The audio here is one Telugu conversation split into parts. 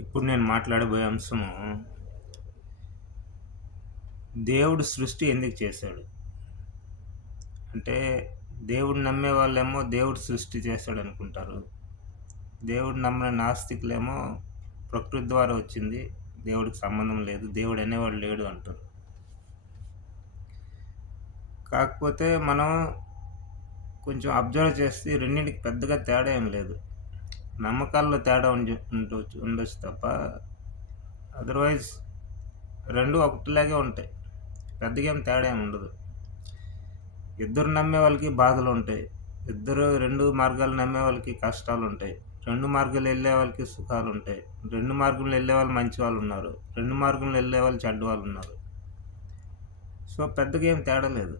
ఇప్పుడు నేను మాట్లాడబోయే అంశము దేవుడు సృష్టి ఎందుకు చేశాడు? అంటే దేవుడు నమ్మే వాళ్ళేమో దేవుడు సృష్టి చేశాడనుకుంటారు. దేవుడు నమ్మిన నాస్తికులేమో ప్రకృతి ద్వారా వచ్చింది. దేవుడికి సంబంధం లేదు. దేవుడు అనేవాడు లేడు అంటారు. కాకపోతే మనం కొంచెం అబ్జర్వ్ చేస్తే రెండింటికి పెద్దగా తేడా ఏం లేదు. నమ్మకాల్లో తేడా ఉండొచ్చు తప్ప అదర్వైజ్ రెండు ఒకటిలాగే ఉంటాయి. పెద్దగా ఏం తేడా ఏమి ఉండదు. ఇద్దరు నమ్మే వాళ్ళకి బాధలు ఉంటాయి. రెండు మార్గాలు నమ్మే వాళ్ళకి కష్టాలు ఉంటాయి. రెండు మార్గాలు వెళ్ళే వాళ్ళకి సుఖాలు ఉంటాయి. రెండు మార్గంలో వెళ్ళే వాళ్ళు మంచి వాళ్ళు ఉన్నారు. రెండు మార్గంలో వెళ్ళే వాళ్ళు చెడ్డ వాళ్ళు ఉన్నారు. సో పెద్దగా ఏం తేడా లేదు.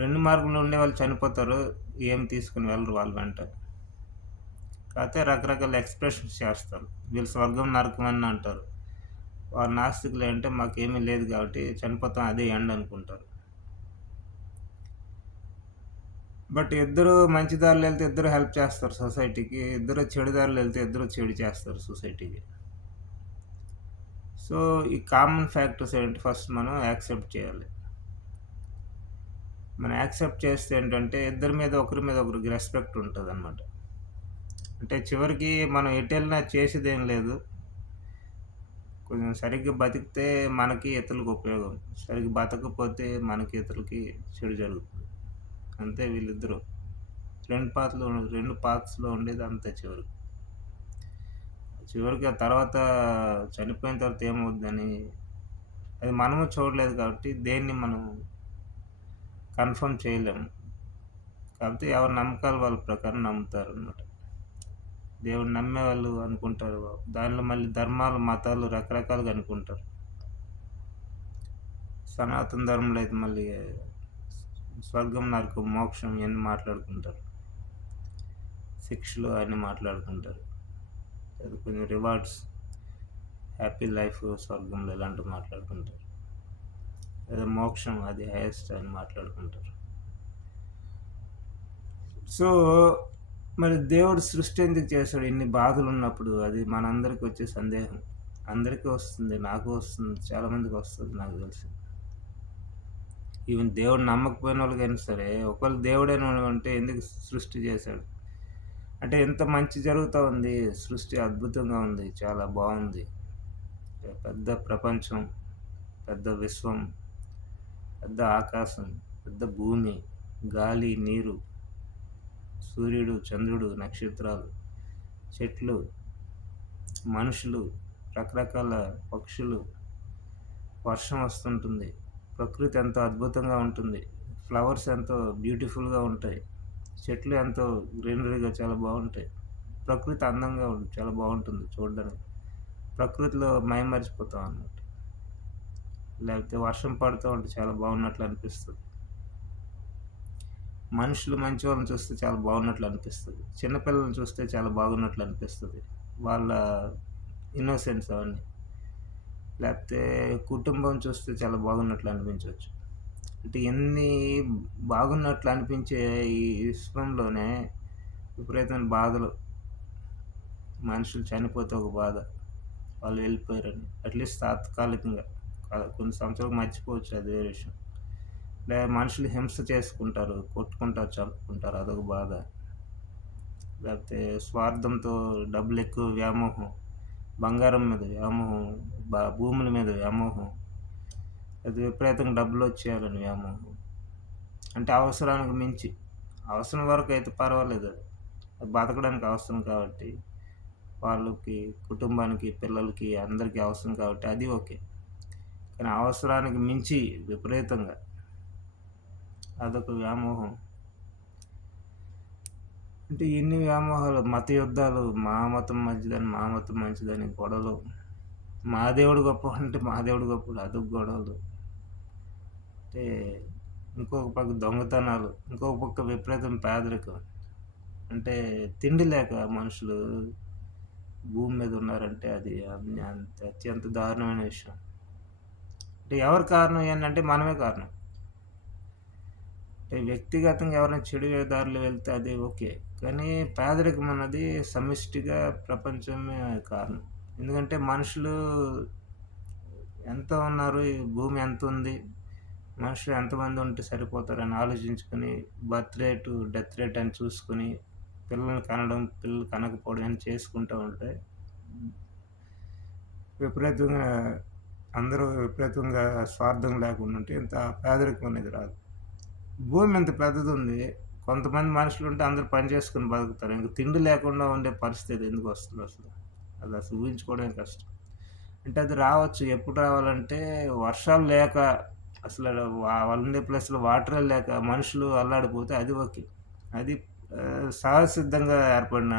రెండు మార్గంలో ఉండే వాళ్ళు చనిపోతారు, ఏం తీసుకుని వెళ్ళరు వాళ్ళ వెంట. కాకపోతే రకరకాల ఎక్స్ప్రెషన్స్ చేస్తారు. వీళ్ళు స్వర్గం నరకం అని అంటారు. వారు నాస్తికులు అంటే మాకేమీ లేదు కాబట్టి చనిపోతాం, అదే ఎండ్ అనుకుంటారు. బట్ ఇద్దరు మంచి దారిలో వెళ్తే ఇద్దరు హెల్ప్ చేస్తారు సొసైటీకి. ఇద్దరు చెడు దారిలో వెళ్తే ఇద్దరు చెడు చేస్తారు సొసైటీకి. సో ఈ కామన్ ఫ్యాక్టర్స్ ఏంటి ఫస్ట్ మనం యాక్సెప్ట్ చేయాలి. మనం యాక్సెప్ట్ చేస్తే ఏంటంటే ఒకరి మీద ఒకరికి రెస్పెక్ట్ ఉంటుంది అనమాట. అంటే చివరికి మనం ఎటు వెళ్ళినా చేసేదేం లేదు. కొంచెం సరిగ్గా బతికితే మనకి ఇతరులకు ఉపయోగం, సరిగ్గా బతకపోతే మనకి ఇతరులకి చెడు జరుగుతుంది. అంతే వీళ్ళిద్దరూ రెండు పాత్స్లో ఉండేది అంతే. చివరికి ఆ తర్వాత చనిపోయిన తర్వాత ఏమవుద్దని అది మనము చూడలేదు కాబట్టి దేన్ని మనం కన్ఫర్మ్ చేయలేము. కాబట్టి ఎవరి నమ్మకాలు వాళ్ళ ప్రకారం నమ్ముతారు అన్నమాట. దేవుడు నమ్మే వాళ్ళు అనుకుంటారు, దానిలో మళ్ళీ ధర్మాలు మతాలు రకరకాలుగా అనుకుంటారు. సనాతన ధర్మంలో అయితే మళ్ళీ స్వర్గం నరకం మోక్షం ఇవన్నీ మాట్లాడుకుంటారు. శిక్షలు అన్నీ మాట్లాడుకుంటారు. అది కొంచెం రివార్డ్స్, హ్యాపీ లైఫ్ స్వర్గంలో ఇలాంటివి మాట్లాడుకుంటారు. లేదా మోక్షం అది హైయెస్ట్ అని మాట్లాడుకుంటారు. సో మరి దేవుడు సృష్టి ఎందుకు చేశాడు ఇన్ని బాధలు ఉన్నప్పుడు? అది మనందరికీ వచ్చే సందేహం. అందరికీ వస్తుంది, నాకు వస్తుంది, చాలామందికి వస్తుంది నాకు తెలిసి. ఈవెన్ దేవుడు నమ్మకపోయిన వాళ్ళకైనా సరే ఒకవేళ దేవుడైనా ఉంటే ఎందుకు సృష్టి చేశాడు? అంటే ఎంత మంచి జరుగుతూ ఉంది, సృష్టి అద్భుతంగా ఉంది, చాలా బాగుంది. పెద్ద ప్రపంచం, పెద్ద విశ్వం, పెద్ద ఆకాశం, పెద్ద భూమి, గాలి, నీరు, సూర్యుడు, చంద్రుడు, నక్షత్రాలు, చెట్లు, మనుషులు, రకరకాల పక్షులు, వర్షం వస్తుంటుంది, ప్రకృతి ఎంతో అద్భుతంగా ఉంటుంది, ఫ్లవర్స్ ఎంతో బ్యూటిఫుల్గా ఉంటాయి, చెట్లు ఎంతో గ్రీనరీగా చాలా బాగుంటాయి, ప్రకృతి అందంగా చాలా బాగుంటుంది చూడడానికి. ప్రకృతిలో మైమరిచిపోతాం అన్నమాట. లేకపోతే వర్షం పడుతూ ఉంటే చాలా బాగున్నట్లు అనిపిస్తుంది. మనుషులు మంచి వాళ్ళని చూస్తే చాలా బాగున్నట్లు అనిపిస్తుంది. చిన్నపిల్లల్ని చూస్తే చాలా బాగున్నట్లు అనిపిస్తుంది, వాళ్ళ ఇన్నోసెన్స్ అవన్నీ. లేకపోతే కుటుంబం చూస్తే చాలా బాగున్నట్లు అనిపించవచ్చు. అంటే ఎన్ని బాగున్నట్లు అనిపించే ఈ విశ్వంలోనే విపరీతమైన బాధలు. మనుషులు చనిపోతే ఒక బాధ, వాళ్ళు వెళ్ళిపోయారని. అట్లీస్ట్ తాత్కాలికంగా కొన్ని సంవత్సరాలకు మర్చిపోవచ్చు, అది వేరే విషయం. లేదా మనుషులు హింస చేసుకుంటారు, కొట్టుకుంటారు, చంపుకుంటారు, అదొక బాధ. లేకపోతే స్వార్థంతో డబ్బులు ఎక్కువ వ్యామోహం, బంగారం మీద వ్యామోహం, భూముల మీద వ్యామోహం, అది విపరీతంగా డబ్బులు వచ్చేయాలని వ్యామోహం. అంటే అవసరానికి మించి. అవసరం వరకు అయితే పర్వాలేదు, అది బతకడానికి అవసరం కాబట్టి, వాళ్ళకి, కుటుంబానికి, పిల్లలకి అందరికీ అవసరం కాబట్టి అది ఓకే. కానీ అవసరానికి మించి విపరీతంగా అదొక వ్యామోహం. అంటే ఎన్ని వ్యామోహాలు, మత యుద్ధాలు, మా మతం మంచిదని గొడవలు, మా దేవుడు గొప్ప అంటే మా దేవుడు గొప్ప అదొక గొడవలు. అంటే ఇంకొక పక్క దొంగతనాలు, ఇంకొక పక్క విపరీతం పేదరికం. అంటే తిండి లేక మనుషులు భూమి మీద ఉన్నారంటే అది అత్యంత దారుణమైన విషయం. అంటే ఎవరు కారణం ఏంటంటే మనమే కారణం. అంటే వ్యక్తిగతంగా ఎవరైనా చెడు దారిలో వెళ్తే అది ఓకే. కానీ పేదరికం అన్నది సమిష్టిగా ప్రపంచమే కారణం. ఎందుకంటే మనుషులు ఎంత ఉన్నారు? ఈ భూమి ఎంతుంది? మనుషులు ఎంతమంది ఉంటే సరిపోతారని ఆలోచించుకొని బర్త్ రేటు, డెత్ రేట్ అని చూసుకొని పిల్లల్ని కనడం, పిల్లలు కనకపోవడం అని చేసుకుంటూ ఉంటే విపరీతంగా అందరూ విపరీతంగా స్వార్థం లేకుండా ఉంటే ఇంత పేదరికం అనేది రాదు. భూమి ఇంత పెద్దదుంది. కొంతమంది మనుషులుంటే అందరూ పని చేసుకొని బతుకుతారు. ఇంక తిండి లేకుండా ఉండే పరిస్థితి ఎందుకొస్తదసలు? అదసలు ఊహించుకోవడమే కష్టం. అంటే అది రావచ్చు. ఎప్పుడు రావాలంటే వర్షాలు లేక అసలు వాళ్ళుండే ప్లేస్‌లో వాటరే లేక మనుషులు అల్లాడిపోతే అది ఓకే. అది సహజసిద్ధంగా ఏర్పడిన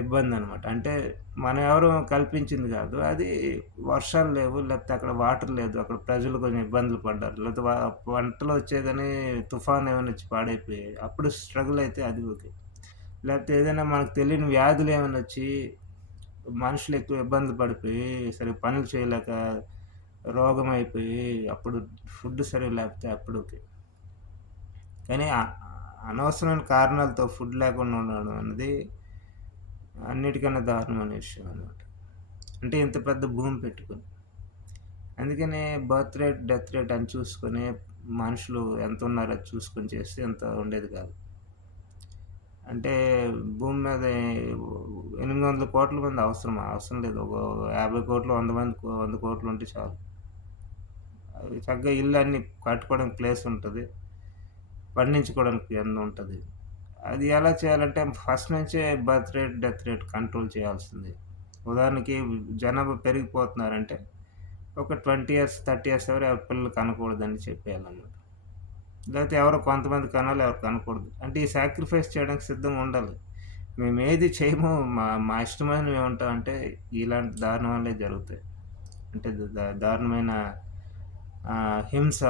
ఇబ్బందనమాట. అంటే మనం ఎవరు కల్పించింది గాదు. అది వర్షాలు లేవు, లేకపోతే అక్కడ వాటర్ లేదు. అక్కడ ప్రజలు కొంచెం ఇబ్బందులు పడ్డారు. లేకపోతే పంటలొచ్చాయి గానీ తుఫాన్ ఏమైనా వచ్చి పాడైపోయాయి. అప్పుడు స్ట్రగుల్ అయితే అది ఓకే. లేకపోతే ఏదైనా మనకు తెలియని వ్యాధులు ఏమైనా వచ్చి మనుషులు ఎక్కువ ఇబ్బందులు పడిపోయి సరిగ్గా పనులు చేయలేక రోగమైపోయి అప్పుడు ఫుడ్ సరిగ్గా లేకపోతే అప్పుడు ఓకే. కానీ అనవసరమైన కారణాలతో ఫుడ్ లేకుండా ఉండడం అనేది అన్నిటికన్నా దారుణమైన విషయం అన్నమాట. అంటే ఇంత పెద్ద భూమి పెట్టుకొని. అందుకనే బర్త్ రేట్, డెత్ రేట్ అని చూసుకొని మనుషులు ఎంతున్నారో అది చూసుకొని చేస్తే ఇంత ఉండేది కాదు. అంటే భూమి మీద 800,00,00,000 మంది అవసరమా? అవసరం లేదు. ఒక 50,00,00,000, 100,00,00,000 ఉంటే చాలు. అవి చక్కగా ఇల్లు అన్నీ కట్టుకోవడానికి ప్లేస్ ఉంటది. పండించుకోవడానికి ఉంటది. అది ఎలా చేయాలంటే ఫస్ట్ నుంచే birth rate, death rate control చేయాల్సిందే. ఉదాహరణకి జనాభా పెరిగిపోతున్నారంటే ఒక 20 ఇయర్స్, 30 ఇయర్స్ ఎవరు ఎవరి పిల్లలు కనకూడదని చెప్పేయాలన్నమాట. లేకపోతే ఎవరో కొంతమంది కనాలి, ఎవరు కనకూడదు. అంటే ఈ సాక్రిఫైస్ చేయడానికి సిద్ధంగా ఉండాలి. మేమేది చేయము. మా మా ఇష్టమైనవి ఏముంటామంటే ఇలాంటి దారుణాలే జరుగుతాయి. అంటే దారుణమైన హింస,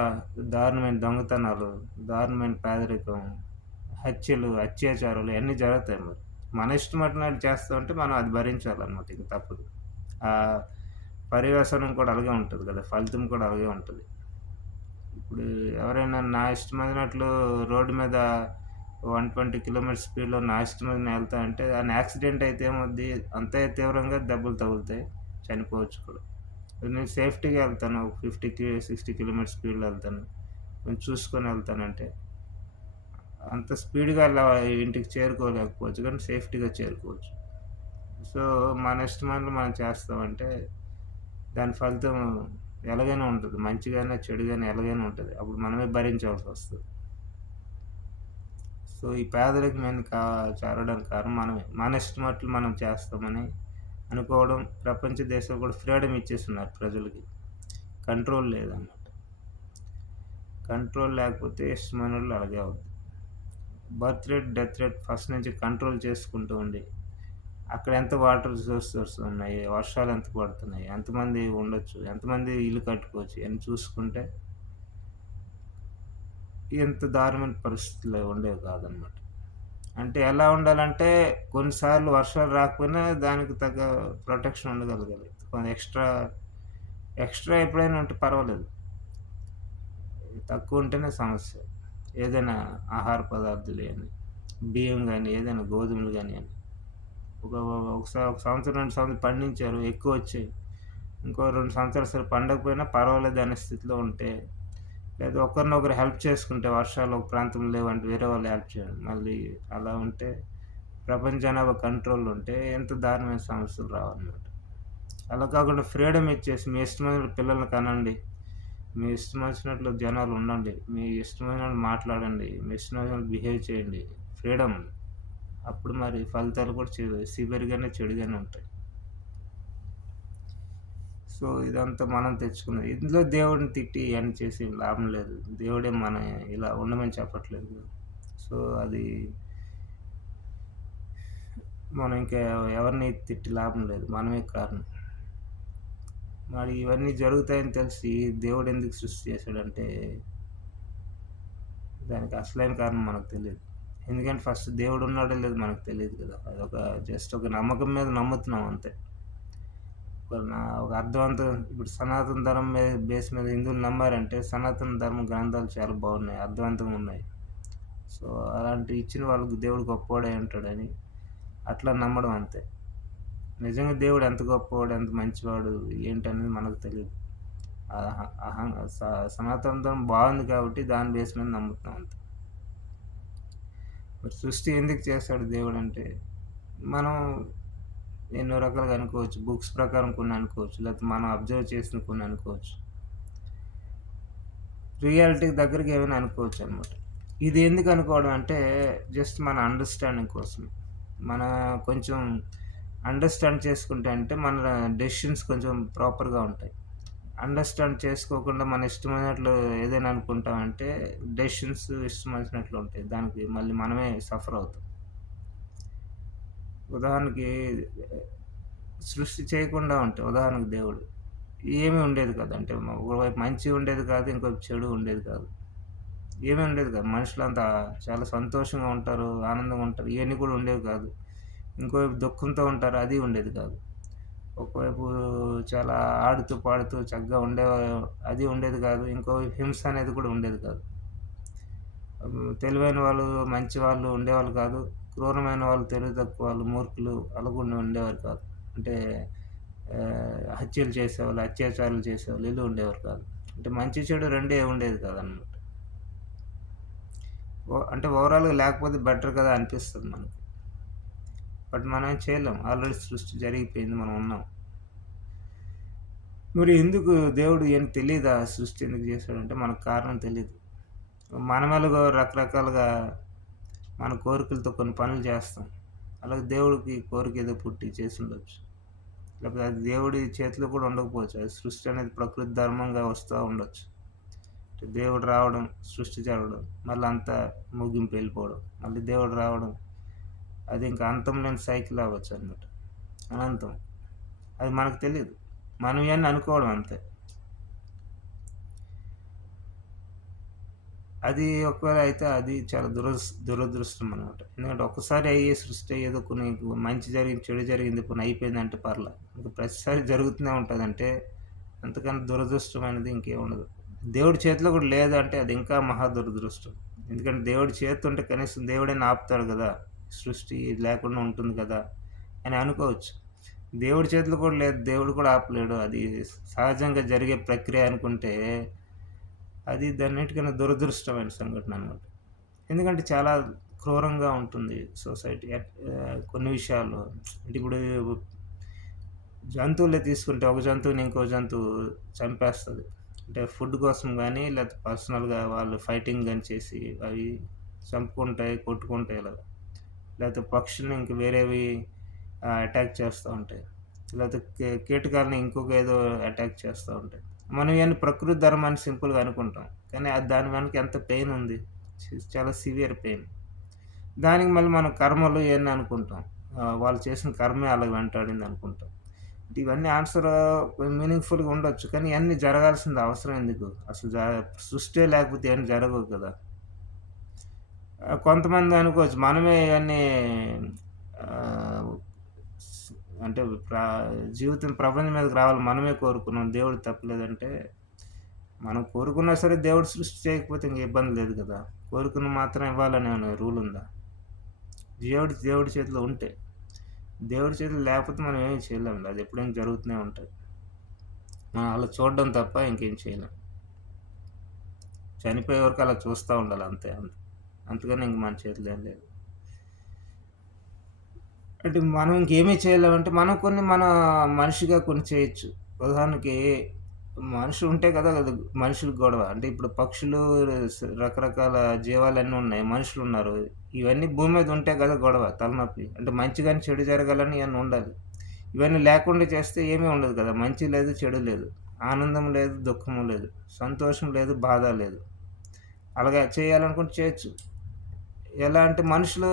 దారుణమైన దొంగతనాలు, దారుణమైన పేదరికం, హత్యలు, అత్యాచారాలు ఇయన్నీ జరుగుతాయి మరి. మన ఇష్టం వచ్చినట్టు చేస్తా ఉంటే మనం అది భరించాలన్నమాట. ఇంక తప్పదు. ఆహ్, పర్యవసానం కూడా అలాగే ఉంటది కదా! ఫలితం కూడా అలాగే ఉంటది. ఇప్పుడు ఎవరైనా నా ఇష్టమొచ్చినట్లు రోడ్డు మీద 120 కిలోమీటర్స్ స్పీడ్‌లో నా ఇష్టమొచ్చినట్టు ఎళ్తా అంటే ఏదైనా యాక్సిడెంట్ అయితే ఏమవుద్ది? అంతే తీవ్రంగా దెబ్బలు తగులుతాయి. చనిపోవచ్చు కూడా. నేను సేఫ్టీగా ఎళ్తాను. 60 కిలోమీటర్స్ స్పీడ్‌లో ఎళ్తాను. కొంచెం చూసుకొని ఎళ్తానంటే అంత స్పీడ్‌గా అలా ఇంటికి చేరుకోలేకపోవచ్చు కానీ సేఫ్టీగా చేరుకోవచ్చు. సో, మన ఇష్టమైనది మనం చేస్తామంటే దాని ఫలితం ఎలాగైనా ఉంటది. మంచిగానే, చెడుగానే ఎలాగైనా ఉంటది. అప్పుడు మనమే భరించాల్సొస్తది. సో, ఈ పేదరికం చేరడానికి కారణం మనమే. మన ఇష్టమట్లు మనం చేస్తామని అనుకోవడం, ప్రపంచ దేశాలు కూడా ఫ్రీడమ్ ఇచ్చేస్తున్నారు ప్రజలకి. కంట్రోల్ లేదన్నమాట. కంట్రోల్ లేకపోతే ఇష్టమైనోళ్ళు అలాగే అవుద్ది. Birth rate, death rate first నుంచి కంట్రోల్ చేసుకుంటూ ఉండి, అక్కడ ఎంత వాటర్ రిసోర్సెస్ ఉన్నాయి, వర్షాలు ఎంత పడుతున్నాయి, ఎంతమంది ఉండొచ్చు, ఎంతమంది ఇల్లు కట్టుకోవచ్చు ఇయన్నీ చూసుకుంటే ఇంత దారుణమైన పరిస్థితులు ఉండేవి కాదనమాట. అంటే ఎలా ఉండాలంటే కొన్నిసార్లు వర్షాలు రాకపోయినా దానికి తగ్గ ప్రొటెక్షన్ ఉండగలగాలి. కొంచెం ఎక్స్‌ట్రా ఎప్పుడైనా ఉంటే పర్వాలేదు. తక్కువ ఉంటేనే సమస్య. ఏదైనా ఆహార పదార్థాలు గాని, బియ్యం గాని, ఏదైనా గోధుమలు గానియండి. ఒక సంవత్సరం, 2 సంవత్సరాలు పండించారు ఎక్కువొచ్చాయి. ఇంకో 2 సంవత్సరాలు సరే పండకపోయినా పర్వాలేదు అనే స్థితిలో ఉంటే, లేదా ఒకరినొకరు హెల్ప్ చేసుకుంటే వర్షాలు ఒక ప్రాంతంలో లేవంటే వేరే వాళ్ళు హెల్ప్ చేయాలి. మళ్ళీ అలా ఉంటే ప్రపంచ జనాభా కంట్రోల్‌లో ఉంటే ఎంత దారుణమైన సమస్యలు రావన్నమాట. అలా కాకుండా ఫ్రీడమ్ ఇచ్చేసి మీ ఇష్టమైన పిల్లల్ని కనండి. మీ ఇష్టమొచ్చినట్లు జనాలు ఉండండి. మీ ఇష్టమైనట్లు మాట్లాడండి. మీ ఇష్టమైనట్లు బిహేవ్ చేయండి. ఫ్రీడమ్. అప్పుడు మరి ఫలితాలు కూడా సివియర్‌గానే, చెడుగానే ఉంటాయి. సో, ఇదంతా మనం తెచ్చుకున్నది. ఇందులో దేవుడిని తిట్టి ఇయన్నీ చేసి లాభం లేదు. దేవుడే మన ఇలా ఉండమని చెప్పట్లేదు. సో, అది మనం ఇంకా ఎవరిని తిట్టి లాభం లేదు. మనమే కారణం. మరి ఇవన్నీ జరుగుతాయని తెలిసి దేవుడెందుకు సృష్టి చేశాడంటే, దానికి అసలైన కారణం మనకు తెలీదు. ఎందుకంటే ఫస్ట్ దేవుడున్నాడో లేదో మనకు తెలీదు కదా! అదొక జస్ట్ ఒక నమ్మకం మీద నమ్ముతున్నాం అంతే. ఒక అర్థవంతం ఇప్పుడు సనాతన ధర్మం బేస్ మీద హిందువులు నమ్మారంటే, సనాతన ధర్మ గ్రంథాలు చాలా బాగున్నాయి. అర్థవంతంగా ఉన్నాయి. సో, అలాంటి ఇచ్చిన వాళ్ళకి దేవుడు గొప్పోడై ఉంటాడని అట్లా నమ్మడం అంతే. నిజంగా దేవుడు ఎంత గొప్పవాడు, ఎంత మంచివాడు ఏంటనేది మనకు తెలీదు. అహ అహం స సనాతన ధర్మం బావుంది కాబట్టి దాని బేస్ మీద నమ్ముతున్నాం అంతే. మరి సృష్టి ఎందుకు చేస్తాడు దేవుడంటే, మనం ఎన్నో రకాలుగా అనుకోవచ్చు. బుక్స్ ప్రకారం కొన్ని అనుకోవచ్చు. లేకపోతే మనం అబ్జర్వ్ చేసిన కొన్ని అనుకోవచ్చు. రియాలిటీకి దగ్గరగా ఏమైనా అనుకోవచ్చనమాట. ఇది ఎందుకు అనుకోవడం అంటే, జస్ట్ మన అండర్‌స్టాండింగ్ కోసం. మన కొంచెం అండర్‌స్టాండ్ చేసుకుంటే అంటే, మన డెసిషన్స్ కొంచెం ప్రాపర్‌గా ఉంటాయి. అండర్‌స్టాండ్ చేసుకోకుండా మన ఇష్టమైనట్లు ఏదైనా అనుకుంటామంటే, డెసిషన్స్ ఇష్టమొచ్చినట్లు ఉంటాయి. దానికి మళ్ళీ మనమే సఫర్ అవుతాం. ఉదాహరణకి సృష్టి చేయకుండా ఉంటే ఉదాహరణకు దేవుడు. ఏమి ఉండేది కాదు. అంటే ఒకవైపు మంచి ఉండేది కాదు. ఇంకోవైపు చెడు ఉండేది కాదు. ఏమీ ఉండేది కాదు. మనుషులంతా చాలా సంతోషంగా ఉంటారు. ఆనందంగా ఉంటారు. ఇయన్నీ కూడా ఉండేవి కాదు. ఇంకోవైపు దుఃఖంతో ఉంటారు. అది ఉండేది కాదు. ఒకవైపు చాలా ఆడుతూ, పాడుతూ చక్కగా అది ఉండేది కాదు. ఇంకోవైపు హింస అనేది కూడా ఉండేది కాదు. తెలివైన వాళ్ళు, మంచి వాళ్ళు ఉండేవాళ్ళు కాదు. క్రూరమైన వాళ్ళు, తెలివి తక్కువ వాళ్ళు, మూర్ఖులు అలా కూడా ఉండేవారు కాదు. అంటే హత్యలు చేసేవాళ్ళు, అత్యాచారాలు చేసేవాళ్ళు ఈళ్ళు ఉండేవారు కాదు. అంటే మంచి, చెడు రెండే ఉండేది కాదనమాట. అంటే ఓవరాల్‌గా లేకపోతే బెటర్ కదా అనిపిస్తది మనకి. బట్ మనం ఏం చేయలేం. ఆల్రెడీ సృష్టి జరిగిపోయింది. మనం ఉన్నాం. మరి ఎందుకు దేవుడు ఏం తెలీదా సృష్టి ఎందుకు చేశాడంటే మనకు కారణం తెలీదు. మనమెలాగో రకరకాలుగా మన కోరికలతో కొన్ని పనులు చేస్తాం. అలాగే దేవుడికి కోరిక ఏదో పుట్టి చేసుండొచ్చు. లేకపోతే అది దేవుడి చేతిలో కూడా ఉండకపోవచ్చు. అది సృష్టి అనేది ప్రకృతి ధర్మంగా వస్తా ఉండొచ్చు. దేవుడు రావడం, సృష్టి జరగడం, మళ్ళీ అంతా ముగింపు వెళ్ళిపోవడం, మళ్ళీ దేవుడు రావడం, అది ఇంకా అంతం లేని సైకిల్ అవ్వచ్చనమాట. అనంతం. అది మనకు తెలీదు. మనం ఇయన్నీ అనుకోవడం అంతే. అది ఒకవేళ అయితే అది చాలా దురదృష్టం అనమాట. ఎందుకంటే ఒక్కసారి అయ్యే సృష్టి ఏదో కొన్ని మంచి జరిగింది, చెడు జరిగింది, పోనీ అయిపోయిందంటే పర్లా. ఇంక ప్రతిసారి జరుగుతూనే ఉంటదంటే అంతకన్నా దురదృష్టమైనది ఇంకేముండదు. దేవుడి చేతిలో కూడా లేదంటే అది ఇంకా మహా దురదృష్టం. ఎందుకంటే దేవుడి చేతుంటే కనీసం దేవుడైనా ఆపుతాడు గదా! సృష్టి లేకుండా ఉంటుంది కదా! అని అనుకోవచ్చు. దేవుడి చేతిలో కూడా లేదు. దేవుడు కూడా ఆపలేడు. అది సహజంగా జరిగే ప్రక్రియ అనుకుంటే అది దాన్నిటికన్నా దురదృష్టమైన సంఘటన అనమాట. ఎందుకంటే చాలా క్రూరంగా ఉంటుంది సొసైటీ. కొన్ని విషయాల్లో అంటే ఇప్పుడు జంతువులే తీసుకుంటే ఒక జంతువుని ఇంకో జంతువు చంపేస్తది. అంటే ఫుడ్ కోసం గానీ, లేకపోతే పర్సనల్‌గా వాళ్ళు ఫైటింగ్ గాని చేసి అవి చంపుకుంటాయి, కొట్టుకుంటాయి ఇలాగ. లేకపోతే పక్షుల్ని ఇంక వేరేవి అటాక్ చేస్తా ఉంటాయి. లేకపోతే కీటకాలని ఇంకొక ఏదో అటాక్ చేస్తా ఉంటాయి. మనం ఇయన్నీ ప్రకృతి ధర్మని సింపుల్‌గా అనుకుంటాం. కానీ అది దాని వెనక ఎంత పెయిన్ ఉంది. చాలా సివియర్ పెయిన్. దానికి మళ్ళీ మనం కర్మలు ఇయన్నీ అనుకుంటాం. వాళ్ళు చేసిన కర్మే అలాగ వెంటాడింది అనుకుంటాం. ఇవన్నీ ఆన్సర్ మీనింగ్‌ఫుల్‌గా ఉండొచ్చు. కానీ ఇయన్నీ జరగాల్సిన అవసరం ఎందుకు? అసలు సృష్టే లేకపోతే ఇయన్నీ జరగవు కదా! కొంతమంది అనుకోవచ్చు మనమే ఇవన్నీ ఆహ్, స్ అంటే జీవితం ప్రపంచం మీదకి రావాలి మనమే కోరుకున్నాం. దేవుడు తప్పులేదంటే, మనం కోరుకున్నా సరే దేవుడు సృష్టి చేయకపోతే ఇంక ఇబ్బంది లేదు కదా! కోరుకున్న మాత్రం ఇవ్వాలని ఏమన్నా రూల్ ఉందా? దేవుడి చేతిలో ఉంటే. దేవుడి చేతిలో లేకపోతే మనం ఏమి చేయలేమండి. అది ఎప్పుడైనా జరుగుతూనే ఉంటది. మనం అలా చూడడం తప్ప ఇంకేం చేయలేం. చనిపోయే వరకు అలా చూస్తా ఉండాలి అంతే. అంతకని ఇంక మన చేతిలో ఏం లేదు. అంటే మనం ఇంకేమీ చేయలేమంటే, మనం కొన్ని మన మనిషిగా కొన్ని చేయొచ్చు. ఉదాహరణకి మనుషులు ఉంటే కదా అది మనుషులకు గొడవ. అంటే ఇప్పుడు పక్షులు, రకరకాల జీవాలన్నీ ఉన్నాయి. మనుషులున్నారు. ఇవన్నీ భూమి మీద ఉంటే కదా గొడవ, తలనొప్పి. అంటే మంచి గాని, చెడు జరగాలని ఇయన్నీ ఉండాలి. ఇవన్నీ లేకుండా చేస్తే ఏమీ ఉండదు కదా! మంచి లేదు, చెడు లేదు. ఆనందం లేదు, దుఃఖము లేదు. సంతోషం లేదు, బాధ లేదు. అలాగా చేయాలనుకుంటే చేయొచ్చు. ఎలా అంటే మనుషులు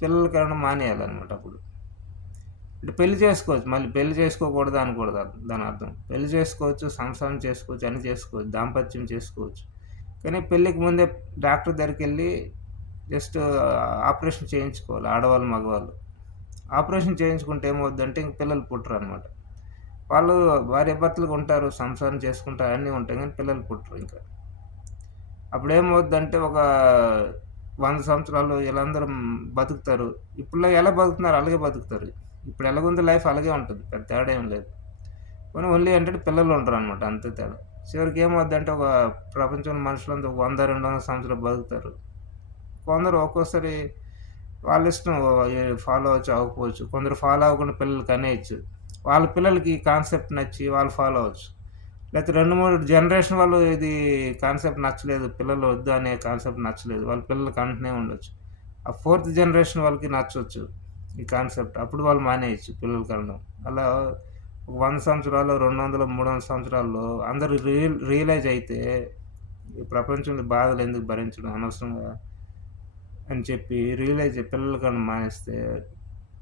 పిల్లలు కనడం మానేయాలన్నమాట అప్పుడు. అంటే పెళ్లి చేసుకోవచ్చు. మళ్ళీ పెళ్లి చేసుకోకూడదు అనకూడదు దానర్థం. పెళ్లి చేసుకోవచ్చు, సంసారం చేసుకోవచ్చు, అన్నీ చేసుకోవచ్చు. దాంపత్యం చేసుకోవచ్చు. కానీ పెళ్ళికి ముందే డాక్టర్ దగ్గరికెళ్ళి జస్ట్ ఆపరేషన్ చేయించుకోవాలి ఆడవాళ్ళు, మగవాళ్ళు. ఆపరేషన్ చేయించుకుంటే ఏమవుద్దంటే ఇంక పిల్లలు పుట్టరనమాట. వాళ్ళు భార్యాభర్తలుగా ఉంటారు, సంసారం చేసుకుంటారు, అన్నీ ఉంటాయి. కానీ పిల్లలు పుట్టరు ఇంకా. అప్పుడేమవుద్దంటే 100 సంవత్సరాలు వీళ్ళందరూ బతుకుతారు. ఇప్పుడులో ఎలా బతుకుతున్నారు అలాగే బతుకుతారు. ఇప్పుడు ఎలాగుందో లైఫ్ అలాగే ఉంటది. పెద్ద తేడా ఏం లేదు. పోనీ ఓన్లీ ఏంటంటే పిల్లలు ఉండరనమాట అంతే తేడా. చివరికి ఏమవుద్దంటే ఒక ప్రపంచంలో మనుషులంతా 100, 200 సంవత్సరాలు బతుకుతారు. కొందరు ఒక్కోసారి వాళ్ళిష్టం ఫాలో అవ్వచ్చు, అవ్వకపోవచ్చు. కొందరు ఫాలో అవ్వకుండా పిల్లలకి కనేయొచ్చు. వాళ్ళ పిల్లలకి ఈ కాన్సెప్ట్ నచ్చి వాళ్ళు ఫాలో అవ్వచ్చు. లేతే 2, 3 జనరేషన్ వాళ్ళు ఇది కాన్సెప్ట్ నచ్చలేదు. పిల్లలు వద్దు అనే కాన్సెప్ట్ నచ్చలేదు. వాళ్ళ పిల్లలు కంటూనే ఉండొచ్చు. ఆ ఫోర్త్ జనరేషన్ వాళ్ళకి నచ్చొచ్చు ఈ కాన్సెప్ట్. అప్పుడు వాళ్ళు మానేయొచ్చు పిల్లలు కనడం. అలా ఒక 100 సంవత్సరాలు, 200, 300 సంవత్సరాల్లో అందరూ రియలైజ్ అయితే ఈ ప్రపంచంలో బాధలెందుకు భరించడం అనవసరంగా అని చెప్పి రియలైజ్ పిల్లలు కనడం మానేస్తే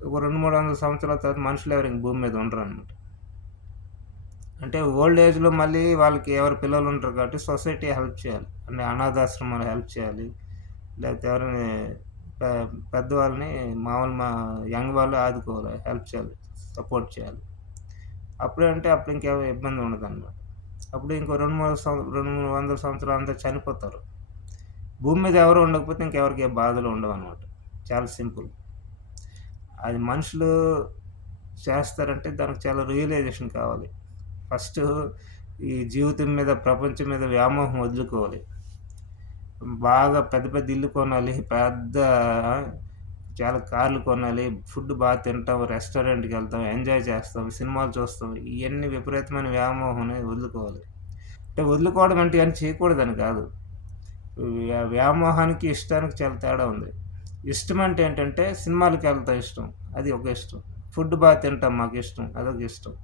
ఒక 200, 300 సంవత్సరాల తర్వాత మనుషులెవరు ఇంక భూమి మీద ఉండరనమాట. అంటే ఓల్డ్ ఏజ్‌లో మళ్ళీ వాళ్ళకి ఎవరు పిల్లలు ఉంటారు కాబట్టి సొసైటీ హెల్ప్ చేయాలి. అంటే అనాథాశ్రమాలు హెల్ప్ చేయాలి. లేకపోతే ఎవరైనా పె పెద్దవాళ్ళని మామూలు యంగ్ వాళ్ళు ఆదుకోవాలి. హెల్ప్ చేయాలి. సపోర్ట్ చేయాలి. అప్పుడు ఇంకేం ఇబ్బంది ఉండదనమాట. అప్పుడు ఇంకో 2, 3 వందల సంవత్సరాలు అంతా చనిపోతారు. భూమి మీద ఎవరు ఉండకపోతే ఇంకెవరికీ ఏ బాధలు ఉండవనమాట. చాలా సింపుల్. అది మనుషులు చేస్తారంటే దానికి చాలా రియలైజేషన్ కావాలి. ఫస్టు ఈ జీవితం మీద, ప్రపంచం మీద వ్యామోహం వదులుకోవాలి. బాగా పెద్ద పెద్ద ఇల్లు కొనాలి. చాలా కార్లు కొనాలి. ఫుడ్ తింటాం. రెస్టారెంట్‌కెళ్తాం. ఎంజాయ్ చేస్తాం. సినిమాలు చూస్తాం. ఇయన్నీ విపరీతమైన వ్యామోహంని వదులుకోవాలి. అంటే వదులుకోవడం అంటే ఇయన్నీ చేయకూడదని కాదు. వ్యామోహానికి, ఇష్టానికి చాలా తేడా ఉంది. ఇష్టం అంటే ఏంటంటే సినిమాలకెళ్తాం ఇష్టం. అది ఒక ఇష్టం. ఫుడ్ తింటాం మాకిష్టం. అదొక ఇష్టం.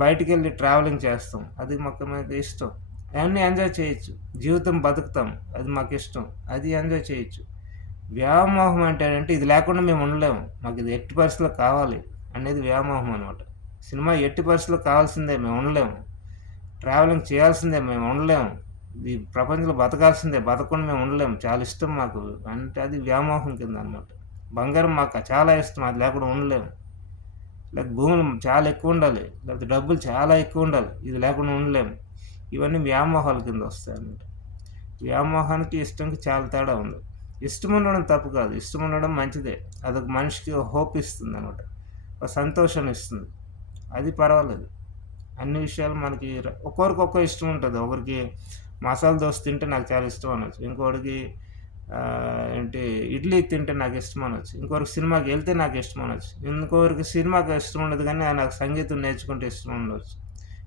బయటికెళ్ళి ట్రావెలింగ్ చేస్తాం. అది మాకు ఇష్టం. అయన్నీ ఎంజాయ్ చేయొచ్చు. జీవితం బతుకుతాం. అది మాకిష్టం. అది ఎంజాయ్ చేయొచ్చు. వ్యామోహం అంటే ఇది లేకుండా మేము ఉండలేము. మాకిది ఎట్టి పరిస్థితిలో కావాలి అనేది వ్యామోహం అనమాట. సినిమా ఎట్టి పరిస్థితిలో కావాల్సిందే మేము ఉండలేము. ట్రావెలింగ్ చేయాల్సిందే మేము ఉండలేము. ఈ ప్రపంచంలో బతకాల్సిందే బతకకుండా మేము ఉండలేము. చాలా ఇష్టం మాకు. అంటే అది వ్యామోహం కిందనమాట. బంగారం మాకు చాలా ఇష్టం. అది లేకుండా ఉండలేము. లేకపోతే భూములు చాలా ఎక్కువుండాలి. లేకపోతే డబ్బులు చాలా ఎక్కువుండాలి. ఇది లేకుండా ఉండలేము. ఇవన్నీ వ్యామోహాల కింద వస్తాయన్నమాట. వ్యామోహానికి, ఇష్టంకి చాలా తేడా ఉంది. ఇష్టం ఉండడం తప్పు కాదు. ఇష్టం ఉండడం మంచిదే. అదొక మనిషికి హోప్ ఇస్తుందనమాట. ఒక సంతోషాన్ని ఇస్తుంది. అది పర్వాలేదు. అన్ని విషయాలు మనకి ఒక్కొక్కరికి ఒక్కో ఇష్టం ఉంటది. ఒకరికి మసాలా దోస తింటే నాకు చాలా ఇష్టం అనొచ్చు. ఇంకోడికి ఏంటి ఇడ్లీ తింటే నాకిష్టం అనొచ్చు. ఇంకొకరికి సినిమాకెళ్తే నాకిష్టం అనొచ్చు. ఇంకొకరికి సినిమాకి ఇష్టం ఉండదు గానీ నాకు సంగీతం నేర్చుకుంటే ఇష్టం ఉండొచ్చు.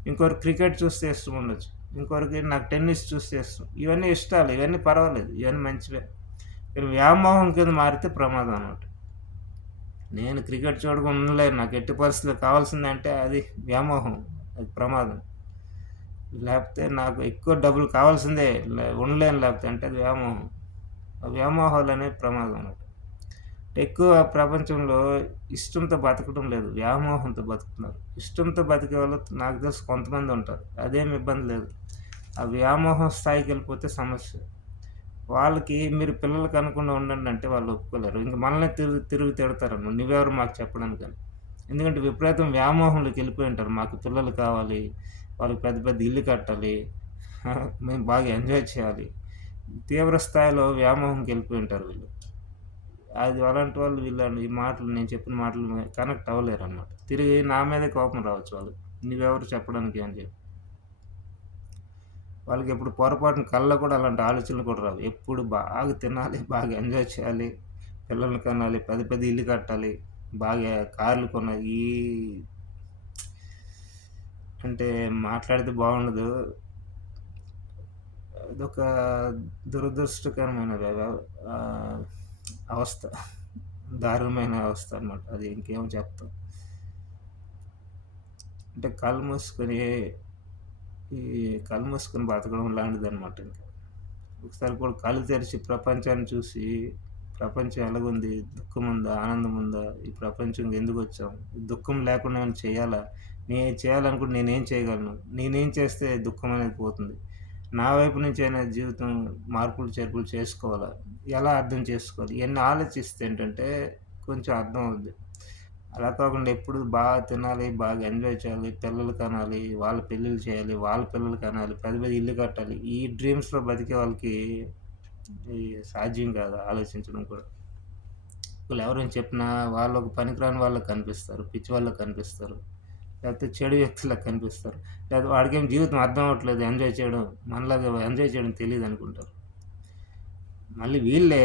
ఇంకొకరికి క్రికెట్ చూస్తే ఇష్టం ఉండొచ్చు. ఇంకొకరికి నాకు టెన్నిస్ చూస్తే ఇష్టం. ఇవన్నీ ఇష్టాలు. ఇవన్నీ పర్వాలేదు. ఇవన్నీ మంచివే. కానీ వ్యామోహం కింద మారితే ప్రమాదం అనమాట. నేను క్రికెట్ చూడకుండా ఉండలేను. నాకు ఎట్టి పరిస్థితిలో కావాల్సిందంటే అది వ్యామోహం. అది ప్రమాదం. లేకపోతే నాకు ఎక్కువ డబ్బులు కావాల్సిందే. ఉండలేను లేకపోతే అంటే అది వ్యామోహం. ఆ వ్యామోహాలనేవి ప్రమాదం అన్నమాట. ఎక్కువ ప్రపంచంలో ఇష్టంతో బతకడం లేదు. వ్యామోహంతో బతుకుతున్నారు. ఇష్టంతో బతికేవాళ్ళు నాకు తెలిసి కొంతమంది ఉంటారు. అదేమి ఇబ్బంది లేదు. ఆ వ్యామోహం స్థాయికెళ్ళిపోతే సమస్య. వాళ్ళకి మీరు పిల్లలకి అనకుండా ఉండండి అంటే వాళ్ళు ఒప్పుకోలేరు. ఇంక మనల్నే తిరిగి తిడతారన్నమాట. నువ్వెవరు మాకు చెప్పడానికని. ఎందుకంటే విపరీతం వ్యామోహంలోకి వెళ్ళిపోయి ఉంటారు. మాకు పిల్లలు కావాలి. వాళ్ళకి పెద్ద పెద్ద ఇల్లు కట్టాలి. మేము బాగా ఎంజాయ్ చేయాలి. తీవ్ర స్థాయిలో వ్యామోహంకి వెళ్ళిపోయి ఉంటారు వీళ్ళు. అది అలాంటి వాళ్ళు వీళ్ళని ఈ మాటలు నేను చెప్పిన మాటలు కనెక్ట్ అవ్వలేరన్నమాట. తిరిగి నా మీదే కోపం రావచ్చు వాళ్ళకి. నువ్వెవరు చెప్పడానికి అని చెప్పి. వాళ్ళకి ఎప్పుడు పొరపాటున కల్లో కూడా అలాంటి ఆలోచనలు కూడా రావు. ఎప్పుడు బాగా తినాలి, బాగా ఎంజాయ్ చేయాలి, పిల్లల్ని కనాలి, పెద్ద పెద్ద ఇల్లు కట్టాలి, బాగా కార్లు కొనాలి. అంటే మాట్లాడితే బాగుండదు. అదొక దురదృష్టకరమైన అవస్థ. దారుణమైన అవస్థ అనమాట. అది ఇంకేమో చెప్తాం. అంటే కళ్ళు మూసుకొని బతకడం లాంటిదనమాట ఇంకా. ఒకసారి కూడా కళ్ళు తెరిచి ప్రపంచాన్ని చూసి, ప్రపంచం ఎలాగుంది? దుఃఖముందా? ఆనందముందా? ఈ ప్రపంచంకి ఎందుకొచ్చాం? దుఃఖం లేకుండా ఏమైనా చేయాలా? నేను చేయాలనుకుంటే నేనేం చేయగలను? నేనేం చేస్తే దుఃఖం అనేది పోతుంది? నా వైపు నుంచి అయినా జీవితం మార్పులు, చేర్పులు చేసుకోవాలా? ఎలా అర్థం చేసుకోవాలి? ఇయన్నీ ఆలోచిస్తే ఏంటంటే కొంచెం అర్థం అవుద్ది. అలా కాకుండా ఎప్పుడు బాగా తినాలి, బాగా ఎంజాయ్ చేయాలి, పిల్లలు కనాలి, వాళ్ళ పెళ్ళిళ్ళు చేయాలి, వాళ్ళ పిల్లలు కనాలి, పెద్ద పెద్ద ఇల్లు కట్టాలి. ఈ డ్రీమ్స్‌లో బతికే వాళ్ళకి ఈ సాధ్యం కాదు ఆలోచించడం కూడా. వీళ్ళెవరైనా చెప్పినా వాళ్ళు ఒక పనికిరాని వాళ్ళకి కనిపిస్తారు. పిచ్చి వాళ్ళకి కనిపిస్తారు. లేకపోతే చెడు వ్యక్తులకు కనిపిస్తారు. లేదా వాడికేం జీవితం అర్థం అవ్వట్లేదు ఎంజాయ్ చేయడం. మనలాగా ఎంజాయ్ చేయడం తెలీదనుకుంటారు. మళ్ళీ వీళ్ళే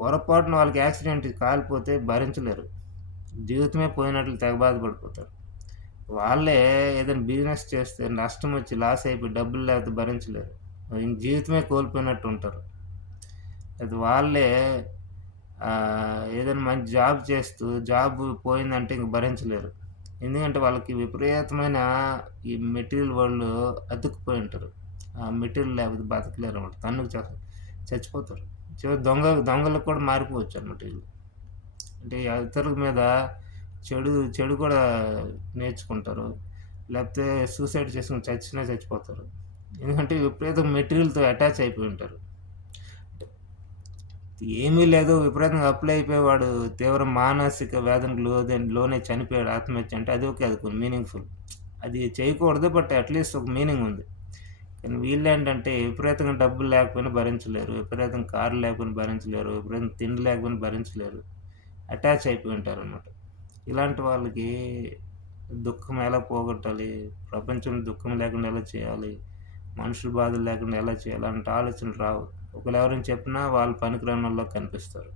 పొరపాటున వాళ్ళకి యాక్సిడెంట్ కాలిపోతే భరించలేరు. జీవితమే పోయినట్లు తెగ బాధపడిపోతారు. వాళ్ళే ఏదైనా బిజినెస్ చేస్తే నష్టమొచ్చి లాస్ అయిపోయి డబ్బులు లేకపోతే భరించలేరు. ఇంక జీవితమే కోల్పోయినట్టు ఉంటారు. అది వాళ్ళే ఏదైనా మంచి జాబ్ చేస్తూ జాబ్ పోయిందంటే ఇంక భరించలేరు. ఎందుకంటే వాళ్ళకి విపరీతమైన ఈ మెటీరియల్ వరల్డ్‌లో అతుక్కుపోయి ఉంటారు. ఆ మెటీరియల్ లేకపోతే బతకలేరన్నమాట. తన్నుకు చచ్చిపోతారు. చివరికి దొంగలకు కూడా మారిపోవచ్చన్నమాట ఈళ్ళు. అంటే ఇతరుల మీద చెడు కూడా నేర్చుకుంటారు. లేకపోతే సూసైడ్ చేసుకొని చచ్చినా చచ్చిపోతారు. ఎందుకంటే విపరీతం మెటీరియల్‌తో అటాచ్ అయిపోయి ఉంటారు. ఏమీ లేదు విపరీతంగా అప్లై అయిపోయి వాడు తీవ్ర మానసిక వేదనకు లోనే చనిపోయాడు ఆత్మహత్య అంటే అది ఓకే. అది కొంచెం మీనింగ్‌ఫుల్. అది చేయకూడదు. బట్ అట్‌లీస్ట్ ఒక మీనింగ్ ఉంది. కానీ వీళ్ళేంటంటే విపరీతంగా డబ్బులు లేకపోయినా భరించలేరు. విపరీతంగా కార్లు లేకపోయినా భరించలేరు. విపరీతంగా తిండి లేకపోయినా భరించలేరు. అటాచ్ అయిపోయి ఉంటారనమాట. ఇలాంటి వాళ్ళకి దుఃఖం ఎలా పోగొట్టాలి? ప్రపంచంలో దుఃఖం లేకుండా ఎలా చేయాలి? మనుషుల బాధలు లేకుండా ఎలా చేయాలి? అలాంటి ఆలోచనలు రావు. ఒకవేళ ఎవరైనా చెప్పినా వాళ్ళు పనికిరానోళ్ళలా కనిపిస్తారు.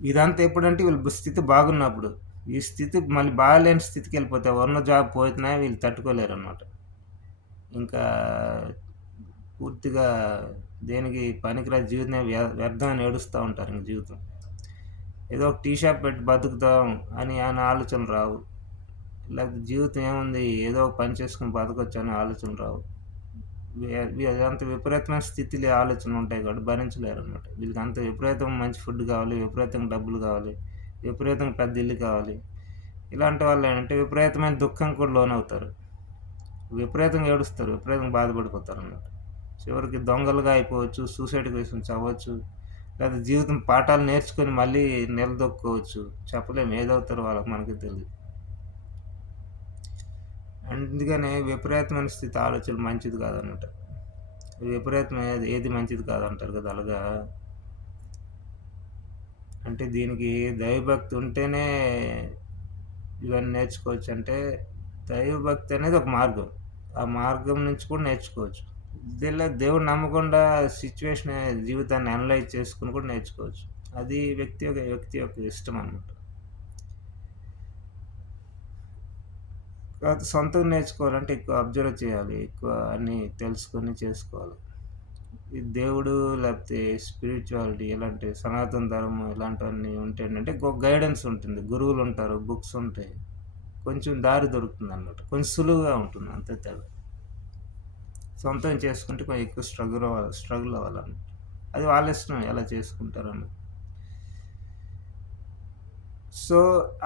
ఇదంతా ఎప్పుడంటే వీళ్ళ స్థితి బాగున్నప్పుడు. ఈ స్థితి మళ్ళీ బాగాలేని స్థితికెళ్ళిపోతే ఉన్న జాబ్ పోతున్నా వీళ్ళు తట్టుకోలేరనమాట. ఇంకా పూర్తిగా దేనికి పనికిరాని జీవితమే వ్యర్థం అని ఏడుస్తా ఉంటారు ఇంక జీవితం. ఏదో ఒక టీ షాప్ పెట్టి బతుకుదాం అని ఆలోచనలు రావు. లేకపోతే జీవితం ఏముంది ఏదో ఒక పని చేసుకొని బతకొచ్చు అనే ఆలోచనలు రావు. అంత విపరీతమైన స్థితిలో ఆలోచనలు ఉంటాయి కాబట్టి భరించలేరనమాట. వీళ్ళకి అంత విపరీతంగా మంచి ఫుడ్ కావాలి, విపరీతంగా డబ్బులు కావాలి, విపరీతంగా పెద్ద ఇల్లు కావాలి. ఇలాంటి వాళ్ళు ఏంటంటే విపరీతమైన దుఃఖం కూడా లోనవుతారు. విపరీతంగా ఏడుస్తారు, విపరీతంగా బాధపడిపోతారనమాట. చివరికి దొంగలుగా అయిపోవచ్చు, సూసైడ్ కేసెస్ అవ్వచ్చు, లేదా జీవితం పాఠాలు నేర్చుకొని మళ్ళీ నిలదొక్కుకోవచ్చు. చెప్పలేము ఏదవుతారో వాళ్ళకి మనకి తెలీదు. అందుకనే విపరీతమైన స్థితి ఆలోచనలు మంచిది కాదనమాట. విపరీతమైనది ఏది మంచిది కాదంటారు కదా! అలాగా అంటే దీనికి దైవభక్తి ఉంటేనే ఇవన్నీ నేర్చుకోవచ్చంటే, దైవభక్తి అనేది ఒక మార్గం. ఆ మార్గం నుంచి కూడా నేర్చుకోవచ్చు. దేవుడిని నమ్మకుండా సిట్యుయేషన్ జీవితాన్ని అనలైజ్ చేసుకొని కూడా నేర్చుకోవచ్చు. అది వ్యక్తి యొక్క ఇష్టం అనమాట. కాకపోతే సొంతంగా నేర్చుకోవాలంటే ఎక్కువ అబ్జర్వ్ చేయాలి. ఎక్కువ అన్నీ తెలుసుకొని చేసుకోవాలి. ఈ దేవుడు లేకపోతే స్పిరిచువాలిటీ ఇలాంటి సనాతన ధర్మం ఇలాంటివన్నీ ఉంటే ఏంటంటే గైడెన్స్ ఉంటుంది. గురువులుంటారు, బుక్స్ ఉంటాయి. కొంచెం దారి దొరుకుతుందనమాట. కొంచెం సులువుగా ఉంటుంది అంతే తేడా. సొంతంగా చేసుకుంటే కొంచెం ఎక్కువ స్ట్రగుల్ అవ్వాలన్నమాట. అది వాళ్ళ ఇష్టం ఎలా చేసుకుంటారన్నది. సో,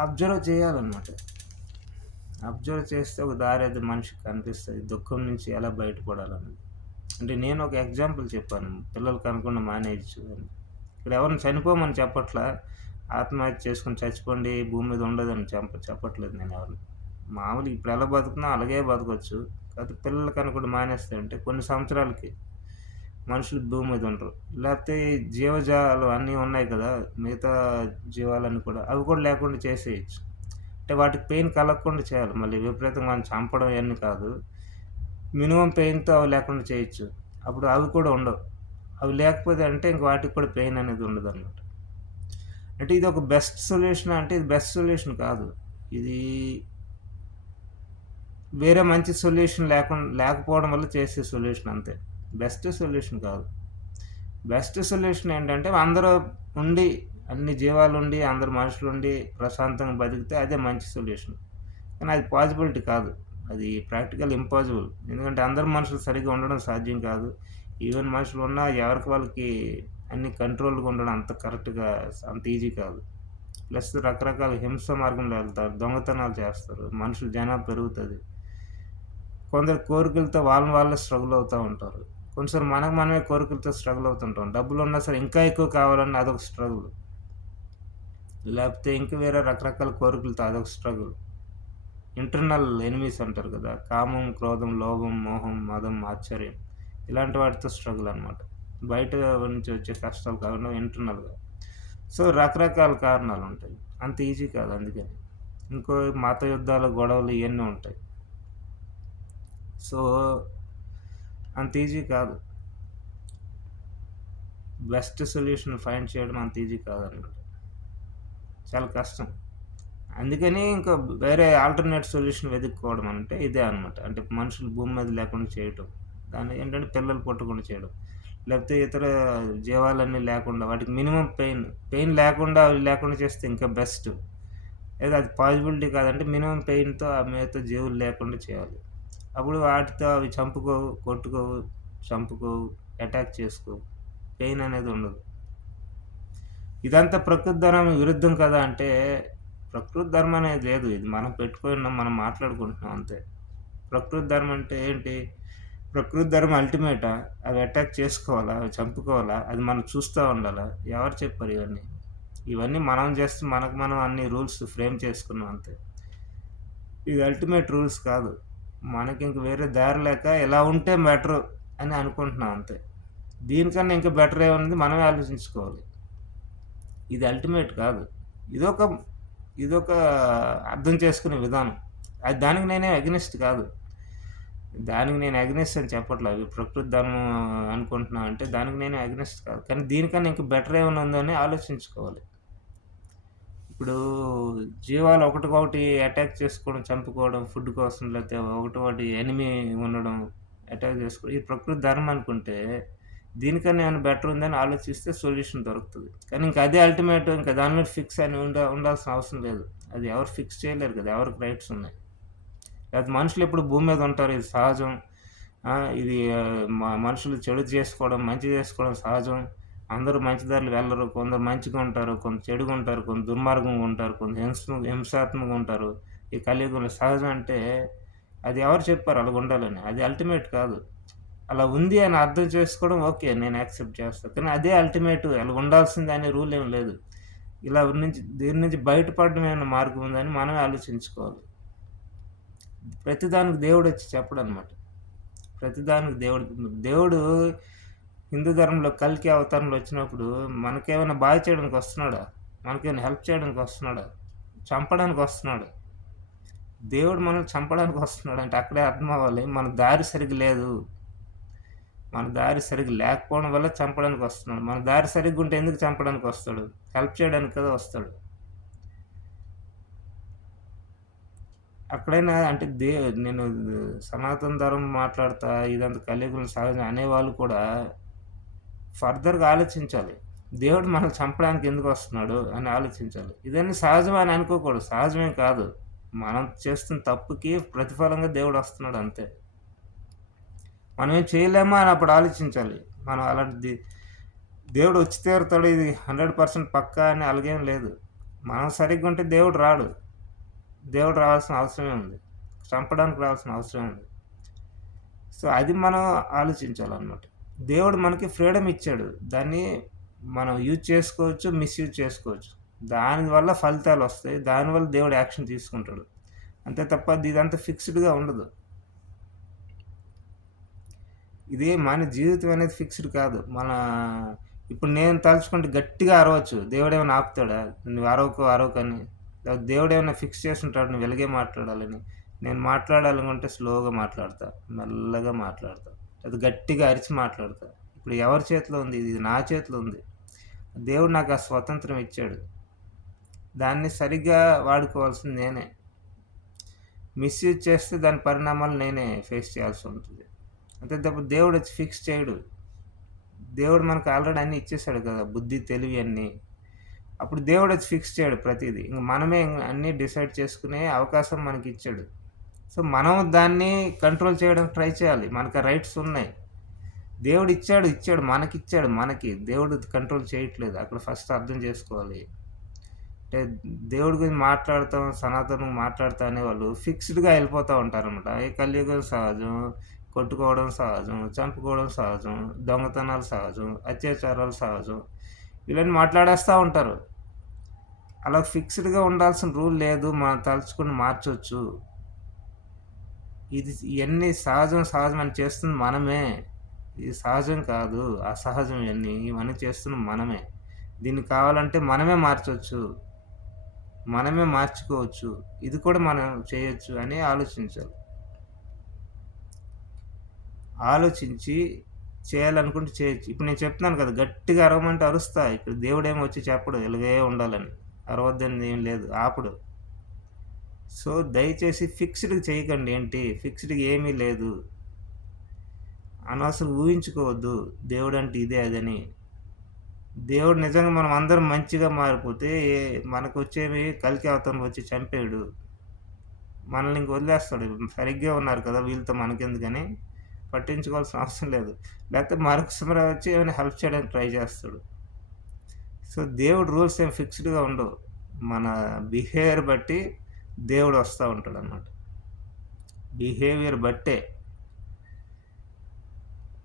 అబ్జర్వ్ చేయాలన్నమాట. అబ్జర్వ్ చేస్తే ఒక దారి అయితే మనిషికి కనిపిస్తది. దుఃఖం నుంచి ఎలా బయటపడాలన్నది. అంటే నేను ఒక ఎగ్జాంపుల్ చెప్పాను. పిల్లలకి అనకుండా మానేయొచ్చు అని. ఇక్కడ ఎవరిని చనిపోమని చెప్పట్లా. ఆత్మహత్య చేసుకొని చచ్చిపోండి భూమి మీద ఉండదని చెప్పట్లేదు నేను ఎవరిని. మామూలుగా ఇప్పుడు ఎలా బతుకుతున్నా అలాగే బతకొచ్చు. కాకపోతే పిల్లలకి అనకుండా మానేస్తే అంటే కొన్ని సంవత్సరాలకి మనుషులు భూమి మీద ఉండరు. లేకపోతే జీవజాలు అన్నీ ఉన్నాయి కదా! మిగతా జీవాలన్నీ కూడా అవి కూడా లేకుండా చేసేయొచ్చు. అంటే వాటికి పెయిన్ కలగకుండా చేయాలి. మళ్ళీ విపరీతంగా వాటిని చంపడం ఇయన్నీ కాదు. మినిమమ్ పెయిన్‌తో అవి లేకుండా చేయొచ్చు. అప్పుడు అవి కూడా ఉండవు. అవి లేకపోతే అంటే ఇంక వాటికి కూడా పెయిన్ అనేది ఉండదనమాట. అంటే ఇది ఒక బెస్ట్ సొల్యూషనా అంటే ఇది బెస్ట్ సొల్యూషన్ కాదు. ఇది వేరే మంచి సొల్యూషన్ లేకపోవడం వల్ల చేసే సొల్యూషన్ అంతే. బెస్ట్ సొల్యూషన్ కాదు. బెస్ట్ సొల్యూషన్ ఏంటంటే అందరూ ఉండి, అన్ని జీవాలుండి, అందరు మనుషులుండి ప్రశాంతంగా బతికితే అదే మంచి సొల్యూషన్. కానీ అది పాజిబిలిటీ కాదు. అది ప్రాక్టికల్ ఇంపాసిబుల్. ఎందుకంటే అందరు మనుషులు సరిగ్గా ఉండడం సాధ్యం కాదు. ఈవెన్ మనుషులున్నా ఎవరికి వాళ్ళకి అన్ని కంట్రోల్‌గా ఉండడం అంత కరెక్ట్‌గా అంత ఈజీ కాదు. ప్లస్ రకరకాల హింస మార్గంలో వెళ్తారు. దొంగతనాలు చేస్తారు. మనుషుల జనాభా పెరుగుతది. కొందరు కోరికలతో వాళ్ళే స్ట్రగుల్ అవుతా ఉంటారు. కొన్నిసార్లు మనమే కోరికలతో స్ట్రగుల్ అవుతుంటాం. డబ్బులున్నా సరే ఇంకా ఎక్కువ కావాలన్న అదొక స్ట్రగుల్. లేకపోతే ఇంకా వేరే రకరకాల కోరికలతో అదొక స్ట్రగుల్. ఇంటర్నల్ ఎనిమీస్ అంటారు కదా! కామం, క్రోధం, లోభం, మోహం, మదం, ఆశ్చర్యం ఇలాంటి వాటితో స్ట్రగుల్ అనమాట. బయట నుంచి వచ్చే కష్టాలు కాకుండా ఇంటర్నల్‌గా. సో, రకరకాల కారణాలుంటాయి. అంత ఈజీ కాదు అందుకని. ఇంకో మత యుద్ధాలు, గొడవలు ఇయన్నీ ఉంటాయి. సో, అంత ఈజీ కాదు. బెస్ట్ సొల్యూషన్ ఫైండ్ చేయడం అంత ఈజీ కాదనమాట. చాలా కష్టం. అందుకని ఇంకా వేరే ఆల్టర్‌నేట్ సొల్యూషన్ వెతుక్కోవడం అంటే ఇదే అనమాట. అంటే మనుషులు భూమి మీద లేకుండా చేయటం. దాన్ని ఏంటంటే పిల్లలు పుట్టకుండా చేయడం. లేకపోతే ఇతర జీవాలన్నీ లేకుండా వాటికి మినిమమ్ పెయిన్ లేకుండా అవి లేకుండా చేస్తే ఇంకా బెస్ట్. లేదా అది పాసిబిలిటీ కాదంటే మినిమమ్ పెయిన్‌తో ఆ మిగతా జీవులు లేకుండా చేయాలి. అప్పుడు వాటితో అవి చంపుకోవు, కొట్టుకోవు, చంపుకోవు, అటాక్ చేసుకోవు. పెయిన్ అనేది ఉండదు. ఇదంతా ప్రకృతి ధర్మం విరుద్ధం కదా అంటే, ప్రకృతి ధర్మం అనేది లేదు. ఇది మనం పెట్టుకున్నాం, మనం మాట్లాడుకుంటున్నాం అంతే. ప్రకృతి ధర్మం అంటే ఏంటి? ప్రకృతి ధర్మం అల్టిమేటా? అవి అటాక్ చేసుకోవాలా? అవి చంపుకోవాలా? అది మనం చూస్తా ఉండాలా? ఎవరు చెప్పారు ఇవన్నీ? ఇవన్నీ మనం జస్ట్ మనకు మనం అన్ని రూల్స్ ఫ్రేమ్ చేసుకున్నాం అంతే. ఇవి అల్టిమేట్ రూల్స్ కాదు. మనకింక వేరే దారి లేక ఇలా ఉంటే బెటరు అని అనుకుంటున్నాం అంతే. దీనికన్నా ఇంకా బెటర్ ఏముంది మనమే ఆలోచించుకోవాలి. ఇది అల్టిమేట్ కాదు. ఇదొక ఇదొక అర్థం చేసుకునే విధానం. అది దానికి నేనే అగెనిస్ట్ కాదు. దానికి నేను అగెనిస్ట్ అని చెప్పట్లా. అవి ప్రకృతి ధర్మం అనుకుంటున్నా అంటే దానికి నేను అగెనిస్ట్ కాదు. కానీ దీనికన్నా ఇంకా బెటర్ ఏమైనా ఉందో అని ఆలోచించుకోవాలి. ఇప్పుడు జీవాలు ఒకటికొకటి అటాక్ చేసుకోవడం, చంపుకోవడం ఫుడ్ కోసం లేకపోతే ఒకటొకటి ఎనిమీ ఉండడం, అటాక్ చేసుకోవడం ఇది ప్రకృతి ధర్మం అనుకుంటే దీనికన్నా ఏమైనా బెటర్ ఉందని ఆలోచిస్తే సొల్యూషన్ దొరుకుతది. కానీ ఇంక అదే అల్టిమేట్ ఇంకా దాని మీద ఫిక్స్ అని ఉండాల్సిన అవసరం లేదు. అది ఎవరు ఫిక్స్ చేయలేరు కదా! ఎవరికి రైట్స్ ఉన్నాయి. లేకపోతే మనుషులు ఎప్పుడు భూమి మీద ఉంటారు. ఇది సహజం. ఇది మనుషులు చెడు చేసుకోవడం, మంచి చేసుకోవడం సహజం. అందరూ మంచి దారిలో వెళ్ళరు. కొందరు మంచిగా ఉంటారు. కొందరు చెడుగా ఉంటారు. కొందరు దుర్మార్గంగా ఉంటారు. కొందరు హింసాత్మకంగా ఉంటారు. ఈ కలియుగంలో సహజం అంటే అది ఎవరు చెప్పారు అలాగుండాలని? అది అల్టిమేట్ కాదు. అలా ఉంది అని అర్థం చేసుకోవడం ఓకే. నేను యాక్సెప్ట్ చేస్తా. కానీ అదే అల్టిమేట్ అలా ఉండాల్సిందే అనే రూల్ ఏమి లేదు. దీని నుంచి బయటపడడం ఏమైనా మార్గం ఉందని మనమే ఆలోచించుకోవాలి. ప్రతిదానికి దేవుడొచ్చి చెప్పడనమాట. ప్రతిదానికి దేవుడు హిందూ ధర్మంలో కల్కి అవతారంలో వచ్చినప్పుడు మనకేమైనా బాగా చేయడానికి వస్తున్నాడా? మనకేమైనా హెల్ప్ చేయడానికి వస్తున్నాడా? చంపడానికి వస్తున్నాడు. దేవుడు మనల్ని చంపడానికి వస్తున్నాడు అంటే అక్కడే అర్థం అవ్వాలి. మన దారి సరిగ్గా లేదు. మన దారి సరిగ్గా లేకపోవడం వల్ల చంపడానికి వస్తున్నాడు. మన దారి సరిగ్గా ఉంటే ఎందుకు చంపడానికి వస్తాడు? హెల్ప్ చేయడానికి కదా వస్తాడు. అక్కడైనా అంటే నేను సనాతన ధర్మం మాట్లాడతా ఇదంతా కలియుగం సహజం అనేవాళ్ళు కూడా ఫర్దర్‌గా ఆలోచించాలి. దేవుడు మనల్ని చంపడానికి ఎందుకు వస్తున్నాడు అని ఆలోచించాలి. ఇదన్నీ సహజం అని అనుకోకూడదు. సహజమేం కాదు. మనం చేస్తున్న తప్పుకి ప్రతిఫలంగా దేవుడు వస్తున్నాడు అంతే. మనం ఏం చేయలేమా అని అప్పుడు ఆలోచించాలి. మనం అలాంటిది దేవుడు వచ్చి తీరుతాడు ఇది 100% పక్కా అని అలాగేం లేదు. మనం సరిగ్గా ఉంటే దేవుడు రాడు. దేవుడు రావాల్సిన అవసరమే ఉంది. చంపడానికి రావాల్సిన అవసరమే ఉంది. సో, అది మనం ఆలోచించాలన్నమాట. దేవుడు మనకి ఫ్రీడమ్ ఇచ్చాడు. దాన్ని మనం యూజ్ చేసుకోవచ్చు, మిస్‌యూజ్ చేసుకోవచ్చు. దానివల్ల ఫలితాలొస్తాయి. దానివల్ల దేవుడు యాక్షన్ తీసుకుంటాడు. అంతే తప్ప ఇదంతా ఫిక్స్‌డ్‌గా ఉండదు. ఇది మన జీవితం అనేది ఫిక్స్‌డ్ కాదు. ఇప్పుడు నేను తలుచుకుంటే గట్టిగా అరవచ్చు. దేవుడేమైనా ఆపుతాడా? నువ్వు అరవకని. దేవుడేమైనా ఫిక్స్ చేసుంటాడు నువ్వు ఇలాగే మాట్లాడాలని. నేను మాట్లాడాలనుకుంటే స్లోగా మాట్లాడతా. మెల్లగా మాట్లాడతా. అది గట్టిగా అరిచి మాట్లాడతా. ఇప్పుడు ఎవరి చేతిలో ఉంది? ఇది నా చేతిలో ఉంది. దేవుడు నాకు ఆ స్వతంత్రం ఇచ్చాడు. దాన్ని సరిగ్గా వాడుకోవాల్సింది నేనే. మిస్‌యూజ్ చేస్తే దాని పరిణామాలు నేనే ఫేస్ చేయాల్సి ఉంటుంది. అంతే తప్ప దేవుడొచ్చి ఫిక్స్ చేయడు. దేవుడు మనకు ఆల్రెడీ అన్నీ ఇచ్చేసాడు కదా! బుద్ధి, తెలివి అన్నీ. అప్పుడు దేవుడొచ్చి ఫిక్స్ చేయడు ప్రతీదీ. మనమే అన్నీ డిసైడ్ చేసుకునే అవకాశం మనకిచ్చాడు. సో, మనం దాన్ని కంట్రోల్ చేయడానికి ట్రై చేయాలి. మనకు ఆ రైట్స్ ఉన్నాయి. దేవుడు ఇచ్చాడు. మనకి. దేవుడు కంట్రోల్ చేయట్లేదు. అక్కడ ఫస్ట్ అర్థం చేసుకోవాలి. అంటే దేవుడి గురించి సనాతనం మాట్లాడతా అనేవాళ్ళు ఫిక్స్డ్‌గా వెళ్ళిపోతా ఉంటారనమాట. ఈ కలియుగం సహజం, కొట్టుకోవడం సహజం, చంపుకోవడం సహజం, దొంగతనాలు సహజం, అత్యాచారాలు సహజం. ఇవన్నీ మాట్లాడేస్తా ఉంటారు. అలా ఫిక్స్డ్‌గా ఉండాల్సిన రూల్ లేదు. మనం తలుచుకుని మార్చొచ్చు. ఇయన్నీ సహజం అని చేస్తుంది మనమే. ఇది సహజం కాదు. అసహజం ఇవన్నీ చేస్తున్న మనమే. దీన్ని కావాలంటే మనమే మార్చొచ్చు. మనమే మార్చుకోవచ్చు. ఇది కూడా మనం చేయొచ్చు అని ఆలోచించాలి. ఆలోచించి చేయాలనుకుంటే చేయొచ్చు. ఇప్పుడు నేను చెప్తున్నాను కదా! గట్టిగా అరవమంటే అరుస్తా. ఇక్కడ దేవుడేమో వచ్చి చెప్పడు ఇలాగే ఉండాలని. అరవద్దని ఏం లేదు. ఆపడు. సో, దయచేసి ఫిక్స్‌డ్‌గా చేయకండి. ఫిక్స్‌డ్‌గా ఏమీ లేదు. అనవసరం ఊహించుకోవద్దు. దేవుడంటే ఇదే అదని. దేవుడు నిజంగా మనం అందరం మంచిగా మారిపోతే మనకొచ్చేవి కల్కి అవతారం వచ్చి చంపేయడు. మనల్ని ఇంక వదిలేస్తాడు. సరిగ్గా ఉన్నారు కదా! వీళ్ళతో మనకెందుకని పట్టించుకోవాల్సిన అవసరం లేదు. లేకపోతే మరొకసారి వచ్చి ఏమైనా హెల్ప్ చేయడానికి ట్రై చేస్తాడు. సో, దేవుడి రూల్స్ ఏం ఫిక్స్‌డ్‌గా ఉండవు. మన బిహేవియర్ బట్టి దేవుడు వస్తా ఉంటాడనమాట. బిహేవియర్ బట్టే.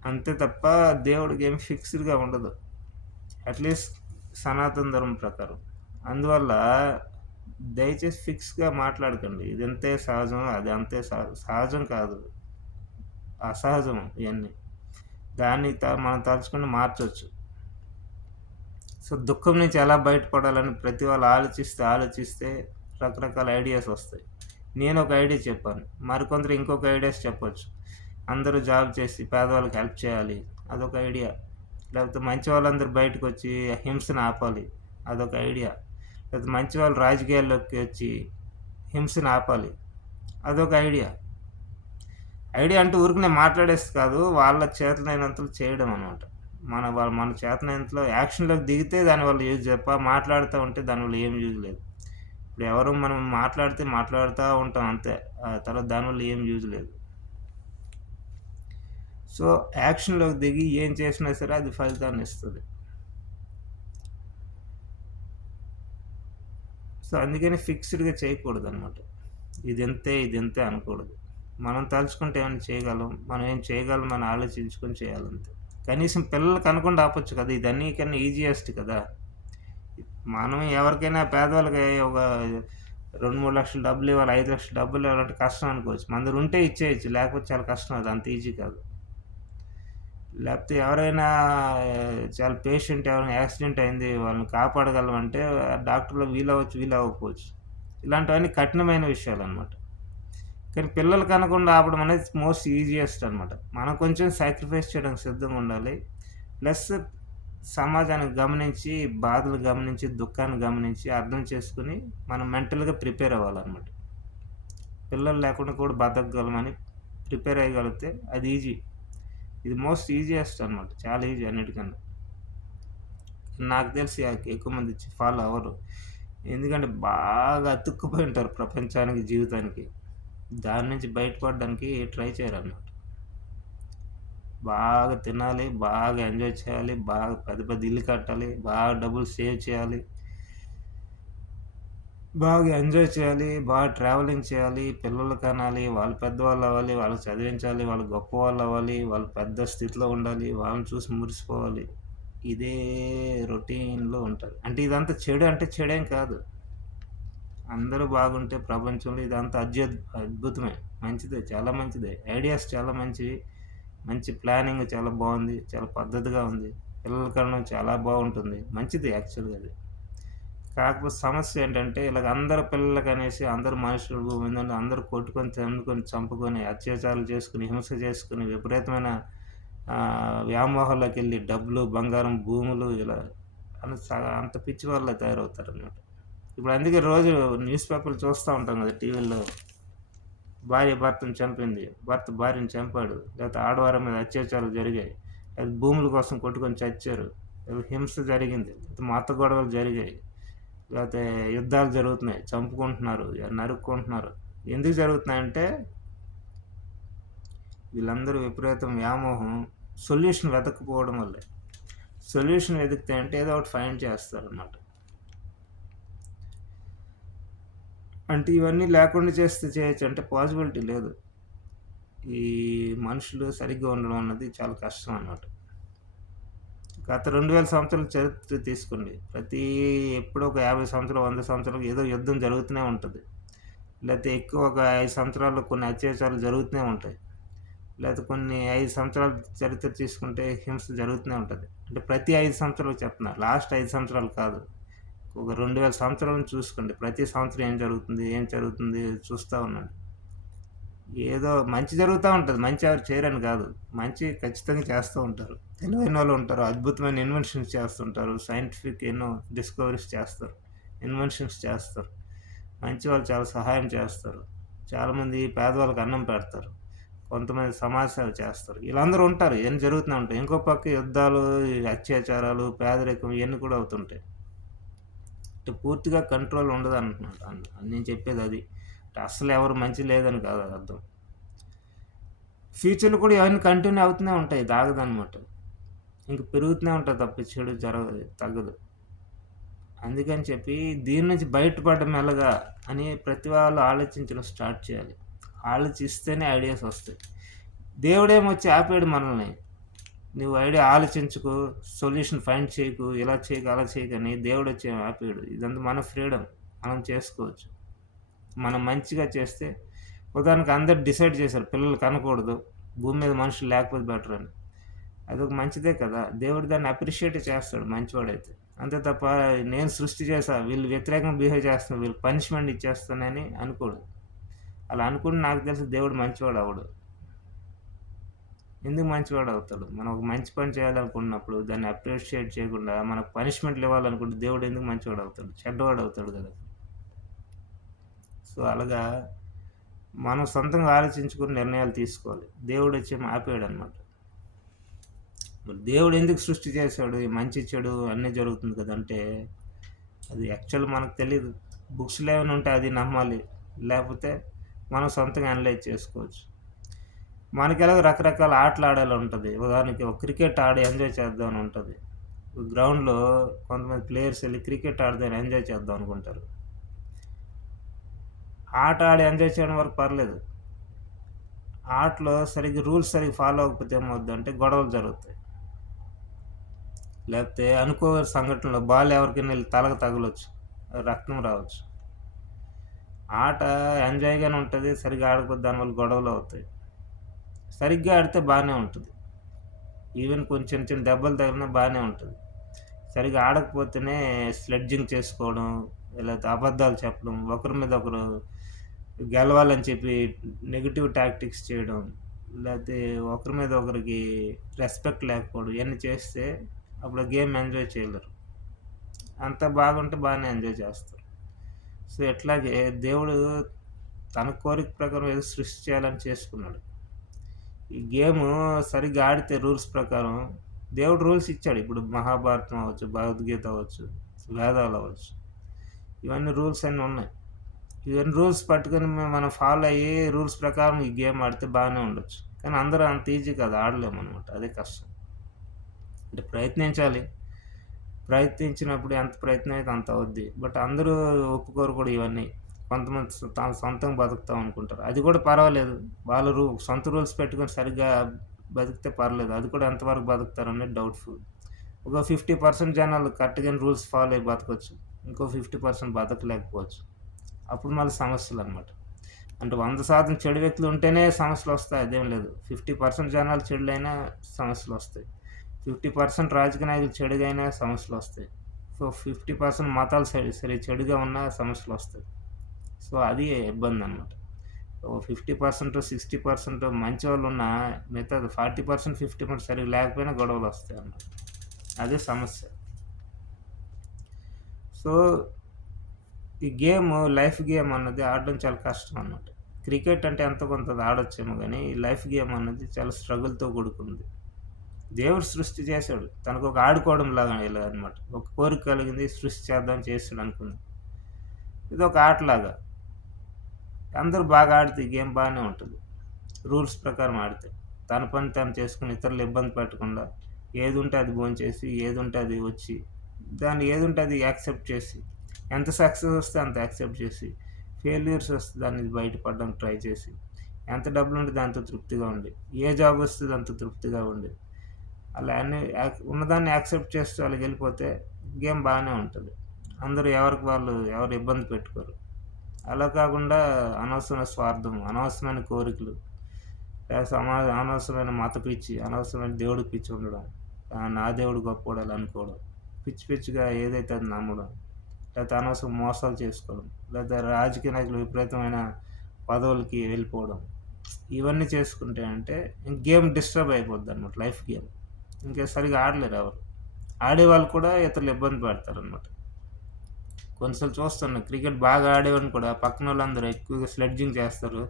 అంతే తప్ప దేవుడికేమి ఫిక్స్‌డ్‌గా ఉండదు. అట్‌లీస్ట్ సనాతన ధర్మం ప్రకారం. అందువల్ల దయచేసి ఫిక్స్‌గా మాట్లాడకండి. ఇదంతే సహజం, అది అంతే సహజం కాదు. అసహజం ఇయన్నీ. దాన్ని మనం తలుచుకుంటే మార్చొచ్చు. సో, దుఃఖం నుంచి ఎలా బయటపడాలని ప్రతి వాళ్ళు ఆలోచిస్తే రకరకాల ఐడియాస్ వస్తాయి. నేనొక ఐడియా చెప్పాను. మరికొందరు ఇంకొక ఐడియాస్ చెప్పొచ్చు. అందరూ జాబ్ చేసి పేదవాళ్ళకి హెల్ప్ చేయాలి. అదొక ఐడియా. లేకపోతే మంచి వాళ్ళందరూ బయటకొచ్చి హింసను ఆపాలి. అదొక ఐడియా. లేకపోతే మంచి వాళ్ళు రాజకీయాల్లోకి వచ్చి హింసను ఆపాలి. అదొక ఐడియా. ఐడియా అంటే ఊరికనే మాట్లాడేసి కాదు. వాళ్ళ చేతనైనంతలో చేయడం అనమాట. మన చేతనైనంతలో యాక్షన్‌లోకి దిగితే దానివల్ల యూజ్ తప్ప మాట్లాడుతా ఉంటే దానివల్ల ఏం యూజ్ లేదు. ఇప్పుడు మనం మాట్లాడుతా ఉంటాం అంతే. తర్వాత దానివల్ల ఏం యూజ్ లేదు. సో, యాక్షన్‌లోకి దిగి ఏం చేసినా సరే అది ఫలితాన్నిస్తది. సో, అందుకని ఫిక్స్‌డ్‌గా చేయకూడదనమాట. ఇదింతే అనకూడదు. మనం తలుచుకుంటే ఏమైనా చేయగలం. మనం ఏం చేయగలం అని ఆలోచించుకొని చేయాలంతే. కనీసం పిల్లలకి అనకుండా ఆపొచ్చు కదా! ఇది అన్నికన్నా ఈజియెస్ట్ కదా! మనం ఎవరికైనా పేదవాళ్ళకి ఒక 2, 3 లక్షలు డబ్బులివ్వాలి, 5 లక్షలు డబ్బులివ్వాలంటే కష్టం అనుకోవచ్చు. మన దగ్గర ఉంటే ఇచ్చేయొచ్చు. లేకపోతే చాలా కష్టం అది. అంత ఈజీ కాదు. లేకపోతే ఎవరైనా చాలా పేషెంట్ ఎవరైనా యాక్సిడెంట్ అయింది. వాళ్ళని కాపాడగలమంటే డాక్టర్లు వీలవ్వకపోవచ్చు. ఇలాంటివన్నీ కఠినమైన విషయాలనమాట. కానీ పిల్లలకి అనకుండా ఆపడం అనేది మోస్ట్ ఈజియెస్ట్ అనమాట. మనం కొంచెం సాక్రిఫైస్ చేయడానికి సిద్ధంగా ఉండాలి. ప్లస్ సమాజాన్ని గమనించి, బాధలు గమనించి, దుఃఖాన్ని గమనించి, అర్థం చేసుకొని మనం మెంటల్‌గా ప్రిపేర్ అవ్వాలనమాట. పిల్లలు లేకుండా కూడా బతకగలమని ప్రిపేర్ అయ్యగలిగితే అది ఈజీ. ఇది మోస్ట్ ఈజియెస్ట్ అనమాట. చాలా ఈజీ అన్నిటికన్నా. నాకు తెలిసి ఎక్కువ మంది ఫాలో అవ్వరు. ఎందుకంటే బాగా అతుక్కుపోయి ఉంటారు ప్రపంచానికి, జీవితానికి. దాని నుంచి బయటపడడానికి ట్రై చేయరనమాట. బాగా తినాలి, బాగా ఎంజాయ్ చేయాలి, బాగా పెద్ద పెద్ద ఇల్లు కట్టాలి, బాగా డబ్బులు సేవ్ చేయాలి. బాగా ఎంజాయ్ చేయాలి, బాగా ట్రావెలింగ్ చేయాలి, పిల్లలు కనాలి, వాళ్ళు పెద్దవాళ్ళవ్వాలి, వాళ్ళకి చదివించాలి, వాళ్ళు గొప్పవాళ్ళవ్వాలి, వాళ్ళు పెద్ద స్థితిలో ఉండాలి, వాళ్ళని చూసి మురిసిపోవాలి. ఇదే రొటీన్‌లో ఉంటది. అంటే ఇదంతా చెడు అంటే చెడేం కాదు. అందరూ బాగుంటే ప్రపంచంలో ఇదంతా అద్భుతమే. మంచిదే. చాలా మంచిదే. ఐడియాస్ చాలా మంచివి. మంచి ప్లానింగ్ చాలా బావుంది. చాలా పద్ధతిగా ఉంది. పిల్లల కనడం చాలా బావుంటుంది. మంచిది యాక్చువల్‌గా అది. కాకపోతే సమస్య ఏంటంటే ఇలాగ అందరు పిల్లలకనేసి అందరు మనుషులు భూమి మీద ఉన్న అందరూ కొట్టుకొని, తన్నుకొని, చంపుకొని, అత్యాచారాలు చేసుకొని, హింస చేసుకొని, విపరీతమైన వ్యామోహాల్లోకెళ్ళి డబ్బులు, బంగారం, భూములు ఇలా అంత పిచ్చి వాళ్ళే తయారవుతారనమాట. ఇప్పుడు అందుకే రోజు న్యూస్ పేపర్‌లు చూస్తా ఉంటాం కదా! టీవీల్లో. భార్య భర్తను చంపింది. భర్త భార్యను చంపాడు. లేకపోతే ఆడవారి మీద అత్యాచారాలు జరిగాయి. లేదా భూముల కోసం కొట్టుకొని చచ్చారు. లేదా హింస జరిగింది. లేకపోతే మత గొడవలు జరిగాయి. లేకపోతే యుద్ధాలు జరుగుతున్నాయి. చంపుకుంటున్నారు. నరుక్కుంటున్నారు. ఎందుకు జరుగుతున్నాయంటే వీళ్ళందరూ విపరీతం వ్యామోహం సొల్యూషన్ వెతకపోవడం వల్లే. సొల్యూషన్ వెతికితే అంటే ఏదో ఒకటి ఫైండ్ చేస్తారనమాట. అంటే ఇవన్నీ లేకుండా చేస్తే చేయొచ్చు అంటే పాసిబిలిటీ లేదు. ఈ మనుషులు సరిగ్గా ఉండడం అన్నది చాలా కష్టం అన్నమాట. గత 2000 సంవత్సరాల చరిత్ర తీసుకోండి. ఎప్పుడో ఒక 50 సంవత్సరాలు, 100 సంవత్సరాలకు ఏదో యుద్ధం జరుగుతూనే ఉంటది. లేతే ఎక్కువ ఒక 5 సంవత్సరాల్లో కొన్ని అత్యాచారాలు జరుగుతూనే ఉంటాయి. లేతే కొన్ని 5 సంవత్సరాల చరిత్ర తీసుకుంటే హింస జరుగుతూనే ఉంటది. అంటే ప్రతి 5 సంవత్సరాలకు చెప్తున్నా. లాస్ట్ 5 సంవత్సరాలు కాదు. ఒక 2000 సంవత్సరాలను చూసుకోండి. ప్రతి సంవత్సరం ఏం జరుగుతుంది చూస్తా ఉండండి. ఏదో మంచి జరుగుతా ఉంటది. మంచి ఎవరు చేయరని కాదు. మంచి ఖచ్చితంగా చేస్తూ ఉంటారు. తెలివైనోళ్ళు ఉంటారు. అద్భుతమైన ఇన్వెన్షన్స్ చేస్తుంటారు. సైంటిఫిక్ ఎన్నో డిస్కవరీస్ చేస్తారు. ఇన్వెన్షన్స్ చేస్తారు. మంచి వాళ్ళు చాలా సహాయం చేస్తారు. చాలామంది పేదవాళ్ళకి అన్నం పెడతారు. కొంతమంది సమాజ సేవ చేస్తారు. వీళ్ళందరూ ఉంటారు. ఇయన్నీ జరుగుతూనే ఉంటాయి. ఇంకో పక్క యుద్ధాలు, ఈ అత్యాచారాలు, పేదరికం ఇయన్నీ కూడా అవుతుంటాయి. అంటే పూర్తిగా కంట్రోల్ ఉండదంటున్నాడు. నేను చెప్పేది అది. అంటే అస్సలు ఎవరు మంచి లేదని కాదు అర్థం. ఫ్యూచర్‌లో కూడా ఇవన్నీ కంటిన్యూ అవుతూనే ఉంటాయి. ఇది ఆగదనమాట. ఇంక పెరుగుతూనే ఉంటది తప్ప చెడు తగ్గదు. అందుకని చెప్పి దీని నుంచి బయటపడడం ఎలాగా అని ప్రతి వాళ్ళు ఆలోచించడం స్టార్ట్ చేయాలి. ఆలోచిస్తేనే ఐడియాస్ వస్తాయి. దేవుడేమొచ్చి ఆపాడు మనల్ని. నువ్వు ఐడియా ఆలోచించకు, సొల్యూషన్ ఫైండ్ చేయకు, ఇలా చేయకు, అలా చేయకని దేవుడొచ్చి ఆపాడు. ఇదంతా మన ఫ్రీడమ్. మనం చేసుకోవచ్చు. మనం మంచిగా చేస్తే ఉదాహరణకు అందరూ డిసైడ్ చేశారు పిల్లలు కనకూడదు. భూమి మీద మనుషులు లేకపోతే బెటర్ అని. అదొక మంచిదే కదా! దేవుడు దాన్ని అప్రిషియేట్ చేస్తాడు మంచివాడైతే. అంతే తప్ప నేను సృష్టి చేశా, వీళ్ళు వ్యతిరేకంగా బిహేవ్ చేస్తున్నారు, వీళ్ళకి పనిష్మెంట్ ఇచ్చేస్తానని అనుకోడు. అలా అనుకుంటే నాకు తెలిసి దేవుడు మంచివాడు అవ్వడు. ఎందుకు మంచివాడు అవుతాడు? మనం ఒక మంచి పని చేయాలనుకున్నప్పుడు దాన్ని అప్రిషియేట్ చేయకుండా మనకు పనిష్మెంట్లు ఇవ్వాలనుకుంటే దేవుడు ఎందుకు మంచివాడు అవుతాడు? చెడ్డవాడు అవుతాడు కదా! సో, అలాగా మనం సొంతంగా ఆలోచించుకొని నిర్ణయాలు తీసుకోవాలి. దేవుడొచ్చేమో ఆపేయడనమాట. మరి దేవుడు ఎందుకు సృష్టి చేశాడు? ఈ మంచి, చెడు అన్నీ జరుగుతుంది కదా! అంటే అది యాక్చువల్ మనకు తెలీదు. బుక్స్‌లో ఏమైనా ఉంటే అది నమ్మాలి. లేకపోతే మనం సొంతంగా అనలైజ్ చేసుకోవచ్చు. మనకెలాగో రకరకాల ఆటలు ఆడాలంటది. ఉదాహరణకి ఒక క్రికెట్ ఆడి ఎంజాయ్ చేద్దాం అని ఉంటది. గ్రౌండ్‌లో కొంతమంది ప్లేయర్స్ ఎళ్లి క్రికెట్ ఆడితే ఎంజాయ్ చేద్దాం అనుకుంటారు. ఆట ఆడి ఎంజాయ్ చేయడం వరకు పర్లేదు. ఆటలో రూల్స్ సరిగ్గా ఫాలో అవ్వకపోతే ఏమవుద్దంటే గొడవలు జరుగుతాయి. లేకపోతే అనుకోని సంఘటనలో బాల్ ఎవరికైనా ఎళ్లి తలకు తగలొచ్చు. రక్తం రావచ్చు. ఆట ఎంజాయ్‌గానే ఉంటది. సరిగ్గా ఆడకపోతే దానివల్ల గొడవలు అవుతాయి. సరిగ్గా ఆడితే బానే ఉంటది. ఈవెన్ కొంచెం చిన్న చిన్న దెబ్బలు తగిలినా బానే ఉంటది. సరిగ్గా ఆడకపోతేనే స్లెడ్జింగ్ చేసుకోవడం, లేకపోతే అబద్ధాలు చెప్పడం, ఒకరి మీద ఒకరు గెలవాలని చెప్పి నెగెటివ్ టాక్టిక్స్ చేయడం, లేతే ఒకరి మీద ఒకరికి రెస్పెక్ట్ లేకపోవడం ఇయన్నీ చేస్తే అప్పుడు గేమ్ ఎంజాయ్ చేయలేరు. అంతా బాగుంటే బానే ఎంజాయ్ చేస్తారు. సో, ఇట్లాగే దేవుడు తన కోరిక ప్రకారం ఏదో సృష్టి చేయాలని చేసుకున్నాడు. ఈ గేము సరిగ్గా ఆడితే రూల్స్ ప్రకారం దేవుడు రూల్స్ ఇచ్చాడు. ఇప్పుడు మహాభారతం అవ్వచ్చు, భగవద్గీత అవ్వచ్చు, వేదాలు అవ్వచ్చు. ఇవన్నీ రూల్స్ అన్నీ ఉన్నాయి. ఇవన్నీ రూల్స్ పట్టుకొని మనం ఫాలో అయ్యి రూల్స్ ప్రకారం ఈ గేమ్ ఆడితే బాగానే ఉండొచ్చు. కానీ అందరూ అంత ఈజీ కాదు. ఆడలేమనమాట. అదే కష్టం. అంటే ప్రయత్నించాలి. ప్రయత్నించినప్పుడు ఎంత ప్రయత్నం అయితే అంత అవుద్ది. బట్ అందరూ ఒప్పుకోరు కూడా ఇవన్నీ. కొంతమంది తాము సొంతంగా బతుకుతాం అనుకుంటారు. అది కూడా పర్వాలేదు. వాళ్ళు సొంత రూల్స్ పెట్టుకొని సరిగ్గా బతికితే పర్లేదు. అది కూడా ఎంతవరకు బతుకుతారనేది డౌట్‌ఫుల్. ఒక 50% జనాలు కరెక్ట్‌గానే రూల్స్ ఫాలో అయ్యి బతకొచ్చు. ఇంకో 50% బతకలేకపోవచ్చు. అప్పుడు మళ్ళీ సమస్యలనమాట. అంటే 100% చెడు వ్యక్తులు ఉంటేనే సమస్యలొస్తాయి అదేం లేదు. 50% జనాలు చెడులైనా సమస్యలొస్తాయి. 50% రాజకీయ నాయకులు చెడుగా అయినా సమస్యలొస్తాయి. సో, 50% మతాలు చెడుగా ఉన్నా సమస్యలొస్తాయి. సో, అది ఇబ్బందనమాట. ఓ 50%, 60% మంచోళ్ళున్నా మిగతాది 40%, 50% సరిగ్గా లేకపోయినా గొడవలొస్తాయన్నమాట. అదే సమస్య. సో, ఈ లైఫ్ గేమ్ అన్నది ఆడడం చాలా కష్టం అన్నమాట. క్రికెట్ అంటే ఎంతో కొంత ఆడొచ్చేమో గానీ, ఈ లైఫ్ గేమ్ అన్నది చాలా స్ట్రగుల్‌తో కూడుకుంది. దేవుడు సృష్టి చేశాడు. తనకొక ఆడుకోవడంలాగా ఇలా అన్నమాట. ఒక కోరిక కలిగింది, సృష్టి చేద్దాం చేసాడనుకుంది. ఇదొక ఆటలాగా. అందరూ బాగా ఆడితే ఈ గేమ్ బానే ఉంటది. రూల్స్ ప్రకారం ఆడితే. తన పని తను చేసుకొని ఇతరులు ఇబ్బంది పెట్టకుండా ఏదుంటే అది భోంచేసి, ఏదుంటే అది వచ్చి, దాన్ని ఏదుంటే అది యాక్సెప్ట్ చేసి, ఎంత సక్సెస్ వస్తే అంత యాక్సెప్ట్ చేసి, ఫెయిల్యూర్స్ వస్తే దాని నుంచి బయటపడడానికి ట్రై చేసి, ఎంత డబ్బులుంటే దాంతో తృప్తిగా ఉండి, ఏ జాబ్ వస్తే దాంతో తృప్తిగా ఉండి, అలా అన్నీ ఉన్నదాన్ని యాక్సెప్ట్ చేస్తూ అలాగెళ్ళిపోతే గేమ్ బానే ఉంటది. అందరూ ఎవరికి వాళ్ళు ఎవరు ఇబ్బంది పెట్టుకోరు. అలా కాకుండా అనవసరమైన స్వార్థం, అనవసరమైన కోరికలు, అనవసరమైన మత పిచ్చి, అనవసరమైన దేవుడి పిచ్చి ఉండడం. నా దేవుడు గొప్పోడు అలా అనుకోవడం. పిచ్చి పిచ్చిగా ఏదైతే అది నమ్మడం. లేతే అనవసరంగా మోసాలు చేసుకోవడం. లేదా రాజకీయ నాయకులు విపరీతమైన పదవులకి వెళ్ళిపోవడం. ఇవన్నీ చేసుకుంటే అంటే గేమ్ డిస్టర్బ్ అయిపోద్దనమాట, లైఫ్ గేమ్. ఇంకా సరిగ్గా ఆడలేరు ఎవరు. ఆడేవాళ్ళు కూడా ఇతరులు ఇబ్బంది పెడతారనమాట. కొన్నిసార్లు చూస్తున్నాను క్రికెట్ బాగా ఆడేవాడిని కూడా పక్కనోళ్ళందరూ ఎక్కువగా స్లెడ్జింగ్ చేస్తారు.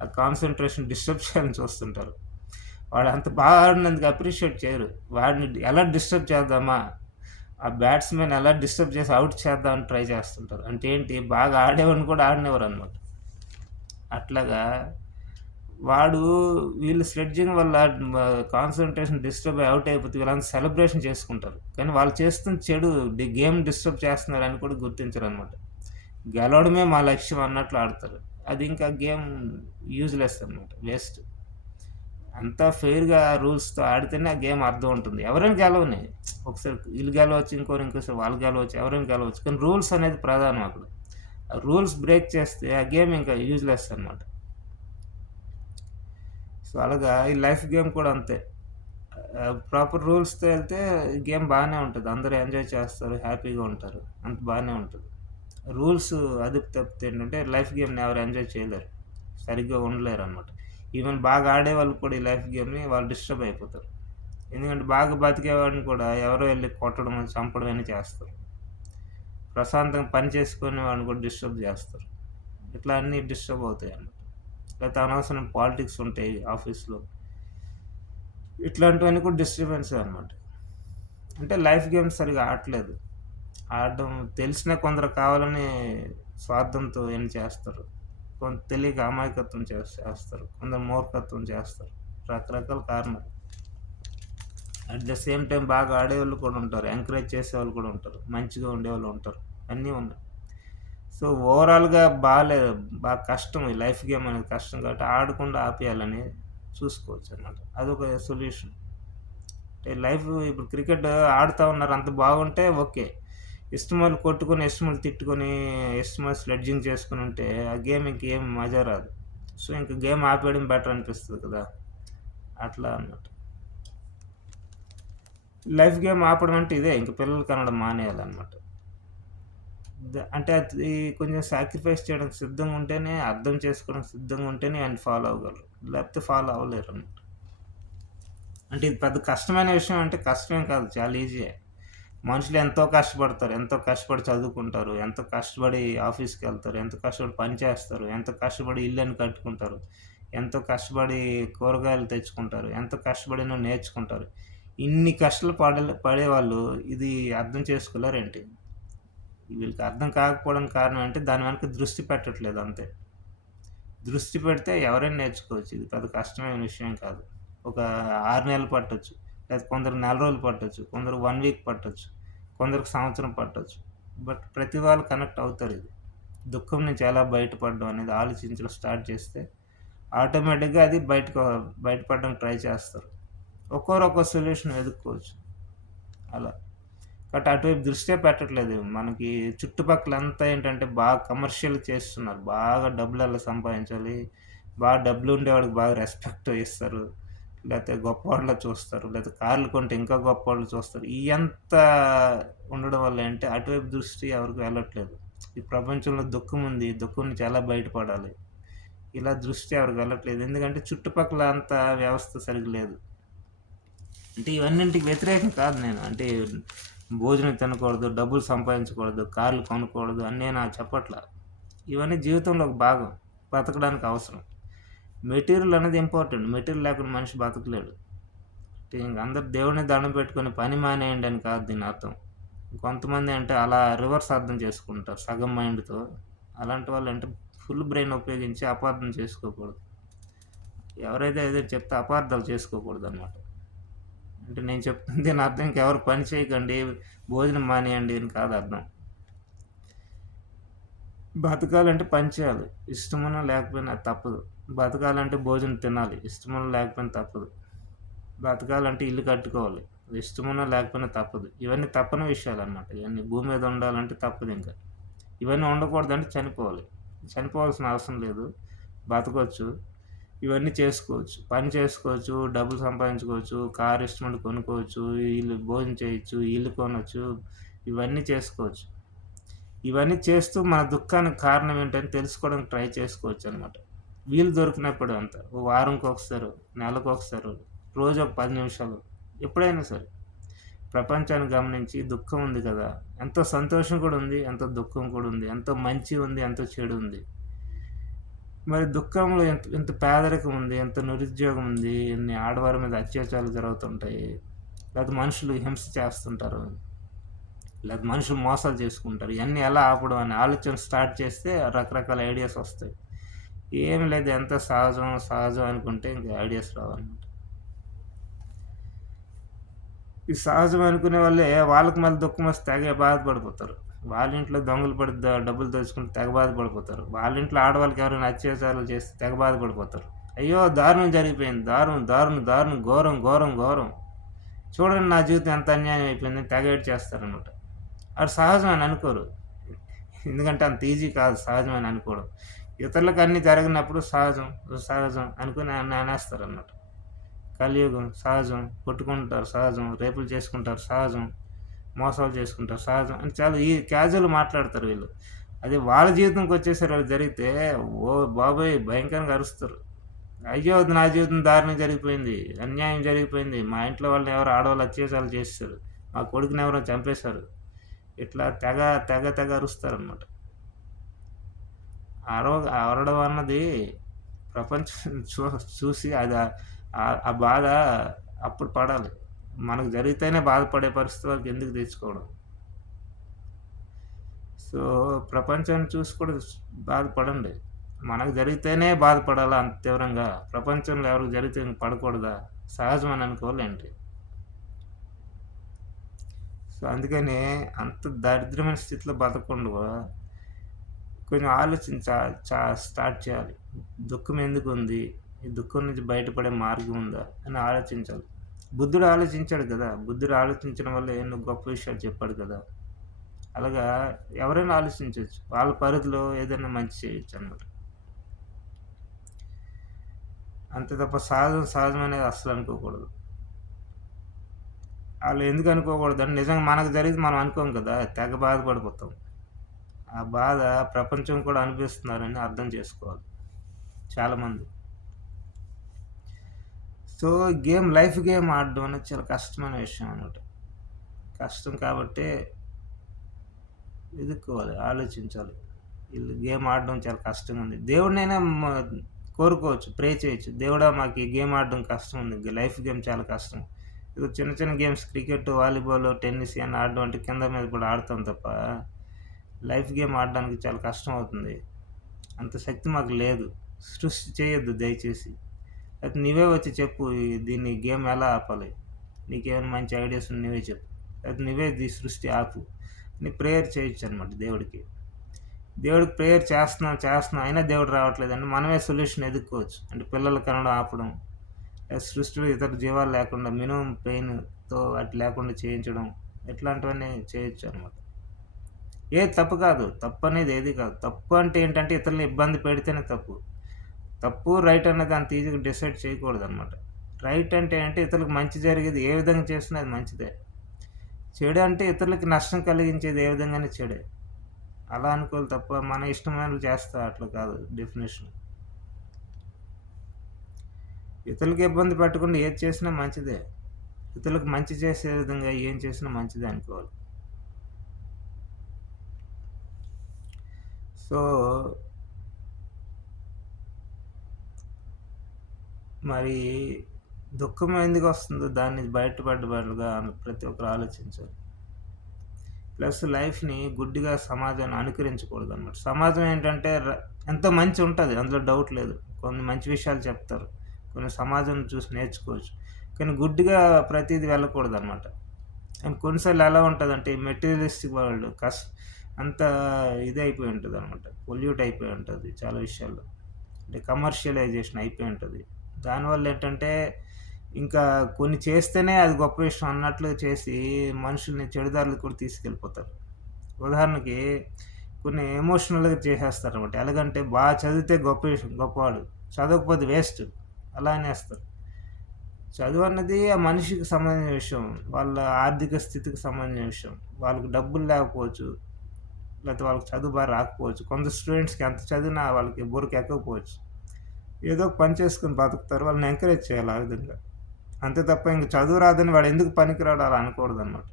ఆ కాన్సంట్రేషన్ డిస్టర్బ్ చేయాలని చూస్తుంటారు. వాడు అంత బాగా ఆడినందుకు అప్రిషియేట్ చేయరు. వాడిని ఎలా డిస్టర్బ్ చేద్దామా, ఆ బ్యాట్స్‌మెన్ ఎలా డిస్టర్బ్ చేసి ఔట్ చేద్దామని ట్రై చేస్తుంటారు. అంటే ఏంటి, బాగా ఆడేవాడిని కూడా ఆడనివ్వరనమాట. అట్లాగా వాడు వీళ్ళు స్లెడ్జింగ్ వల్ల కాన్సంట్రేషన్ డిస్టర్బ్ అయ్యి ఔట్ అయిపోతే వీళ్ళంతా సెలబ్రేషన్ చేసుకుంటారు. కానీ వాళ్ళు చేస్తున్న చెడు గేమ్ డిస్టర్బ్ చేస్తున్నారని కూడా గుర్తించరనమాట. గెలవడమే మా లక్ష్యం అన్నట్లు ఆడతారు. అది ఇంకా గేమ్ యూజ్‌లెస్ అనమాట, వేస్ట్. అంతా ఫెయిర్‌గా రూల్స్‌తో ఆడితేనే ఆ గేమ్ అర్థం ఉంటుంది. ఎవరైనా గెలవని. ఒకసారి వీళ్ళు గెలవచ్చు, ఇంకోసారి వాళ్ళు గెలవచ్చు, ఎవరైనా గెలవచ్చు. కానీ రూల్స్ అనేది ప్రధానం అక్కడ. ఆ రూల్స్ బ్రేక్ చేస్తే ఆ గేమ్ ఇంకా యూజ్‌లెస్ అనమాట. సో, అలాగా ఈ లైఫ్ గేమ్ కూడా అంతే. ప్రాపర్ రూల్స్‌తో ఎళ్తే గేమ్ బానే ఉంటది. అందరూ ఎంజాయ్ చేస్తారు, హ్యాపీగా ఉంటారు. అంత బానే ఉంటది. రూల్స్ అదుపు తప్పితే ఏంటంటే లైఫ్ గేమ్‌ని ఎవరు ఎంజాయ్ చేయలేరు. సరిగ్గా ఉండలేరనమాట. ఈవెన్ బాగా ఆడేవాళ్ళు కూడా ఈ లైఫ్ గేమ్‌ని వాళ్ళు డిస్టర్బ్ అయిపోతారు. ఎందుకంటే బాగా బతికేవాడిని కూడా ఎవరో ఎళ్లి కొట్టడం, చంపడం అన్నీ చేస్తారు. ప్రశాంతంగా పని చేసుకునే వాడిని కూడా డిస్టర్బ్ చేస్తారు. ఇట్లా అన్నీ డిస్టర్బ్ అవుతాయన్నమాట. లేకపోతే అనవసరమైన పాలిటిక్స్ ఉంటాయి ఆఫీస్‌లో. ఇట్లాంటివన్నీ కూడా డిస్టర్బెన్సే అనమాట. అంటే లైఫ్ గేమ్స్ సరిగ్గా ఆడట్లేదు. ఆడడం తెలిసినా కొందరు కావాలని స్వార్థంతో ఎన్ని చేస్తారు. తెలియక అమాయకత్వం చేస్తారు. కొందరు మూర్ఖత్వం చేస్తారు. రకరకాల కారణాలు. అట్ ద సేమ్ టైం బాగా ఆడేవాళ్ళు కూడా ఉంటారు. ఎంకరేజ్ చేసేవాళ్ళు కూడా ఉంటారు. మంచిగా ఉండేవాళ్ళు ఉంటారు. అన్నీ ఉన్నాయి. సో, ఓవరాల్‌గా బాగా కష్టం, ఈ లైఫ్ గేమ్ అనేది కష్టం కాబట్టి ఆడకుండా ఆపేయాలని చూసుకోవచ్చనమాట. అదొక సొల్యూషన్. అంటే లైఫ్ ఇప్పుడు క్రికెట్ ఆడుతా ఉన్నారు అంత బాగుంటే ఓకే. ఇష్టమోళ్ళు కొట్టుకొని, ఇష్టమోళ్ళు తిట్టుకొని, ఇష్టమోళ్ళు స్లెడ్జింగ్ చేసుకొని ఉంటే ఆ గేమ్ ఇంకేం మజా రాదు. సో, ఇంక గేమ్ ఆపేయడం బెటర్ అనిపిస్తది కదా! అట్లా అన్నమాట. లైఫ్ గేమ్ ఆపడం అంటే ఇదే. ఇంక పిల్లలు కనడం మానేయాలన్నమాట. అంటే అది కొంచెం సాక్రిఫైస్ చేయడానికి సిద్ధంగా ఉంటేనే, అర్థం చేసుకోవడానికి సిద్ధంగా ఉంటేనే ఆయన ఫాలో అవ్వగలరు. లేకపోతే ఫాలో అవ్వలేరన్నమాట. అంటే ఇది పెద్ద కష్టమైన విషయం అంటే కష్టమేం కాదు. చాలా ఈజీయే. మనుషులు ఎంతో కష్టపడతారు. ఎంతో కష్టపడి చదువుకుంటారు. ఎంతో కష్టపడి ఆఫీస్‌కెళ్తారు. ఎంతో కష్టపడి పని చేస్తారు. ఎంతో కష్టపడి ఇల్లని కట్టుకుంటారు. ఎంతో కష్టపడి కూరగాయలు తెచ్చుకుంటారు. ఎంతో కష్టపడినో నేర్చుకుంటారు. ఇన్ని కష్టాలు పడేవాళ్ళు ఇది అర్థం చేసుకోలేరేంటి? వీళ్ళకి అర్థం కాకపోవడానికి కారణం అంటే దాని వెనక దృష్టి పెట్టట్లేదు అంతే. దృష్టి పెడితే ఎవరైనా నేర్చుకోవచ్చు. ఇది పెద్ద కష్టమైన విషయం కాదు. ఒక 6 నెలలు పట్టొచ్చు. లేదా కొందరికి నెల రోజులు పట్టొచ్చు. కొందరికి 1 వీక్ పట్టొచ్చు. కొందరికి సంవత్సరం పట్టొచ్చు. బట్ ప్రతి వాళ్ళు కనెక్ట్ అవుతారు ఇది. దుఃఖం నుంచి ఎలా బయటపడడం అనేది ఆలోచించడం స్టార్ట్ చేస్తే ఆటోమేటిక్‌గా అది బయటపడడానికి ట్రై చేస్తారు. ఒక్కోరు ఒక్కో సొల్యూషన్ వెతుక్కోవచ్చు. అలా. కాబట్టి అటువైపు దృష్టే పెట్టట్లేదు. మనకి చుట్టుపక్కలంతా ఏంటంటే బాగా కమర్షియల్ చేస్తున్నారు. బాగా డబ్బులెలా సంపాదించాలి, బాగా డబ్బులుండేవాడికి బాగా రెస్పెక్ట్ ఇస్తారు. లేతే గొప్పవాడిలా చూస్తారు. లేతే కార్లు కొంటే ఇంకా గొప్పోళ్ళు చూస్తారు. ఇయంతా ఉండడం వల్ల ఏంటి అటువైపు దృష్టి ఎవరికి వెళ్ళట్లేదు. ఈ ప్రపంచంలో దుఃఖం ఉంది. దుఃఖం నుంచి ఎలా బయటపడాలి, ఇలా దృష్టి ఎవరికి వెళ్ళట్లేదు. ఎందుకంటే చుట్టుపక్కల అంత వ్యవస్థ సరిగ్గా లేదు. అంటే ఇవన్నింటికి వ్యతిరేకం కాదు నేను. అంటే భోజనం తినకూడదు, డబ్బులు సంపాదించకూడదు, కార్లు కొనకూడదు అని నేను చెప్పట్లా. ఇవన్నీ జీవితంలో ఒక భాగం. బతకడానికి అవసరం. మెటీరియల్ అనేది ఇంపార్టెంట్. మెటీరియల్ లేకుండా మనిషి బతకలేడు. అంటే ఇంక అందరూ దేవుడిని దండం పెట్టుకొని పని మానేయండి అని కాదు దీని అర్థం. కొంతమంది అంటే అలా రివర్స్ అర్థం చేసుకుంటారు సగం మైండ్‌తో. అలాంటి వాళ్ళు అంటే ఫుల్ బ్రెయిన్ ఉపయోగించి అపార్థం చేసుకోకూడదు. ఎవరైతే ఏదైతే చెప్తే అపార్థాలు చేసుకోకూడదనమాట. అంటే నేను చెప్తుంది దీని అర్థం ఇంకెవరు పని చేయకండి, భోజనం మానేయండి అని కాదు అర్థం. బతకాలంటే పని చేయాలి. ఇష్టమున్నా లేకపోయినా అది తప్పదు. బతకాలంటే భోజనం తినాలి. ఇష్టమున్నా లేకపోయినా తప్పదు. బతకాలంటే ఇల్లు కట్టుకోవాలి. ఇష్టమున్నా లేకపోయినా తప్పదు. ఇవన్నీ తప్పని విషయాలన్నమాట. ఇవన్నీ భూమి మీద ఉండాలంటే తప్పదింక. ఇవన్నీ ఉండకూడదంటే చనిపోవాలి. చనిపోవాల్సిన అవసరం లేదు. బతకొచ్చు. ఇవన్నీ చేసుకోవచ్చు. పని చేసుకోవచ్చు, డబ్బులు సంపాదించుకోవచ్చు, కార్ ఇష్టముంటే కొనుక్కోవచ్చు, ఇల్లు భోజనం చేయొచ్చు, ఇల్లు కొనొచ్చు, ఇవన్నీ చేసుకోవచ్చు. ఇవన్నీ చేస్తూ మన దుఃఖానికి కారణం ఏంటని తెలుసుకోవడానికి ట్రై చేసుకోవచ్చనమాట. వీలు దొరికినప్పుడు అంతా. ఓ వారంకొకసారో, నెలకొకసారో, రోజు ఒక 10 నిమిషాలు, ఎప్పుడైనా సరే. ప్రపంచాన్ని గమనించి దుఃఖం ఉంది కదా! ఎంతో సంతోషం కూడా ఉంది, ఎంతో దుఃఖం కూడా ఉంది. ఎంతో మంచి ఉంది, ఎంతో చెడు ఉంది. మరి దుఃఖంలో ఎంత పేదరికం ఉంది, ఎంత నిరుద్యోగం ఉంది, ఎన్ని ఆడవారి మీద అత్యాచారాలు జరుగుతుంటాయి. లేకపోతే మనుషులు హింస చేస్తుంటారు. లేకపోతే మనుషులు మోసాలు చేసుకుంటారు. ఇయన్నీ ఎలా ఆపడం అనే ఆలోచన స్టార్ట్ చేస్తే రకరకాల ఐడియాస్ వస్తాయి. ఏమి లేదు, ఎంత సహజం, సహజం అనుకుంటే ఇంక ఐడియాస్ రావన్నమాట. ఈ సహజం అనుకునే వాళ్ళే వాళ్ళకి మళ్ళీ దుఃఖమొస్తే తెగ బాధపడిపోతారు. వాళ్ళ ఇంట్లో దొంగలు పడి డబ్బులు దోచుకుంటే తెగ బాధపడిపోతారు. వాళ్ళ ఇంట్లో ఆడవాళ్ళకి ఎవరైనా అత్యాచారాలు చేస్తే తెగ బాధపడిపోతారు. అయ్యో! దారుణం జరిగిపోయింది. దారుణం, దారుణం, దారుణం, ఘోరం, ఘోరం, ఘోరం. చూడండి నా జీవితం ఎంత అన్యాయం అయిపోయిందని తెగ ఏడ్చేస్తారనమాట. ఆడు సహజం అని అనుకోరు. ఎందుకంటే అంత ఈజీ కాదు సహజం అని అనుకోవడం. ఇతరులకు అన్నీ జరిగినప్పుడు సహజం, సహజం అనుకుని అనేస్తారనమాట. కలియుగం సహజం, కొట్టుకుంటారు సహజం, రేపులు చేసుకుంటారు సహజం, మోసాలు చేసుకుంటారు సహజం అని చాలా ఈ క్యాజువల్ మాట్లాడతారు వీళ్ళు. అదే వాళ్ళ జీవితంకొచ్చేసరికి అది జరిగితే ఓ బాబోయ్! భయంకరంగా అరుస్తారు. అయ్యో! నా జీవితం దారుణం జరిగిపోయింది. అన్యాయం జరిగిపోయింది. మా ఇంట్లో వాళ్ళని ఎవరో ఆడవాళ్ళు అత్యాచారాలు చేసేసారు. మా కొడుకుని ఎవరో చంపేశారు. ఇట్లా తెగ, తెగ, తెగ అరుస్తారనమాట. అరవడం అన్నది ప్రపంచం చూసి అది ఆ బాధ అప్పుడు పడాలి. మనకు జరిగితేనే బాధపడే పరిస్థితి వాళ్ళకి ఎందుకు తెచ్చుకోవడం. సో, ప్రపంచాన్ని చూసి కూడా బాధపడండి. మనకు జరిగితేనే బాధపడాలా అంత తీవ్రంగా? ప్రపంచంలో ఎవరికి జరిగితే ఇంక పడకూడదా? సహజం అని అనుకోవాలేంటి? సో, అందుకని అంత దరిద్రమైన స్థితిలో బతకకుండా కొంచెం స్టార్ట్ చేయాలి. దుఃఖం ఎందుకుంది? ఈ దుఃఖం నుంచి బయటపడే మార్గం ఉందా? అని ఆలోచించాలి. బుద్ధుడు ఆలోచించాడు కదా! బుద్ధుడు ఆలోచించడం వల్ల ఎన్నో గొప్ప విషయాలు చెప్పాడు కదా! అలాగా ఎవరైనా ఆలోచించొచ్చు. వాళ్ళ పరిధిలో ఏదైనా మంచి చేయొచ్చనమాట. అంతే తప్ప సహజం, సహజం అనేది అస్సలు అనుకోకూడదు. ఆళ్ళు ఎందుకు అనుకోకూడదంటే నిజంగా మనకు జరిగితే మనం అనుకోం కదా! తెగ బాధపడిపోతాం. ఆ బాధ ప్రపంచం కూడా అనుభవిస్తున్నారని అర్థం చేసుకోవాలి చాలామంది. సో, లైఫ్ గేమ్ ఆడడం అనేది చాలా కష్టమైన విషయం అన్నమాట. కష్టం కాబట్టే వెతుక్కోవాలి, ఆలోచించాలి. ఈళ్ళు గేమ్ ఆడడం చాలా కష్టంగా ఉంది. దేవుడినైనా కోరుకోవచ్చు, ప్రే చేయొచ్చు. దేవుడా మాకు ఈ గేమ్ ఆడడం కష్టం ఉంది. లైఫ్ గేమ్ చాలా కష్టం. ఏదో చిన్న చిన్న గేమ్స్ క్రికెట్, వాలీబాల్, టెన్నిస్ ఇయన్నీ ఆడడం అంటే కింద మీద కూడా ఆడతాం తప్ప, లైఫ్ గేమ్ ఆడడానికి చాలా కష్టం అవుతుంది. అంత శక్తి మాకు లేదు. సృష్టి చేయొద్దు దయచేసి. అయితే నువ్వే వచ్చి చెప్పు దీన్ని గేమ్ ఎలా ఆపాలి? నీకేమైనా మంచి ఐడియాస్ ఉంటే నువ్వే చెప్పు. లేకపోతే నువ్వే సృష్టి ఆపు అని ప్రేయర్ చేయొచ్చనమాట దేవుడికి. దేవుడికి ప్రేయర్ చేస్తున్నాం, చేస్తున్నాం అయినా దేవుడు రావట్లేదంటే మనమే సొల్యూషన్ ఎదుక్కోవచ్చు. అంటే పిల్లలు కనడం ఆపడం, సృష్టిలో ఇతర జీవాలు లేకుండా మినిమం పెయిన్‌తో వాటి లేకుండా చేయించడం, ఇట్లాంటివన్నీ చేయొచ్చనమాట. ఏది తప్పు కాదు. తప్పనేది ఏది కాదు. తప్పు అంటే ఏంటంటే ఇతరులని ఇబ్బంది పెడితేనే తప్పు. తప్పు, రైట్ అనేది అంత ఈజీగా డిసైడ్ చేయకూడదనమాట. రైట్ అంటే ఏంటి ఇతరులకు మంచి జరిగేది ఏ విధంగా చేసినా అది మంచిదే. చెడు అంటే ఇతరులకి నష్టం కలిగించేది ఏ విధంగానే చెడే. అలా అనుకోవాలి తప్ప మన ఇష్టమైనవి చేస్తా అట్లా కాదు డెఫినిషన్. ఇతరులకి ఇబ్బంది పెట్టకుండా ఏది చేసినా మంచిదే. ఇతరులకు మంచి చేసే విధంగా ఏం చేసినా మంచిదే అనుకోవాలి. సో, మరి దుఃఖం ఎందుకొస్తుందో దాన్ని బయటపడ్డవాళ్ళుగా ప్రతి ఒక్కరు ఆలోచించాలి. ప్లస్ లైఫ్‌ని గుడ్డిగా సమాజాన్ని అనుకరించకూడదనమాట. సమాజం ఏంటంటే ఎంతో మంచి ఉంటది. అందులో డౌట్ లేదు. కొన్ని మంచి విషయాలు చెప్తారు. కొన్ని సమాజం చూసి నేర్చుకోవచ్చు. కానీ గుడ్డిగా ప్రతీది వెళ్ళకూడదనమాట. అండ్ కొన్నిసార్లు ఎలా ఉంటదంటే మెటీరియలిస్టిక్ వరల్డ్ అంత ఇదయిపోయి ఉంటదనమాట. పొల్యూట్ అయిపోయి ఉంటది చాలా విషయాల్లో. అంటే కమర్షియలైజేషన్ అయిపోయి ఉంటది. దానివల్ల ఏంటంటే ఇంకా కొన్ని చేస్తేనే అది గొప్ప విషయం అన్నట్లు చేసి మనుషుల్ని చెడుదారులకు కూడా తీసుకెళ్ళిపోతారు. ఉదాహరణకి కొన్ని ఎమోషనల్‌గా చేసేస్తారనమాట. ఎలాగంటే బాగా చదివితే గొప్ప విషయం గొప్పవాడు. చదవకపోతే వేస్ట్ అలా అనేస్తారు. చదువు అన్నది ఆ మనిషికి సంబంధించిన విషయం. వాళ్ళ ఆర్థిక స్థితికి సంబంధించిన విషయం. వాళ్ళకి డబ్బులు లేకపోవచ్చు. లేకపోతే వాళ్ళకి చదువు బాగా రాకపోవచ్చు. కొంత స్టూడెంట్స్‌కి ఎంత చదివినా వాళ్ళకి బుర్రకి ఎక్కకపోవచ్చు. ఏదో ఒక పని చేసుకొని బతుకుతారు. వాళ్ళని ఎంకరేజ్ చేయాలి ఆ విధంగా. అంతే తప్ప ఇంక చదువు రాదని వాడు ఎందుకు పనికిరాడు అలా అనకూడదనమాట.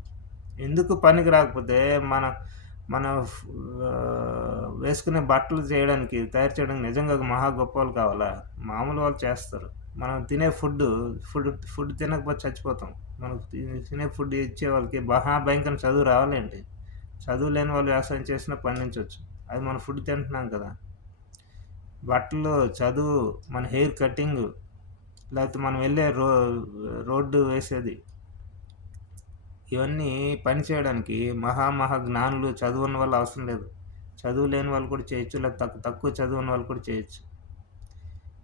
ఎందుకు పనికి రాకపోతే మన మన వేసుకునే బట్టలు చేయడానికి, తయారు చేయడానికి నిజంగా మహా గొప్పోళ్ళు కావాలా? మామూలు వాళ్ళు చేస్తారు. మనం తినే ఫుడ్ తినకపోతే చచ్చిపోతాం. మనకు తినే ఫుడ్ ఇచ్చే వాళ్ళకి భయంకర చదువు రావాలేంటి? చదువు లేని వాళ్ళు వ్యవసాయం చేసినా పండించొచ్చు. అది మన ఫుడ్ తింటున్నాం కదా! బట్టలు, చదువు, మన హెయిర్ కటింగు, లేకపోతే మనం వెళ్ళే రోడ్డు వేసేది. ఇవన్నీ పని చేయడానికి మహా జ్ఞానులు, చదువున్న వాళ్ళు అవసరం లేదు. చదువు లేని వాళ్ళు కూడా చేయొచ్చు. లేదా తక్కువ చదువున్న వాళ్ళు కూడా చేయొచ్చు.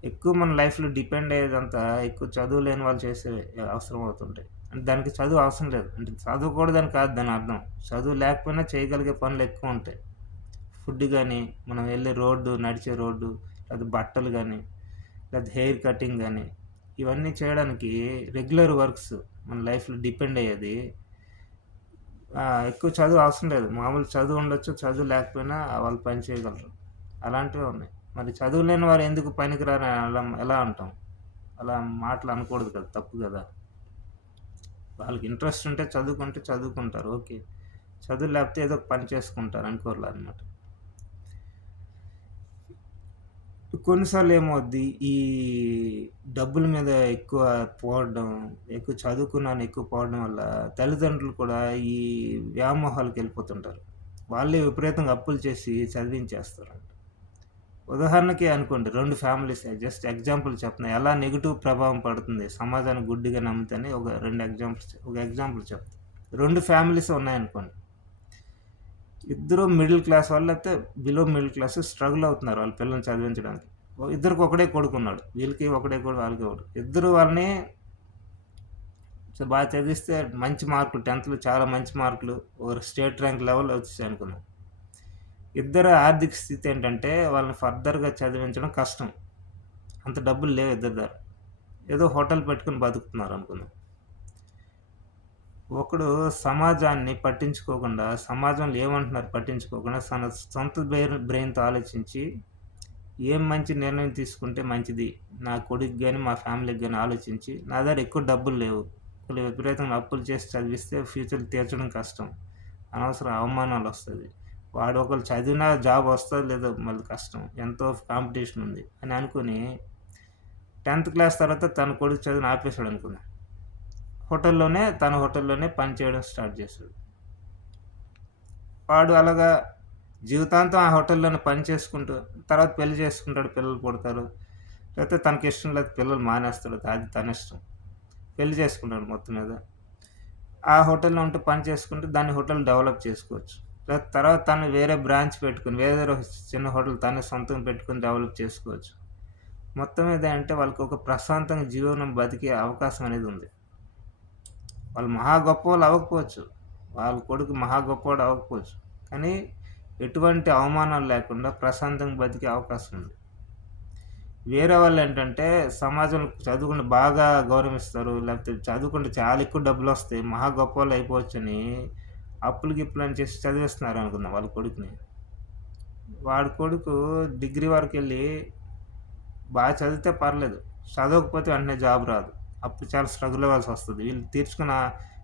ఎక్కువ మన లైఫ్‌లో డిపెండ్ అయ్యేదంతా ఎక్కువ చదువు లేని వాళ్ళు చేసే అవసరం అవుతుంటాయి. అంటే దానికి చదువు అవసరం లేదు. అంటే చదువుకూడదని కాదు దాని అర్థం. చదువు లేకపోయినా చేయగలిగే పనులు ఎక్కువుంటాయి. ఫుడ్ గానీ, మనం వెళ్ళే రోడ్డు, నడిచే రోడ్డు, లేదా బట్టలు గానీ, లేదా హెయిర్ కటింగ్ గానీ, ఇవన్నీ చేయడానికి రెగ్యులర్ వర్క్స్ మన లైఫ్‌లో డిపెండ్ అయ్యేది. ఎక్కువ చదువు అవసరం లేదు. మామూలు చదువు ఉండొచ్చు. చదువు లేకపోయినా వాళ్ళు పని చేయగలరు. అలాంటివే ఉన్నాయి. మరి చదువు లేని వారు ఎందుకు పనికిరారని ఎలా అంటాం? అలా మాటలు అనకూడదు కదా! తప్పు కదా! వాళ్ళకి ఇంట్రెస్ట్ ఉంటే చదువుకుంటే చదువుకుంటారు. ఓకే. చదువు లేకపోతే ఏదో ఒక పని చేసుకుంటారు అనుకోరులనమాట. కొన్నిసార్లు ఏమవుద్ది, ఈ డబ్బుల మీద ఎక్కువ పోవడం, ఎక్కువ చదువుకున్నాను ఎక్కువ పోవడం వల్ల తల్లిదండ్రులు కూడా ఈ వ్యామోహాలకెళ్ళిపోతుంటారు. వాళ్ళే విపరీతంగా అప్పులు చేసి చదివించేస్తారంట. ఉదాహరణకి అనుకోండి 2 ఫ్యామిలీస్ జస్ట్ ఎగ్జాంపుల్ చెప్తున్నా. ఎలా నెగెటివ్ ప్రభావం పడుతుంది సమాజాన్ని గుడ్డిగా నమ్మితేనే ఒక ఎగ్జాంపుల్ చెప్తా. 2 ఫ్యామిలీస్ ఉన్నాయనుకోండి. ఇద్దరు మిడిల్ క్లాస్ వాళ్ళు లేకపోతే బిలో మిడిల్ క్లాస్ స్ట్రగుల్ అవుతున్నారు వాళ్ళ పిల్లల్ని చదివించడానికి. ఇద్దరికి ఒకడే కొడుకున్నాడు. వీళ్ళకి ఒకడే కొడుకు, వాళ్ళకి ఒకడు. ఇద్దరు వాళ్ళని బాగా చదివిస్తే మంచి మార్కులు 10థ్‌లో చాలా మంచి మార్కులు, ఒక స్టేట్ ర్యాంక్ లెవెల్‌లో వచ్చేసాయనుకుందాం. ఇద్దరి ఆర్థిక స్థితి ఏంటంటే వాళ్ళని ఫర్దర్‌గా చదివించడం కష్టం. అంత డబ్బులు లేవు ఇద్దరి దగ్గర. ఏదో హోటల్ పెట్టుకొని బతుకుతున్నారనుకుందాం. ఒకడు సమాజాన్ని పట్టించుకోకుండా, సమాజంలో ఏమంటున్నారు పట్టించుకోకుండా, తన సొంత బ్రెయిన్‌తో ఆలోచించి, ఏం మంచి నిర్ణయం తీసుకుంటే మంచిది, నా కొడుక్కి గాని, మా ఫ్యామిలీకి గాని ఆలోచించి, నా దగ్గర ఎక్కువ డబ్బులు లేవు. విపరీతంగా అప్పులు చేసి చదివిస్తే ఫ్యూచర్‌లో తీర్చడం కష్టం. అనవసరం అవమానాలొస్తది. వాడు ఒకవేళ చదివినా జాబ్ వస్తదో లేదో మళ్ళీ కష్టం. ఎంతో కాంపిటీషన్ ఉంది అని అనుకోని 10థ్ క్లాస్ తర్వాత తన కొడుకు చదువుని ఆపేసాడనుకుందాం. తన హోటల్‌లోనే పని చేయడం స్టార్ట్ చేశాడు. వాడు అలాగా జీవితాంతం ఆ హోటల్‌లోనే పని చేసుకుంటూ, తర్వాత పెళ్లి చేసుకుంటాడు, పిల్లలు పుడతారు. లేకపోతే తనకిష్టం లేదు పిల్లలు మానేస్తాడు. అది తనిష్టం. పెళ్లి చేసుకుంటాడు మొత్తం మీద. ఆ హోటల్‌లో ఉంటూ పని చేసుకుంటూ దాన్ని హోటల్ డెవలప్ చేసుకోవచ్చు. తర్వాత తను వేరే బ్రాంచ్ పెట్టుకొని, వేరే చిన్న హోటల్ తనే సొంతంగా పెట్టుకొని డెవలప్ చేసుకోవచ్చు. మొత్తం మీద అంటే వాళ్ళకొక ప్రశాంతంగా జీవనం బతికే అవకాశం అనేది ఉంది. వాళ్ళు మహా గొప్పోళ్ళు అవ్వకపోవచ్చు. వాళ్ళ కొడుకు మహా గొప్పోడు అవ్వకపోవచ్చు. కానీ ఎటువంటి అవమానాలు లేకుండా ప్రశాంతంగా బతికే అవకాశం ఉంది. వేరే వాళ్ళేంటంటే సమాజంలో చదువుకుంటే బాగా గౌరవిస్తారు. లేకపోతే చదువుకుంటే చాలా ఎక్కువ డబ్బులొస్తాయి. మహా గొప్పోళ్ళు అయిపోవచ్చని అప్పులు గిప్పులని చేసి చదివిస్తున్నారనుకుందాం వాళ్ళ కొడుకుని. వాడి కొడుకు డిగ్రీ వరకెళ్ళి బాగా చదివితే పర్లేదు. చదవకపోతే వెంటనే జాబ్ రాదు. అప్పుడు చాలా స్ట్రగుల్ అవ్వాల్సొస్తది. వీళ్ళు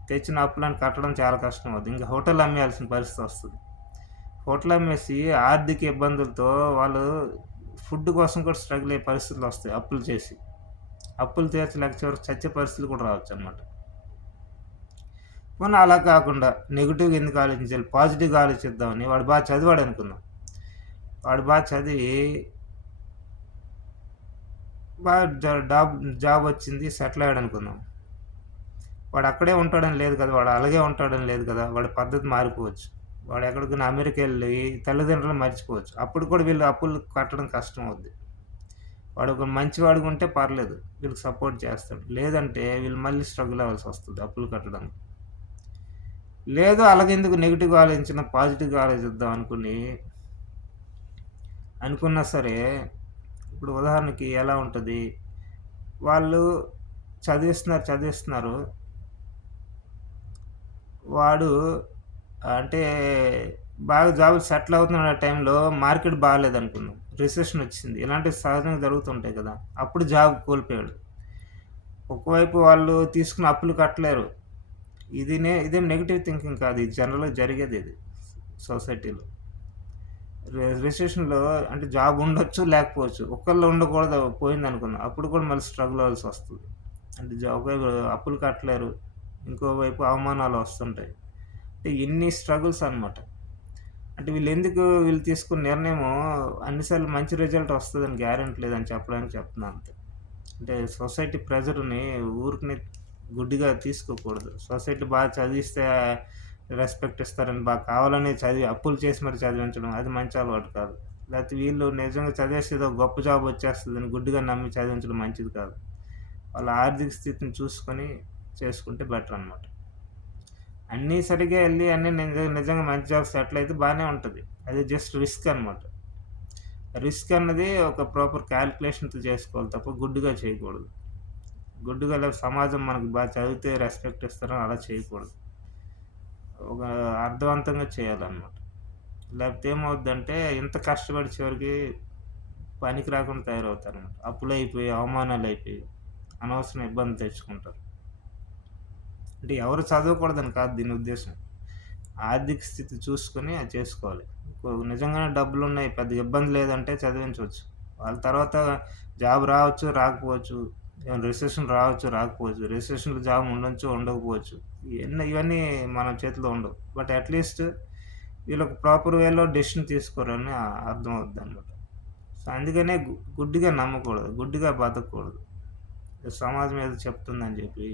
తెచ్చిన అప్పులను కట్టడం చాలా కష్టం అవుద్ది. ఇంక హోటల్ అమ్మేయాల్సిన పరిస్థితొస్తది. హోటల్ అమ్మేసి ఆర్థిక ఇబ్బందులతో వాళ్ళు ఫుడ్ కోసం కూడా స్ట్రగుల్ అయ్యే పరిస్థితులొస్తాయి అప్పులు చేసి. అప్పులు తీర్చలేక చివరికి చచ్చే పరిస్థితులు కూడా రావచ్చనమాట. పోనీ అలా కాకుండా నెగెటివ్‌గా ఎందుకు ఆలోచించాలి? పాజిటివ్‌గా ఆలోచిద్దామని వాడు బాగా చదివాడనుకుందాం. వాడు బాగా చదివి బాగా జాబొచ్చింది, సెటిల్ అయ్యాడనుకుందాం. వాడు అక్కడే ఉంటాడని లేదు కదా! వాడు అలాగే ఉంటాడని లేదు కదా! వాడి పద్ధతి మారిపోవచ్చు. వాడు ఎక్కడికైనా అమెరికా ఎళ్లి తల్లిదండ్రులను మర్చిపోవచ్చు. అప్పుడు కూడా వీళ్ళు అప్పులు కట్టడం కష్టం అవుద్ది. వాడు ఒక మంచివాడిగా ఉంటే పర్లేదు. వీళ్ళకి సపోర్ట్ చేస్తాడు. లేదంటే వీళ్ళు మళ్ళీ స్ట్రగుల్ అవ్వాల్సొస్తది అప్పులు కట్టడానికి. లేదు అలాగెందుకు నెగెటివ్‌గా ఆలోచించిన పాజిటివ్‌గా ఆలోచిద్దాం అనుకున్నా సరే, ఇప్పుడు ఉదాహరణకి ఎలా ఉంటది, వాళ్ళు చదివిస్తున్నారు. వాడు అంటే బాగా జాబ్‌కి సెటిల్ అవుతున్న టైంలో మార్కెట్ బాలేదనుకుందాం. రిసెషన్ వచ్చింది. ఇలాంటివి సహజంగా జరుగుతుంటాయి కదా! అప్పుడు జాబ్ కోల్పోయాడు. ఒకవైపు వాళ్ళు తీసుకున్న అప్పులు కట్టలేరు. ఇదేం నెగెటివ్ థింకింగ్ కాదు. ఇది జనరల్‌గా జరిగేదిది సొసైటీలో. రిసెషన్‌లో అంటే జాబ్ ఉండొచ్చు, లేకపోవచ్చు. ఒక్కళ్ళు ఉండకూడదు పోయిందనుకుందాం. అప్పుడు కూడా మళ్ళీ స్ట్రగుల్ అవ్వాల్సొస్తది. అంటే ఒకవైపు అప్పులు కట్టలేరు. ఇంకోవైపు అవమానాలు వస్తుంటాయి. అంటే ఇన్ని స్ట్రగుల్స్ అనమాట. అంటే వీళ్ళు తీసుకున్న నిర్ణయము అన్ని సార్లు మంచి రిజల్ట్ వస్తదని గ్యారంటీ లేదని చెప్పడానికి చెప్తున్నా అంతే. అంటే సొసైటీ ప్రెషర్‌ని ఊరికనే గుడ్డిగా తీసుకోకూడదు. సొసైటీ బాగా చదివిస్తే రెస్పెక్ట్ ఇస్తారని కావాలని అప్పులు చేసి మరి చదివించడం అది మంచి అలవాటు కాదు. లేకపోతే వీళ్ళు నిజంగా చదివేస్తే ఏదో గొప్ప జాబ్ వచ్చేస్తదని గుడ్డిగా నమ్మి చదివించడం మంచిది కాదు. వాళ్ళ ఆర్థిక స్థితిని చూసుకొని చేసుకుంటే బెటర్ అనమాట. అన్నీ సరిగ్గా ఎళ్లి అన్నీ నిజంగా మంచి జాబ్ సెటిల్ అయితే బానే ఉంటది. అది జస్ట్ రిస్క్ అనమాట. రిస్క్ అన్నది ఒక ప్రాపర్ కాలిక్యులేషన్‌తో చేసుకోవాలి తప్ప గుడ్డిగా చేయకూడదు. గుడ్డిగా సమాజం మనకు చదివితే రెస్పెక్ట్ ఇస్తారని అలా చేయకూడదు. ఒక అర్థవంతంగా చేయాలనమాట. లేకపోతే ఏమవుద్దంటే ఇంత కష్టపడి చివరికి పనికి రాకుండా తయారవుతారనమాట. అప్పులైపోయి, అవమానాలైపోయి, అనవసరం ఇబ్బంది తెచ్చుకుంటారు. అంటే ఎవరు చదవకూడదని కాదు దీని ఉద్దేశ్యం. ఆర్థిక స్థితి చూసుకొని అది చేసుకోవాలి. నిజంగానే డబ్బులున్నాయి, పెద్ద ఇబ్బంది లేదంటే చదివించవచ్చు. వాళ్ళ తర్వాత జాబ్ రావచ్చు, రాకపోవచ్చు. రిసెషన్ రావచ్చు, రాకపోవచ్చు. రిసెషన్‌లో జాబ్ ఉండొచ్చు, ఉండకపోవచ్చు. ఇవన్నీ మన చేతిలో ఉండవు. బట్ అట్‌లీస్ట్ వీళ్ళొక ప్రాపర్ వేలో డెసిషన్ తీసుకోరని అర్థమవుద్దనమాట. సో, అందుకనే గుడ్డిగా నమ్మకూడదు. గుడ్డిగా బతకూడదు. సమాజం ఏదో చెప్తుందని చెప్పి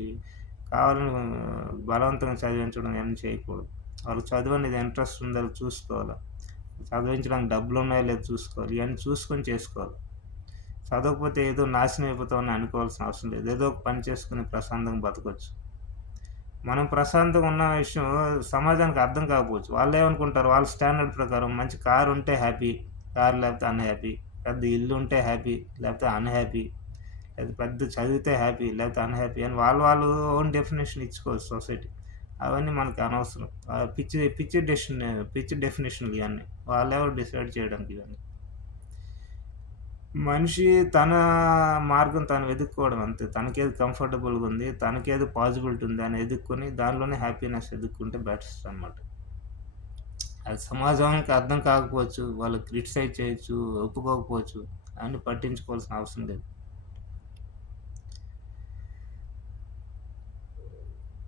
కావాలని బలవంతంగా చదివించడం ఇవన్నీ చేయకూడదు. వాళ్ళకి చదువు అనేది ఇంట్రెస్ట్ ఉందో లేదో చూసుకోవాలి. చదివించడానికి డబ్బులున్నాయో లేదో చూసుకోవాలి. ఇయన్నీ చూసుకొని చేసుకోవాలి. చదవకపోతే ఏదో నాశనం అయిపోతామని అనుకోవాల్సిన అవసరం లేదు. ఏదో ఒక పని చేసుకొని ప్రశాంతంగా బతకొచ్చు. మనం ప్రశాంతంగా ఉన్న విషయం సమాజానికి అర్థం కాకపోవచ్చు. వాళ్ళేమనుకుంటారు వాళ్ళ స్టాండర్డ్ ప్రకారం మంచి కారు ఉంటే హ్యాపీ, కారు లేకపోతే అన్‌హ్యాపీ. పెద్ద ఇల్లు ఉంటే హ్యాపీ, లేకపోతే అన్‌హ్యాపీ. లేదా పెద్ద చదివితే హ్యాపీ, లేకపోతే అన్‌హ్యాపీ అని వాళ్ళు ఓన్ డెఫినిషన్ ఇచ్చుకోవచ్చు సొసైటీ. అవన్నీ మనకు అనవసరం. పిచ్చి డెఫినిషన్‌లు ఇయన్నీ. వాళ్ళెవరు డిసైడ్ చేయడానికి ఇవన్నీ. మనిషి తన మార్గం తాను వెతుక్కోవడం అంతే. తనకేది కంఫర్టబుల్‌గా ఉంది, తనకేది పాజిబిలిటీ ఉంది అని ఎదుక్కొని దానిలోనే హ్యాపీనెస్ ఎదుక్కుంటే బెస్ట్ అనమాట. అది సమాజానికి అర్థం కాకపోవచ్చు, వాళ్ళు క్రిటిసైజ్ చేయొచ్చు, ఒప్పుకోకపోవచ్చు. అవన్నీ పట్టించుకోవాల్సిన అవసరం లేదు.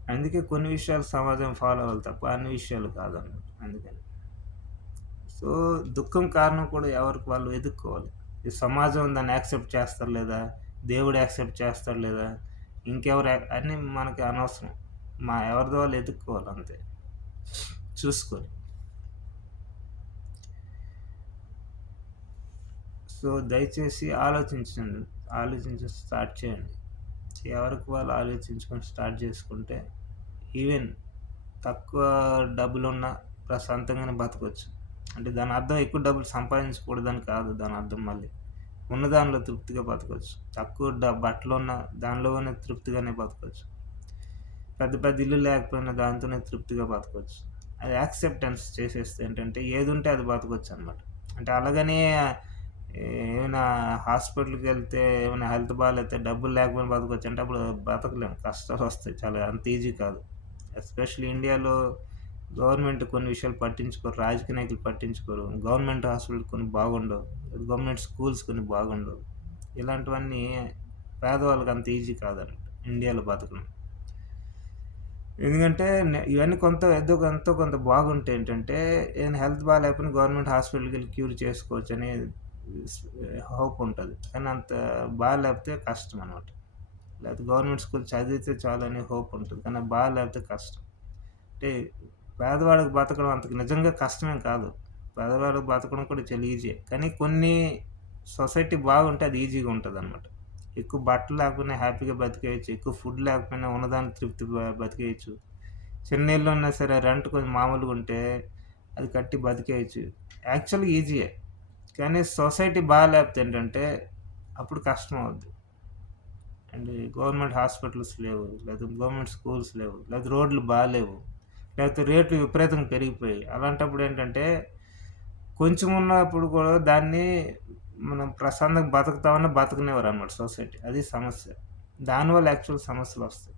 అందుకే కొన్ని విషయాలు సమాజం ఫాలో అవ్వాలి తప్ప అన్ని విషయాలు కాదన్నమాట. అందుకని. సో, దుఃఖం కారణం కూడా ఎవరికి వాళ్ళు వెతుక్కోవాలి. ఈ సమాజం దాన్ని యాక్సెప్ట్ చేస్తారా లేదా? దేవుడు యాక్సెప్ట్ చేస్తాడా లేదా? ఇంకెవరు అన్నీ మనకి అనవసరం. ఎవరిది వాళ్ళు ఎతుక్కోవాలి అంతే. చూసుకొని. సో, దయచేసి ఆలోచించండి. ఆలోచించి స్టార్ట్ చేయండి. ఎవరికి వాళ్ళు ఆలోచించుకొని స్టార్ట్ చేసుకుంటే ఈవెన్ తక్కువ డబ్బులున్నా ప్రశాంతంగానే బతకొచ్చు. అంటే దాని అర్థం ఎక్కువ డబ్బులు సంపాదించకూడదని కాదు దాని అర్థం మళ్ళీ. ఉన్న దానిలో తృప్తిగా బతకొచ్చు. తక్కువ బట్టలున్న దానిలోనే తృప్తిగానే బతకొచ్చు. పెద్ద పెద్ద ఇల్లు లేకపోయినా దాంతోనే తృప్తిగా బతకొచ్చు. అది యాక్సెప్టెన్స్ చేసేస్తే ఏంటంటే ఏదుంటే అది బతకొచ్చనమాట. అంటే అలాగని ఏమైనా హాస్పిటల్‌కెళ్తే ఏమైనా హెల్త్ బాలేతే డబ్బులు లేకపోయినా బతకొచ్చంటే అప్పుడు బతకలేము. కష్టాలొస్తాయి. చాలా అంత ఈజీ కాదు. ఎస్పెషల్లీ ఇండియాలో గవర్నమెంట్ కొన్ని విషయాలు పట్టించుకోరు. రాజకీయ నాయకులు పట్టించుకోరు. గవర్నమెంట్ హాస్పిటల్ కొన్ని బాగుండవు. గవర్నమెంట్ స్కూల్స్ కొన్ని బాగుండవు. ఇలాంటివన్నీ పేదవాళ్ళకి అంత ఈజీ కాదనమాట ఇండియాలో బతకడం. ఎందుకంటే ఇవన్నీ ఎంతో కొంత బాగుంటే ఏంటంటే ఏదైనా హెల్త్ బాలేకపోయినా గవర్నమెంట్ హాస్పిటల్‌కెళ్ళి క్యూర్ చేసుకోవచ్చని హోప్ ఉంటది. కానీ అంత బాలేకపోతే కష్టం అనమాట. లేకపోతే గవర్నమెంట్ స్కూల్ చదివితే చాలని హోప్ ఉంటది. కానీ బాలేకపోతే కష్టం. అంటే పేదవాడికి బతకడం అంత నిజంగా కష్టమేం కాదు. పేదవాడికి బతకడం కూడా చాలా ఈజీయే. కానీ కొన్ని సొసైటీ బాగుంటే అది ఈజీగా ఉంటదనమాట. ఎక్కువ బట్టలు లేకపోయినా హ్యాపీగా బతికేయొచ్చు. ఎక్కువ ఫుడ్ లేకపోయినా ఉన్నదానికి తృప్తి బతికేయొచ్చు. చిన్న ఇల్లు ఉన్నా సరే రెంట్ కొంచెం మామూలుగుంటే అది కట్టి బతికేయొచ్చు. యాక్చువల్‌గా ఈజీయే. కానీ సొసైటీ బాలేకపోతే ఏంటంటే అప్పుడు కష్టం అవుద్ది. అండ్ గవర్నమెంట్ హాస్పిటల్స్ లేవు, లేదా గవర్నమెంట్ స్కూల్స్ లేవు, లేదా రోడ్లు బాలేవు, లేకపోతే రేట్లు విపరీతంగా పెరిగిపోయాయి. అలాంటప్పుడు ఏంటంటే, కొంచెం ఉన్నప్పుడు కూడా దాన్ని మనం ప్రశాంతంగా బతుకుతామన్నా బతకనివ్వరనమాట సొసైటీ. అది సమస్య. దానివల్ల యాక్చువల్ సమస్యలొస్తాయి.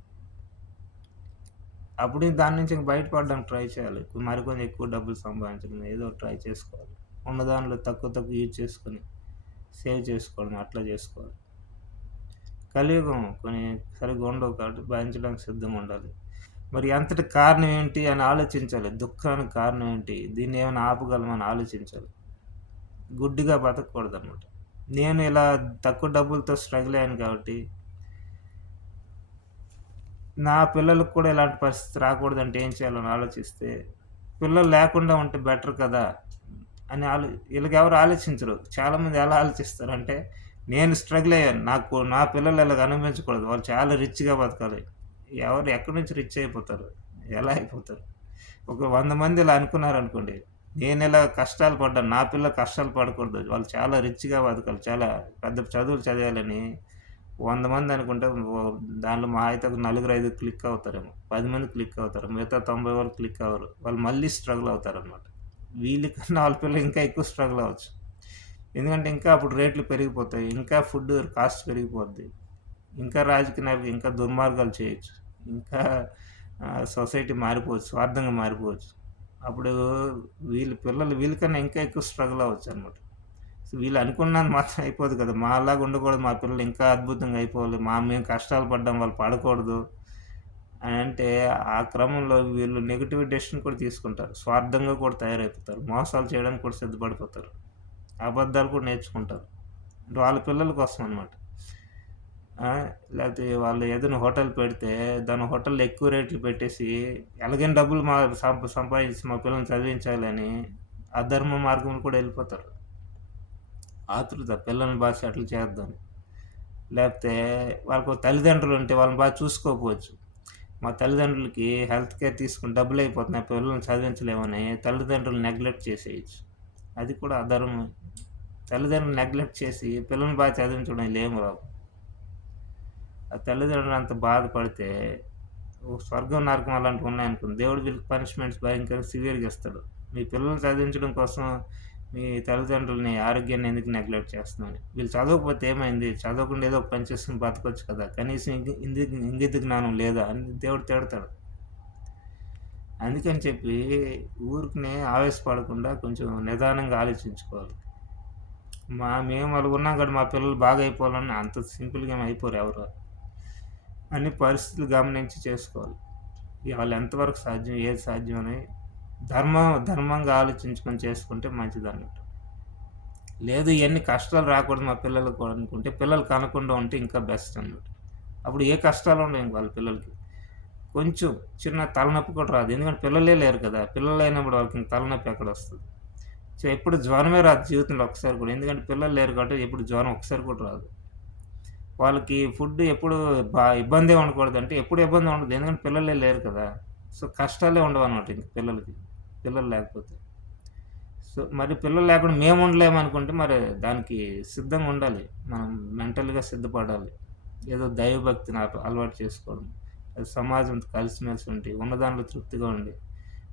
అప్పుడు దాని నుంచి ఇంక బయటపడడానికి ట్రై చేయాలి. మరికొంచెం ఎక్కువ డబ్బులు సంపాదించడం ఏదో ఒకటి ట్రై చేసుకోవాలి. ఉన్న దానిలో తక్కువ తక్కువ యూజ్ చేసుకొని సేవ్ చేసుకోవడం అట్లా చేసుకోవాలి. కలియుగం కొన్ని సరిగ్గా ఉండవు కాబట్టి భరించడానికి సిద్ధంగా ఉండాలి. మరి అంతటి కారణం ఏంటి అని ఆలోచించాలి. దుఃఖానికి కారణం ఏంటి? దీన్ని ఏమైనా ఆపగలమని ఆలోచించాలి. గుడ్డిగా బతకూడదనమాట. నేను ఇలా తక్కువ డబ్బులతో స్ట్రగుల్ అయ్యాను కాబట్టి, నా పిల్లలకు కూడా ఇలాంటి పరిస్థితి రాకూడదంటే ఏం చేయాలని ఆలోచిస్తే, పిల్లలు లేకుండా ఉంటే బెటర్ కదా! అని ఈళ్ళకెవరు ఆలోచించరు. చాలామంది ఎలా ఆలోచిస్తారంటే, నేను స్ట్రగుల్ అయ్యాను. నా పిల్లలు ఇలాగ అనుభవించకూడదు. వాళ్ళు చాలా రిచ్‌గా బతకాలి. ఎక్కడి నుంచి రిచ్ అయిపోతారు? ఎలా అయిపోతారు? ఒక 100 మంది ఇలా అనుకున్నారనుకోండి, నేనిలా కష్టాలు పడ్డాను. నా పిల్లలు కష్టాలు పడకూడదు. వాళ్ళు చాలా రిచ్‌గా బతకాలి. చాలా పెద్ద చదువులు చదివాలని 100 మంది అనుకుంటే దాంట్లో మహా అయితే ఒక నలుగురు, ఐదుగురు క్లిక్ అవుతారేమో. 10 మంది క్లిక్ అవుతారు. మిగతా 90 వాళ్ళు క్లిక్ అవ్వరు. వాళ్ళు మళ్ళీ స్ట్రగుల్ అవుతారనమాట. వీళ్ళకన్నా వాళ్ళ పిల్లలు ఇంకా ఎక్కువ స్ట్రగుల్ అవ్వచ్చు. ఎందుకంటే ఇంకా అప్పుడు రేట్లు పెరిగిపోతాయి. ఇంకా ఫుడ్ కాస్ట్ పెరిగిపోద్ది. ఇంకా రాజకీయ నాయకులు ఇంకా దుర్మార్గాలు చేయొచ్చు. ఇంకా సొసైటీ మారిపోవచ్చు. స్వార్థంగా మారిపోవచ్చు. అప్పుడు పిల్లలు వీళ్ళకన్నా ఇంకా ఎక్కువ స్ట్రగుల్ అవ్వచ్చనమాట. సో, వీళ్ళు అనుకున్నది మాత్రం అయిపోదు కదా! మాలాగా ఉండకూడదు. మా పిల్లలు ఇంకా అద్భుతంగా అయిపోవాలి. మేము కష్టాలు పడ్డాం వాళ్ళు పడకూడదు అనంటే, ఆ క్రమంలో వీళ్ళు నెగెటివ్ డెసిషన్ కూడా తీసుకుంటారు. స్వార్థంగా కూడా తయారైపోతారు. మోసాలు చేయడానికి కూడా సిద్ధపడిపోతారు. అబద్ధాలు కూడా నేర్చుకుంటారు. అంటే వాళ్ళ పిల్లల కోసం అనమాట. లేకపోతే వాళ్ళు ఏదైనా హోటల్ పెడితే, దాని హోటల్‌లో ఎక్కువ రేట్లు పెట్టేసి, ఎలాగైనా డబ్బులు సంపాదించి మా పిల్లల్ని చదివించాలని అధర్మ మార్గంలో కూడా ఎళ్ళిపోతారు. ఆతృత పిల్లల్ని బాగా సెటిల్ చేద్దాం. లేకపోతే వాళ్ళకో తల్లిదండ్రులుంటే వాళ్ళని బాగా చూసుకోకపోవచ్చు. మా తల్లిదండ్రులకి హెల్త్ కేర్ తీసుకొని డబ్బులయిపోతున్నాయి. పిల్లల్ని చదివించలేమని తల్లిదండ్రులు నెగ్లెక్ట్ చేసేయొచ్చు. అది కూడా అధర్మం. తల్లిదండ్రులు నెగ్లెక్ట్ చేసి పిల్లల్ని బాగా చదివించడం ఈళ్ళేమి రావు. ఆ తల్లిదండ్రులు అంత బాధపడితే స్వర్గం, నరకం అలాంటివి ఉన్నాయనుకోండి, దేవుడు వీళ్ళకి పనిష్మెంట్స్ భయంకరంగా సివియర్‌గా ఇస్తాడు. మీ పిల్లల్ని చదివించడం కోసం మీ తల్లిదండ్రులని ఆరోగ్యాన్ని ఎందుకు నెగ్లెక్ట్ చేస్తున్నారని. వీళ్ళు చదవకపోతే ఏమైంది? చదవకుండా ఏదో ఒక పని చేసుకొని బతకొచ్చు కదా! కనీసం ఇంగిత జ్ఞానం లేదా? అని దేవుడు తిడతాడు. అందుకని చెప్పి ఊరికనే ఆవేశపడకుండా కొంచెం నిదానంగా ఆలోచించుకోవాలి. మేము అలాగున్నాం కాబట్టి మా పిల్లలు బాగా అయిపోవాలని అంత సింపుల్‌గా ఏమి అయిపోరు ఎవరు. అన్ని పరిస్థితులు గమనించి చేసుకోవాలి. వాళ్ళు ఎంతవరకు సాధ్యం, ఏది సాధ్యం అని ధర్మంగా ఆలోచించుకొని చేసుకుంటే మంచిదన్నట్టు. లేదు ఇయన్నీ కష్టాలు రాకూడదు మా పిల్లలకు అనుకుంటే, పిల్లలు కనకుండా ఉంటే ఇంకా బెస్ట్ అన్నట్టు. అప్పుడు ఏ కష్టాలు ఉండవు ఇంక వాళ్ళ పిల్లలకి. కొంచెం చిన్న తలనొప్పి కూడా రాదు. ఎందుకంటే పిల్లలే లేరు కదా! పిల్లలు లేనప్పుడు వాళ్ళకి ఇంక తలనొప్పి ఎక్కడొస్తది. సో, ఎప్పుడు జ్వరమే రాదు జీవితంలో ఒక్కసారి కూడా. ఎందుకంటే పిల్లలు లేరు కాబట్టి ఎప్పుడు జ్వరం ఒక్కసారి కూడా రాదు. వాళ్ళకి ఫుడ్ ఎప్పుడు ఇబ్బందే ఉండకూడదంటే ఎప్పుడు ఇబ్బంది ఉండదు. ఎందుకంటే పిల్లలే లేరు కదా! సో, కష్టాలే ఉండవనమాట ఇంక పిల్లలకి. పిల్లలు లేకపోతే. సో, మరి పిల్లలు లేకుండా మేము ఉండలేమనుకుంటే మరి దానికి సిద్ధంగా ఉండాలి. మనం మెంటల్‌గా సిద్ధపడాలి. ఏదో దైవభక్తిని అలవాటు చేసుకోవడం. అది సమాజంతో కలిసిమెలిసి ఉండి, ఉన్న దాంట్లో తృప్తిగా ఉండి,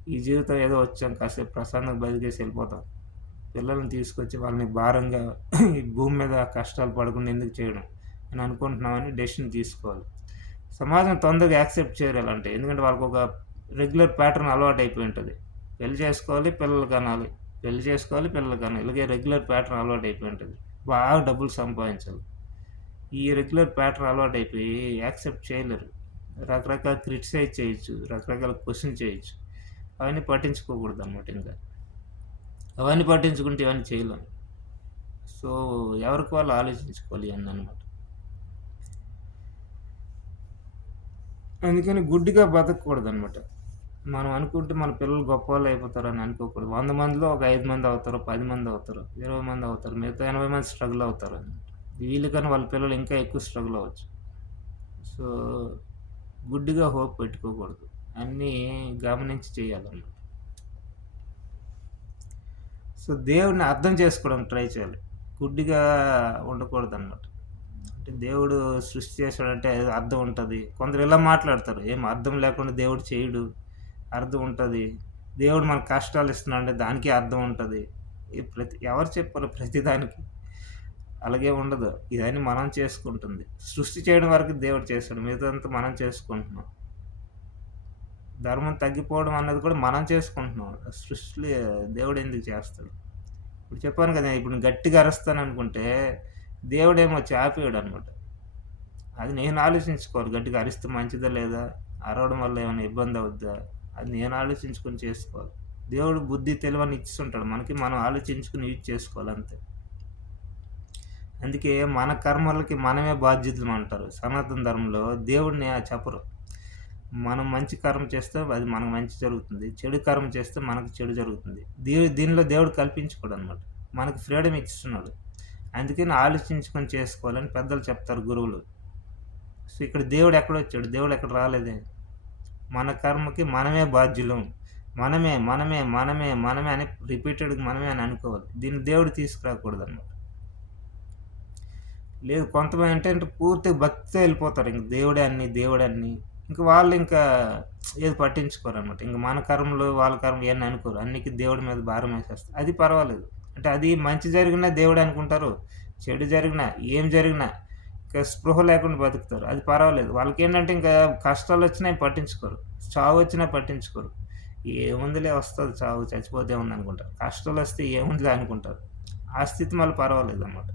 ఈ జీవితం ఏదో వచ్చాం కాసేపు ప్రశాంతంగా బతికేసి వెళ్ళిపోతాం. పిల్లల్ని తీసుకొచ్చి వాళ్ళని భారంగా ఈ భూమి మీద కష్టాలు పడకుండా ఎందుకు చేయడం అని అనుకుంటున్నామని డెసిషన్ తీసుకోవాలి. సమాజం తొందరగా యాక్సెప్ట్ చేయరు అలాంటివి. ఎందుకంటే వాళ్ళకొక రెగ్యులర్ ప్యాటర్న్ అలవాటయిపోయి ఉంటది. పెళ్లి చేసుకోవాలి, పిల్లలు కనాలి. పెళ్లి చేసుకోవాలి, పిల్లలు కనాలి. ఇలాగే రెగ్యులర్ ప్యాటర్న్ అలవాటయిపోయి ఉంటది. బాగా డబ్బులు సంపాదించాలి. ఈ రెగ్యులర్ ప్యాటర్న్ అలవాటయిపోయి యాక్సెప్ట్ చేయలేరు. రకరకాల క్రిటిసైజ్ చేయొచ్చు. రకరకాల క్వెషన్ చేయొచ్చు. అవన్నీ పట్టించుకోకూడదనమాట ఇంకా. అవన్నీ పట్టించుకుంటే ఇవన్నీ చేయలేం. సో, ఎవరికి వాళ్ళు ఆలోచించుకోవాలి ఇయన్ననమాట. అందుకని గుడ్డిగా బతకూడదనమాట. మనం అనుకుంటే మన పిల్లలు గొప్పోళ్ళు అయిపోతారని అనుకోకూడదు. 100 మందిలో ఒక 5 మంది అవుతారు, 10 మంది అవుతారు, 20 మంది అవుతారు. మిగతా 80 మంది స్ట్రగుల్ అవుతారనమాట. వీళ్ళకన్నా వాళ్ళ పిల్లలు ఇంకా ఎక్కువ స్ట్రగుల్ అవ్వచ్చు. సో, గుడ్డిగా హోప్ పెట్టుకోకూడదు. అన్నీ గమనించి చేయాలన్నమాట. సో, దేవుడిని అర్థం చేసుకోవడానికి ట్రై చేయాలి. గుడ్డిగా ఉండకూడదనమాట. అంటే దేవుడు సృష్టి చేశాడంటే అర్థం ఉంటది. కొందరు ఇలా మాట్లాడతారు. ఏం అర్థం లేకుండా దేవుడు చేయడు. అర్థం ఉంటది. దేవుడు మనకు కష్టాలు ఇస్తున్నాడంటే దానికి అర్థం ఉంటది. ఎవరు చెప్పారు ప్రతి దానికి? అలాగే ఉండదు. ఇదన్నీ మనం చేసుకుంటుంది. సృష్టి చేయడం వరకు దేవుడు చేశాడు. మిగతాదంతా మనం చేసుకుంటున్నాం. ధర్మం తగ్గిపోవడం అన్నది కూడా మనం చేసుకుంటున్నాం. సృష్టిలో దేవుడెందుకు చేస్తాడు? ఇప్పుడు చెప్పాను కదా! ఇప్పుడు నేను గట్టిగా అరుస్తాననుకుంటే, దేవుడేమో వచ్చి ఆపేయడనమాట. అది నేను ఆలోచించుకోవాలి. గట్టిగా అరిస్తే మంచిదా లేదా? అరవడం వల్ల ఏమైనా ఇబ్బందవుద్దా? అది నేను ఆలోచించుకొని చేసుకోవాలి. దేవుడు బుద్ధి, తెలివన్ని ఇచ్చుంటాడు. మనకి మనం ఆలోచించుకొని యూజ్ చేసుకోవాలి అంతే. అందుకే మన కర్మలకి మనమే బాధ్యుతులమంటారు. సనాతన ధర్మంలో దేవుడిని చెప్పరు. మనం మంచి కర్మ చేస్తే అది మనకు మంచి జరుగుతుంది. చెడు కర్మ చేస్తే మనకు చెడు జరుగుతుంది. దీనిలో దేవుడు కల్పించుకోడనమాట. మనకు ఫ్రీడమ్ ఇచ్చిస్తున్నాడు. అందుకని ఆలోచించుకొని చేసుకోవాలని పెద్దలు చెప్తారు గురువులు. సో, ఇక్కడ దేవుడు ఎక్కడొచ్చాడు? దేవుడు ఎక్కడ రాలేదే. మన కర్మకి మనమే బాధ్యులం. మనమే, మనమే, మనమే, మనమే అని రిపీటెడ్‌గా మనమే అని అనుకోవాలి. దీన్ని దేవుడు తీసుకురాకూడదనమాట. లేదు కొంతమంది ఏంటంటే పూర్తిగా భక్తితో వెళ్ళిపోతారు. ఇంక దేవుడే అన్నీ, దేవుడే అన్నీ. ఇంక వాళ్ళు ఇంకా ఏది పట్టించుకోరనమాట. ఇంక మన కర్మలు, వాళ్ళ కర్మలు ఇయన్నీ అనుకోరు. అన్నికి దేవుడి మీద భారం వేసేస్తారు. అది పర్వాలేదు. అంటే అది మంచి జరిగినా దేవుడే అనుకుంటారు. చెడు జరిగినా, ఏం జరిగినా ఇక స్పృహ లేకుండా బతుకుతారు. అది పర్వాలేదు. వాళ్ళకేంటంటే ఇంకా కష్టాలొచ్చినా పట్టించుకోరు. చావొచ్చినా పట్టించుకోరు. ఏముందిలే వస్తది చావు, చచ్చిపోతే ఏముందనుకుంటారు. కష్టాలొస్తే ఏముందిలే అనుకుంటారు. ఆ స్థితి మళ్ళీ పర్వాలేదనమాట.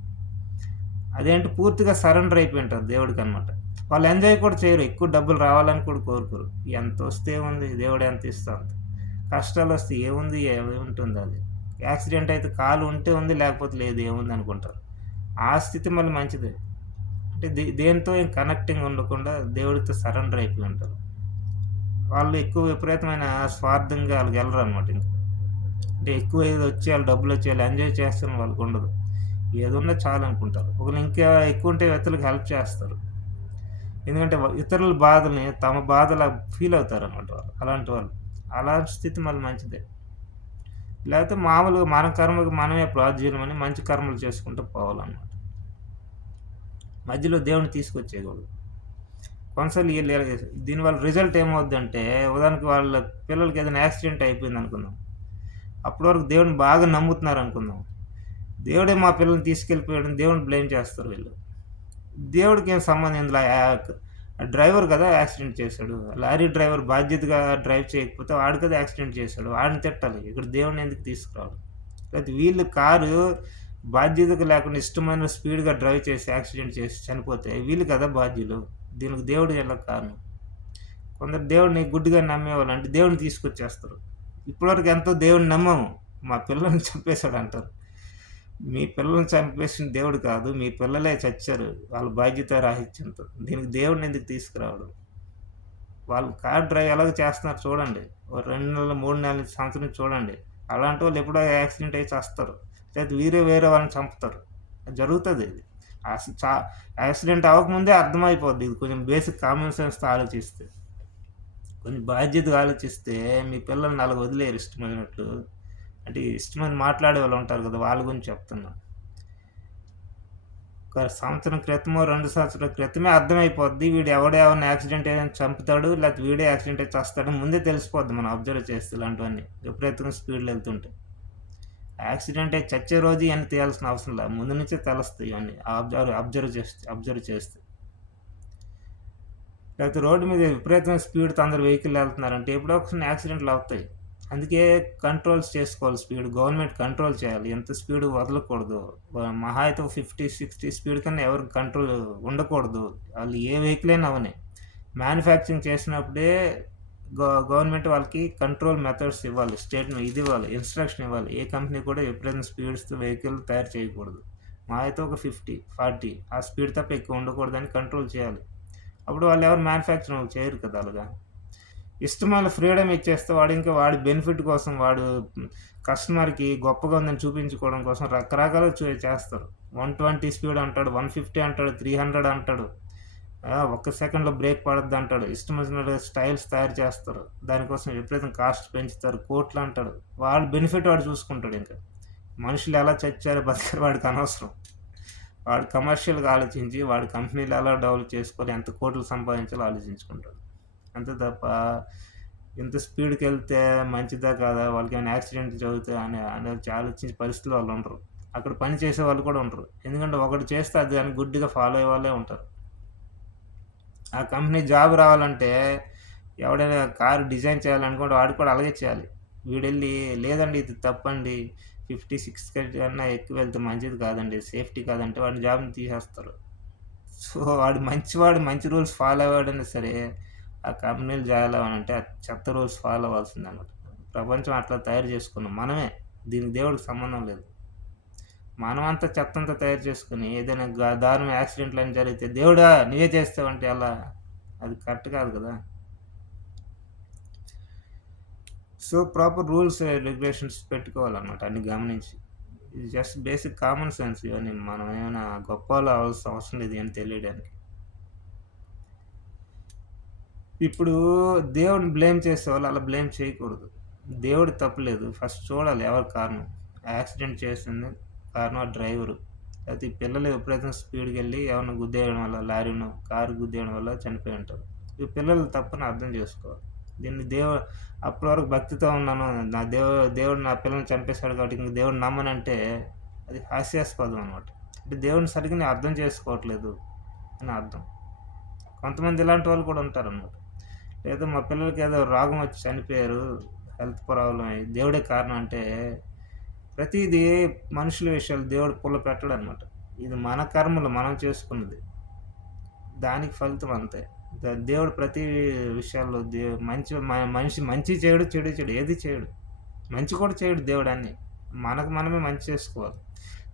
అదేంటి పూర్తిగా సరెండర్ అయిపోయుంటారు దేవుడికనమాట. వాళ్ళు ఎంజాయ్ కూడా చేయరు. ఎక్కువ డబ్బులు రావాలని కూడా కోరుకోరు. ఎంతొస్తే ఏముంది దేవుడు ఎంత ఇస్తే అంత. కష్టాలొస్తే ఏముంది ఏముంటుంది అది. యాక్సిడెంట్ అయితే కాలు ఉంటే ఉంది లేకపోతే లేదు ఏముంది అనుకుంటారు. ఆ స్థితి మళ్ళీ మంచిదే. అంటే దేనితో ఏం కనెక్టింగ్ ఉండకుండా దేవుడితో సరెండర్ అయిపోయి ఉంటారు. వాళ్ళు ఎక్కువ విపరీతమైన స్వార్థంగా ఆళ్ళకెళ్ళరనమాట ఇంక. అంటే ఎక్కువ ఏదో వచ్చేయాలి, డబ్బులొచ్చేయాలి, ఎంజాయ్ చేస్తారని వాళ్ళకుండదు. ఏదున్నా చాలనుకుంటారు. ఒకవేళ ఇంకా ఎక్కువుంటే ఇతరులకు హెల్ప్ చేస్తారు. ఎందుకంటే ఇతరుల బాధల్ని తమ బాధలా ఫీల్ అవుతారనమాట వాళ్ళు. అలాంటి వాళ్ళు. అలాంటి స్థితి మళ్ళీ మంచిదే. లేకపోతే మామూలుగా మన కర్మకు మనమే బాధ్యులమని మంచి కర్మలు చేసుకుంటూ పోవాలనమాట. మధ్యలో దేవుడిని తీసుకొచ్చేయకూడదు. కొన్నిసార్లు దీనివల్ల రిజల్ట్ ఏమవుద్దంటే ఉదాహరణకి వాళ్ళ పిల్లలకి ఏదైనా యాక్సిడెంట్ అయిపోయిందనుకుందాం. అప్పటి వరకు దేవుడిని బాగా నమ్ముతున్నారనుకుందాం. దేవుడే మా పిల్లల్ని తీసుకెళ్ళిపోయాడని దేవుడిని బ్లేమ్ చేస్తారు వీళ్ళు. దేవుడికి ఏం సంబంధం ఇందులో డ్రైవర్ కదా యాక్సిడెంట్ చేశాడు. లారీ డ్రైవర్ బాధ్యతగా డ్రైవ్ చేయకపోతే వాడు కదా యాక్సిడెంట్ చేశాడు. వాడిని తిట్టాలి. ఇక్కడ దేవుడిని ఎందుకు తీసుకురావడం? లేకపోతే వీళ్ళు కారు బాధ్యతగా లేకుండా ఇష్టమైన స్పీడ్‌గా డ్రైవ్ చేసి యాక్సిడెంట్ చేసి చనిపోతే వీళ్ళు కదా బాధ్యులు. దీనికి దేవుడు ఎలా కారణం? కొందరు దేవుడిని గుడ్డిగా నమ్మేవాళ్ళు అంటే దేవుడిని తీసుకొచ్చేస్తారు. ఇప్పటివరకు ఎంతో దేవుడిని నమ్మాము. మా పిల్లల్ని చంపేశాడంటారు. మీ పిల్లల్ని చంపేసిన దేవుడు కాదు. మీ పిల్లలే చచ్చారు. వాళ్ళ బాధ్యత రాహిత్యంతో. దీనికి దేవుడిని ఎందుకు తీసుకురావడం? వాళ్ళు కార్ డ్రైవ్ ఎలాగో చేస్తున్నారు చూడండి. ఓ 2 నెలలు, 3 నెలల, సంవత్సరం నుంచి చూడండి. అలాంటోళ్ళు ఎప్పుడో యాక్సిడెంట్ అయ్యి చస్తారు. లేకపోతే వేరే వాళ్ళని చంపుతారు. జరుగుతది ఇది. అసలు యాక్సిడెంట్ అవ్వకముందే అర్థమైపోద్ది. ఇది కొంచెం బేసిక్ కామన్ సెన్స్‌తో ఆలోచిస్తే. కొంచెం బాధ్యతగా ఆలోచిస్తే మీ పిల్లల్ని అలాగ వదిలేయరు ఇష్టమైనట్లు. అంటే ఇష్టమని మాట్లాడేవాళ్ళు ఉంటారు కదా! వాళ్ళ గురించి చెప్తున్నా. ఒక సంవత్సరం క్రితమో, 2 సంవత్సరాల క్రితమే అర్థమైపోద్ది. వీడు ఎవరిని యాక్సిడెంట్ అయ్యి చంపుతాడు. లేకపోతే వీడే యాక్సిడెంట్ అయ్యి చస్తాడు. ముందే తెలిసిపోద్ది మనం అబ్జర్వ్ చేస్తే ఇలాంటివన్నీ. విపరీతంగా స్పీడ్‌లో వెళ్తుంటే. యాక్సిడెంట్ అయ్యి చచ్చే రోజు ఇయన్నీ తీయాల్సిన అవసరం లేదు. ముందు నుంచే తెలుస్తాయి ఇవన్నీ. అబ్జర్వ్ చేస్తే. లేకపోతే రోడ్డు మీద విపరీతమైన స్పీడ్‌తో అందరూ వెహికల్ వెళ్తున్నారంటే ఎప్పుడో ఒకసారి యాక్సిడెంట్లు అవుతాయి. అందుకే కంట్రోల్స్ చేసుకోవాలి స్పీడ్. గవర్నమెంట్ కంట్రోల్ చేయాలి. ఎంత స్పీడ్ వదలకూడదు. మహా అయితే 50, 60 స్పీడ్ కన్నా ఎవరికి కంట్రోల్ ఉండకూడదు. వాళ్ళు ఏ వెహికల్ అయినా అవని. మ్యానుఫ్యాక్చరింగ్ చేసినప్పుడే గవర్నమెంట్ వాళ్ళకి కంట్రోల్ మెథడ్స్ ఇవ్వాలి. ఇది ఇవ్వాలి. ఇన్‌స్ట్రక్షన్ ఇవ్వాలి. ఏ కంపెనీ కూడా విపరీతం స్పీడ్స్‌తో వెహికల్ తయారు చేయకూడదు. మహా అయితే ఒక 50, 40 ఆ స్పీడ్ తప్ప ఎక్కువ ఉండకూడదని కంట్రోల్ చేయాలి. అప్పుడు వాళ్ళు ఎవరు మ్యానుఫ్యాక్చరింగ్ చేయరు కదా అలాగా. ఇష్టమైన ఫ్రీడమ్ ఇచ్చేస్తే వాడి బెనిఫిట్ కోసం వాడు కస్టమర్‌కి గొప్పగా ఉందని చూపించుకోవడం కోసం రకరకాలుగా చేస్తారు. 120 స్పీడ్ అంటాడు, 150 అంటాడు, 300 అంటాడు. ఒక్క సెకండ్‌లో బ్రేక్ పడొద్దంటాడు. ఇష్టమొచ్చినట్టు స్టైల్స్ తయారు చేస్తారు. దానికోసం విపరీతం కాస్ట్ పెంచుతారు. కోట్లంటాడు. వాడి బెనిఫిట్ వాడు చూసుకుంటాడింక. మనుషులు ఎలా చచ్చారో బతికారో వాడికి అనవసరం. వాడు కమర్షియల్‌గా ఆలోచించి, వాడి కంపెనీలు ఎలా డెవలప్ చేసుకొని ఎంత కోట్లు సంపాదించాలో ఆలోచించుకుంటాడు. అంతే తప్ప ఇంత స్పీడ్‌కెళ్తే మంచిదా కాదా? వాళ్ళకేమైనా యాక్సిడెంట్ జరుగుతాయా అని ఆలోచించే పరిస్థితిలో వాళ్ళుండరు. అక్కడ పని చేసేవాళ్ళు కూడా ఉండరు. ఎందుకంటే ఒకడు చేస్తే అది దాన్ని గుడ్డిగా ఫాలో అయ్యే వాళ్ళే ఉంటారు. ఆ కంపెనీ జాబ్ రావాలంటే ఎవడైనా కారు డిజైన్ చేయాలనుకుంటే వాడు కూడా అలాగే చేయాలి. వీడెళ్ళి లేదండి ఇది తప్పండి. 50, 60 కన్నా ఎక్కువ వెళ్తే మంచిది కాదండి. సేఫ్టీ కాదంటే వాడి జాబ్‌ని తీసేస్తారు. సో, వాడు మంచి రూల్స్ ఫాలో అవ్వాడన్నా సరే, ఆ కంపెనీలు జాయిన్ అవ్వాలంటే ఆ చెత్త రూల్స్ ఫాలో అవ్వాల్సిందనమాట. ప్రపంచం అట్లా తయారు చేసుకున్నాం. మనమే. దీనికి దేవుడికి సంబంధం లేదు. మనమంతా చెత్తంతా తయారు చేసుకొని ఏదైనా దారుణమైన యాక్సిడెంట్‌లని జరిగితే, దేవుడా నువ్వే చేస్తావంటే ఎలా? అది కరెక్ట్ కాదు కదా! సో, ప్రాపర్ రూల్స్, రెగ్యులేషన్స్ పెట్టుకోవాలన్నమాట అన్నీ గమనించి. ఇది జస్ట్ బేసిక్ కామన్ సెన్స్ ఇవన్నీ. మనం ఏమైనా గొప్పోళ్ళు అవ్వాల్సిన అవసరం లేదు ఇయన్నీ తెలియడానికి. ఇప్పుడు దేవుడిని బ్లేమ్ చేసేవాళ్ళు అలా బ్లేమ్ చేయకూడదు. దేవుడిది తప్పు లేదు. ఫస్ట్ చూడాలి ఎవరు కారణం. యాక్సిడెంట్ చేసింది కారణం ఆ డ్రైవరు. లేతే ఈ పిల్లలు విపరీతంగా స్పీడ్‌గెళ్ళి ఎవరినో గుద్దేయడం వల్ల, లారీనో, కారు గుద్దేయడం వల్ల చనిపోయి ఉంటారు. ఈ పిల్లల తప్పుని అర్థం చేసుకోవాలి. దీన్ని అప్పటి వరకు భక్తితో ఉన్నాను. దేవుడు నా పిల్లల్ని చంపేసాడు కాబట్టి ఇంక దేవుడిని నమ్మనంటే అది హాస్యాస్పదం అనమాట. అంటే దేవుడిని సరిగ్గా నేను అర్థం చేసుకోవట్లేదు అని అర్థం. కొంతమంది ఇలాంటి వాళ్ళు కూడా ఉంటారనమాట. లేదా మా పిల్లలకి ఏదో రోగం వచ్చి చనిపోయారు. హెల్త్ ప్రాబ్లమ్ అయ్యి దేవుడే కారణం అంటే ప్రతీదీ మనుషుల విషయాలు దేవుడు పెట్టడనమాట. ఇది మన కర్మలు మనం చేసుకున్నది. దానికి ఫలితం అంతే. దేవుడు ప్రతి విషయాల్లో మనిషి మంచి చేయడు, చెడు చేయడు. ఏది చేయడు. మంచి కూడా చేయడు దేవుడు అన్నీ. మనకు మనమే మంచి చేసుకోవాలి.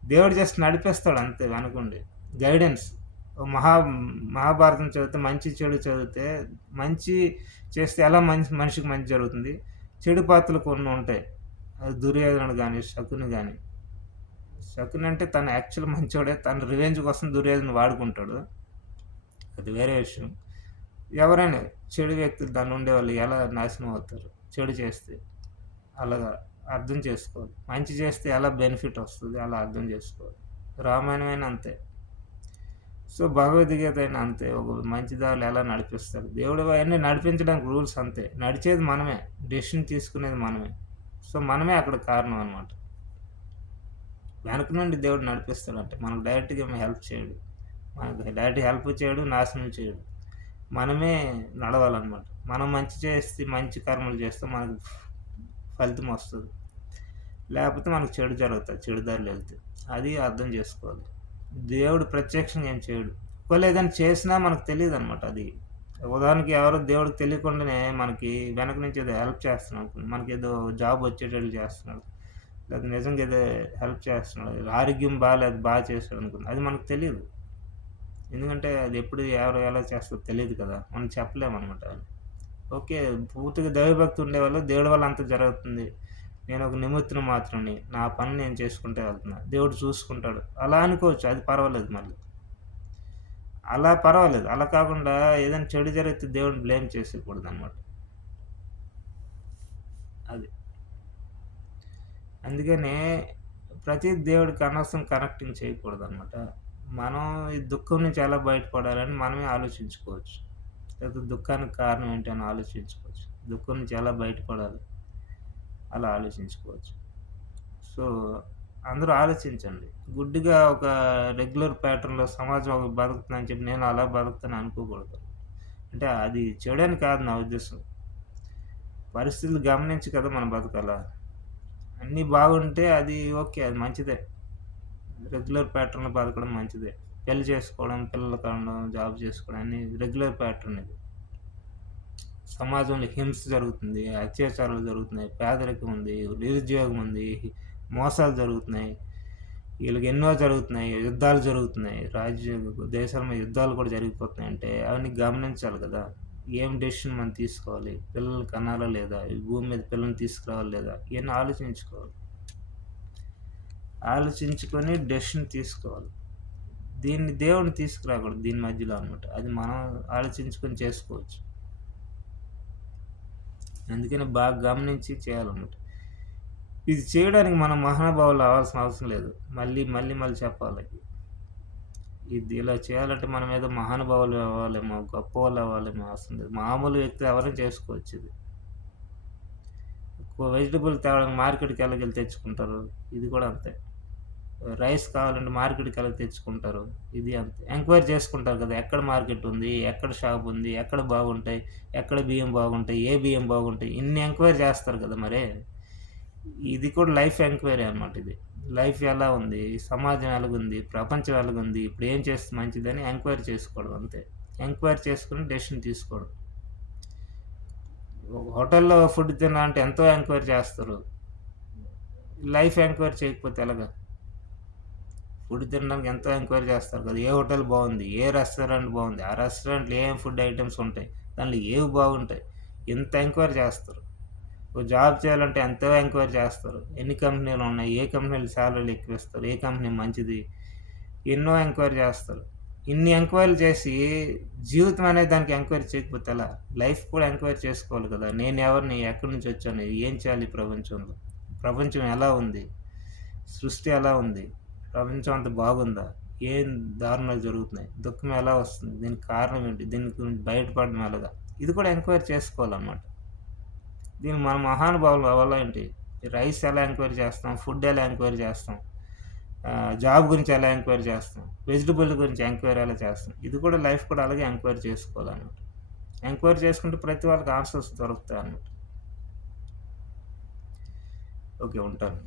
దేవుడు జస్ట్ నడిపిస్తాడు అంతే వెనకుండి. గైడెన్స్. మహాభారతం చదివితే మంచి, చెడు చదివితే మంచి చేస్తే ఎలా మనిషికి మంచి జరుగుతుంది. చెడు పాత్రలు కొన్ని ఉంటాయి. అది దుర్యోధనుడు గాని, శకుని గాని. శకుని అంటే తను యాక్చువల్ మంచోడే. తన రివెంజ్ కోసం దుర్యోధనుడు వాడుకుంటాడు. అది వేరే విషయం. ఎవరైనా చెడు వ్యక్తులు దాంట్లో ఉండేవాళ్ళు ఎలా నాశనం అవుతారు చెడు చేస్తే. అలాగా అర్థం చేసుకోవాలి. మంచి చేస్తే ఎలా బెనిఫిట్ వస్తది అలా అర్థం చేసుకోవాలి. రామాయణమైనా అంతే. సో, భగవద్గీత అయినా అంతే. ఒక మంచి దారిలో ఎలా నడిపిస్తాడు. దేవుడు అవన్నీ నడిపించడానికి రూల్స్ అంతే. నడిచేది మనమే. డెసిషన్ తీసుకునేది మనమే. సో, మనమే అక్కడ కారణం అనమాట. వెనక నుండి దేవుడు నడిపిస్తాడంటే మనకు డైరెక్ట్‌గా ఏమి హెల్ప్ చేయడు. మనకు డైరెక్ట్ హెల్ప్ చేయడు, నాశనం చేయడు. మనమే నడవాలనమాట. మనం మంచి కర్మలు చేస్తే మనకు ఫలితం వస్తది. లేకపోతే మనకు చెడు జరుగుతది. చెడు దారిలో ఎళ్తే. అది అర్థం చేసుకోవాలి. దేవుడు ప్రత్యక్షంగా ఏం చేయడు. ఒకవేళ ఏదైనా చేసినా మనకు తెలీదనమాట అది. ఉదాహరణకి ఎవరో దేవుడికి తెలియకుండానే మనకి వెనక నుంచి ఏదో హెల్ప్ చేస్తున్నాడనుకోండి. మనకేదో జాబ్ వచ్చేటట్లు చేస్తున్నాడు. లేదా నిజంగా ఏదో హెల్ప్ చేస్తున్నాడు. ఆరోగ్యం బాలేదు చేశాడనుకోండి. అది మనకు తెలీదు. ఎందుకంటే అది ఎప్పుడు ఎవరు ఎలా చేస్తారో తెలీదు కదా! మనం చెప్పలేమనమాట. ఓకే. పూర్తిగా దైవభక్తి ఉండేవాళ్ళు దేవుడి వల్ల అంతా జరుగుతుంది. నేను ఒక నిమిత్తం మాత్రమే. నా పని నేను చేసుకుంటూ వెళ్తున్నా. దేవుడు చూసుకుంటాడు. అలా అనుకోవచ్చు. అది పర్వాలేదు మళ్ళీ. అలా పర్వాలేదు. అలా కాకుండా ఏదైనా చెడు జరిగితే దేవుడిని బ్లేమ్ చేసేయకూడదనమాట. అది. అందుకనే ప్రతీది దేవుడికి అనవసరం కనెక్టింగ్ చేయకూడదనమాట. మనం ఈ దుఃఖం నుంచి ఎలా బయటపడాలని మనమే ఆలోచించుకోవచ్చు. లేదా దుఃఖానికి కారణం ఏంటి అని ఆలోచించుకోవచ్చు. దుఃఖం నుంచి ఎలా బయటపడాలి అలా ఆలోచించుకోవచ్చు. సో, అందరూ ఆలోచించండి. గుడ్డిగా ఒక రెగ్యులర్ ప్యాటర్న్‌లో సమాజం ఒక బతుకుతుందని చెప్పి నేను అలా బతుకుతాను అనుకోకూడదు. అంటే అది చెడని కాదు నా ఉద్దేశ్యం. పరిస్థితులు గమనించి కదా మనం బతకాలా. అన్నీ బాగుంటే అది ఓకే. అది మంచిదే. రెగ్యులర్ ప్యాటర్న్‌లో బతకడం మంచిదే. పెళ్లి చేసుకోవడం, పిల్లలు కనడం, జాబ్ చేసుకోవడం అన్నీ రెగ్యులర్ ప్యాటర్న్ ఇది. సమాజంలో హింస జరుగుతుంది, అత్యాచారాలు జరుగుతున్నాయి, పేదరికం ఉంది, నిరుద్యోగం ఉంది, మోసాలు జరుగుతున్నాయి. ఈళ్ళకి ఎన్నో జరుగుతున్నాయి. యుద్ధాలు జరుగుతున్నాయి. దేశాల మీద యుద్ధాలు కూడా జరిగిపోతున్నాయంటే అవన్నీ గమనించాలి కదా! ఏం డెసిషన్ మనం తీసుకోవాలి? పిల్లల్ని కనాలా లేదా? ఈ భూమి మీద పిల్లల్ని తీసుకురావాలా లేదా? ఇయన్నీ ఆలోచించుకోవాలి. ఆలోచించుకొని డెసిషన్ తీసుకోవాలి. దేవుడిని తీసుకురాకూడదు దీని మధ్యలో అనమాట. అది మనం ఆలోచించుకొని చేసుకోవచ్చు. అందుకని బాగా గమనించి చేయాలన్నమాట. ఇది చేయడానికి మనం మహానుభావులు అవ్వాల్సిన అవసరం లేదు. మళ్ళీ చెప్పాలి. ఇది ఇలా చేయాలంటే మనం ఏదో మహానుభావులు అవ్వాలేమో, గొప్పవాళ్ళు అవ్వాలేమో అవసరం లేదు. మామూలు వ్యక్తి ఎవరైనా చేసుకోవచ్చు ఇది. వెజిటబుల్ తేవడానికి మార్కెట్‌కెలాగెళ్లి తెచ్చుకుంటారు. ఇది కూడా అంతే. రైస్ కావాలంటే మార్కెట్‌కెళ్ళి తెచ్చుకుంటారు. ఇది అంతే. ఎంక్వైరీ చేసుకుంటారు కదా! ఎక్కడ మార్కెట్ ఉంది? ఎక్కడ షాప్ ఉంది? ఎక్కడ బాగుంటాయి? ఎక్కడ బియ్యం బాగుంటాయి? ఏ బియ్యం బాగుంటాయి? ఇన్ని ఎంక్వైరీ చేస్తారు కదా మరి. ఇది కూడా లైఫ్ ఎంక్వైరీ అనమాట ఇది. లైఫ్ ఎలా ఉంది? సమాజం ఎలాగుంది? ప్రపంచం ఎలాగుంది? ఇప్పుడు ఏం చేస్తే మంచిదని ఎంక్వైరీ చేసుకోవడం అంతే. ఎంక్వైరీ చేసుకొని డెసిషన్ తీసుకోవడం. హోటల్‌లో ఫుడ్ తినాలంటే ఎంతో ఎంక్వైరీ చేస్తారు. లైఫ్ ఎంక్వైరీ చేయకపోతే ఎలాగా? ఫుడ్ తినడానికి ఎంతో ఎంక్వైరీ చేస్తారు కదా! ఏ హోటల్ బావుంది? ఏ రెస్టారెంట్ బావుంది? ఆ రెస్టారెంట్‌లో ఏం ఫుడ్ ఐటెమ్స్ ఉంటాయి? దాంట్లో ఏవి బాగుంటాయి? ఇంత ఎంక్వైరీ చేస్తారు. ఓ జాబ్ చేయాలంటే ఎంతో ఎంక్వైరీ చేస్తారు. ఎన్ని కంపెనీలున్నాయి? ఏ కంపెనీలు సాలరీలు ఎక్కువిస్తారు? ఏ కంపెనీ మంచిది? ఎన్నో ఎంక్వైరీ చేస్తారు. ఇన్ని ఎంక్వైరీలు చేసి జీవితం అనే దానికి ఎంక్వైరీ చేయకపోతే ఎలా? లైఫ్ కూడా ఎంక్వైరీ చేసుకోవాలి కదా! నేనెవరిని? ఎక్కడి నుంచి వచ్చాను? ఏం చేయాలి ఈ ప్రపంచంలో? ప్రపంచం ఎలా ఉంది? సృష్టి ఎలా ఉంది? ప్రపంచం అంతా బాగుందా? ఏం దారుణాలు జరుగుతున్నాయి? దుఃఖం ఎలా వస్తుంది? దీనికి కారణం ఏంటి? దీని గురించి బయటపడడం ఎలాగా? ఇది కూడా ఎంక్వైరీ చేసుకోవాలన్నమాట. దీన్ని మన మహానుభావులు అవ్వాలా ఏంటి? రైస్ ఎలా ఎంక్వైరీ చేస్తాం? ఫుడ్ ఎలా ఎంక్వైరీ చేస్తాం? జాబ్ గురించి ఎలా ఎంక్వైరీ చేస్తాం? వెజిటబుల్ గురించి ఎంక్వైరీ ఎలా చేస్తాం? ఇది కూడా లైఫ్ కూడా అలాగే ఎంక్వైరీ చేసుకోవాలన్నమాట. ఎంక్వైరీ చేసుకుంటే ప్రతి వాళ్ళకి ఆన్సర్స్ దొరుకుతాయన్నమాట. ఓకే. ఉంటాను.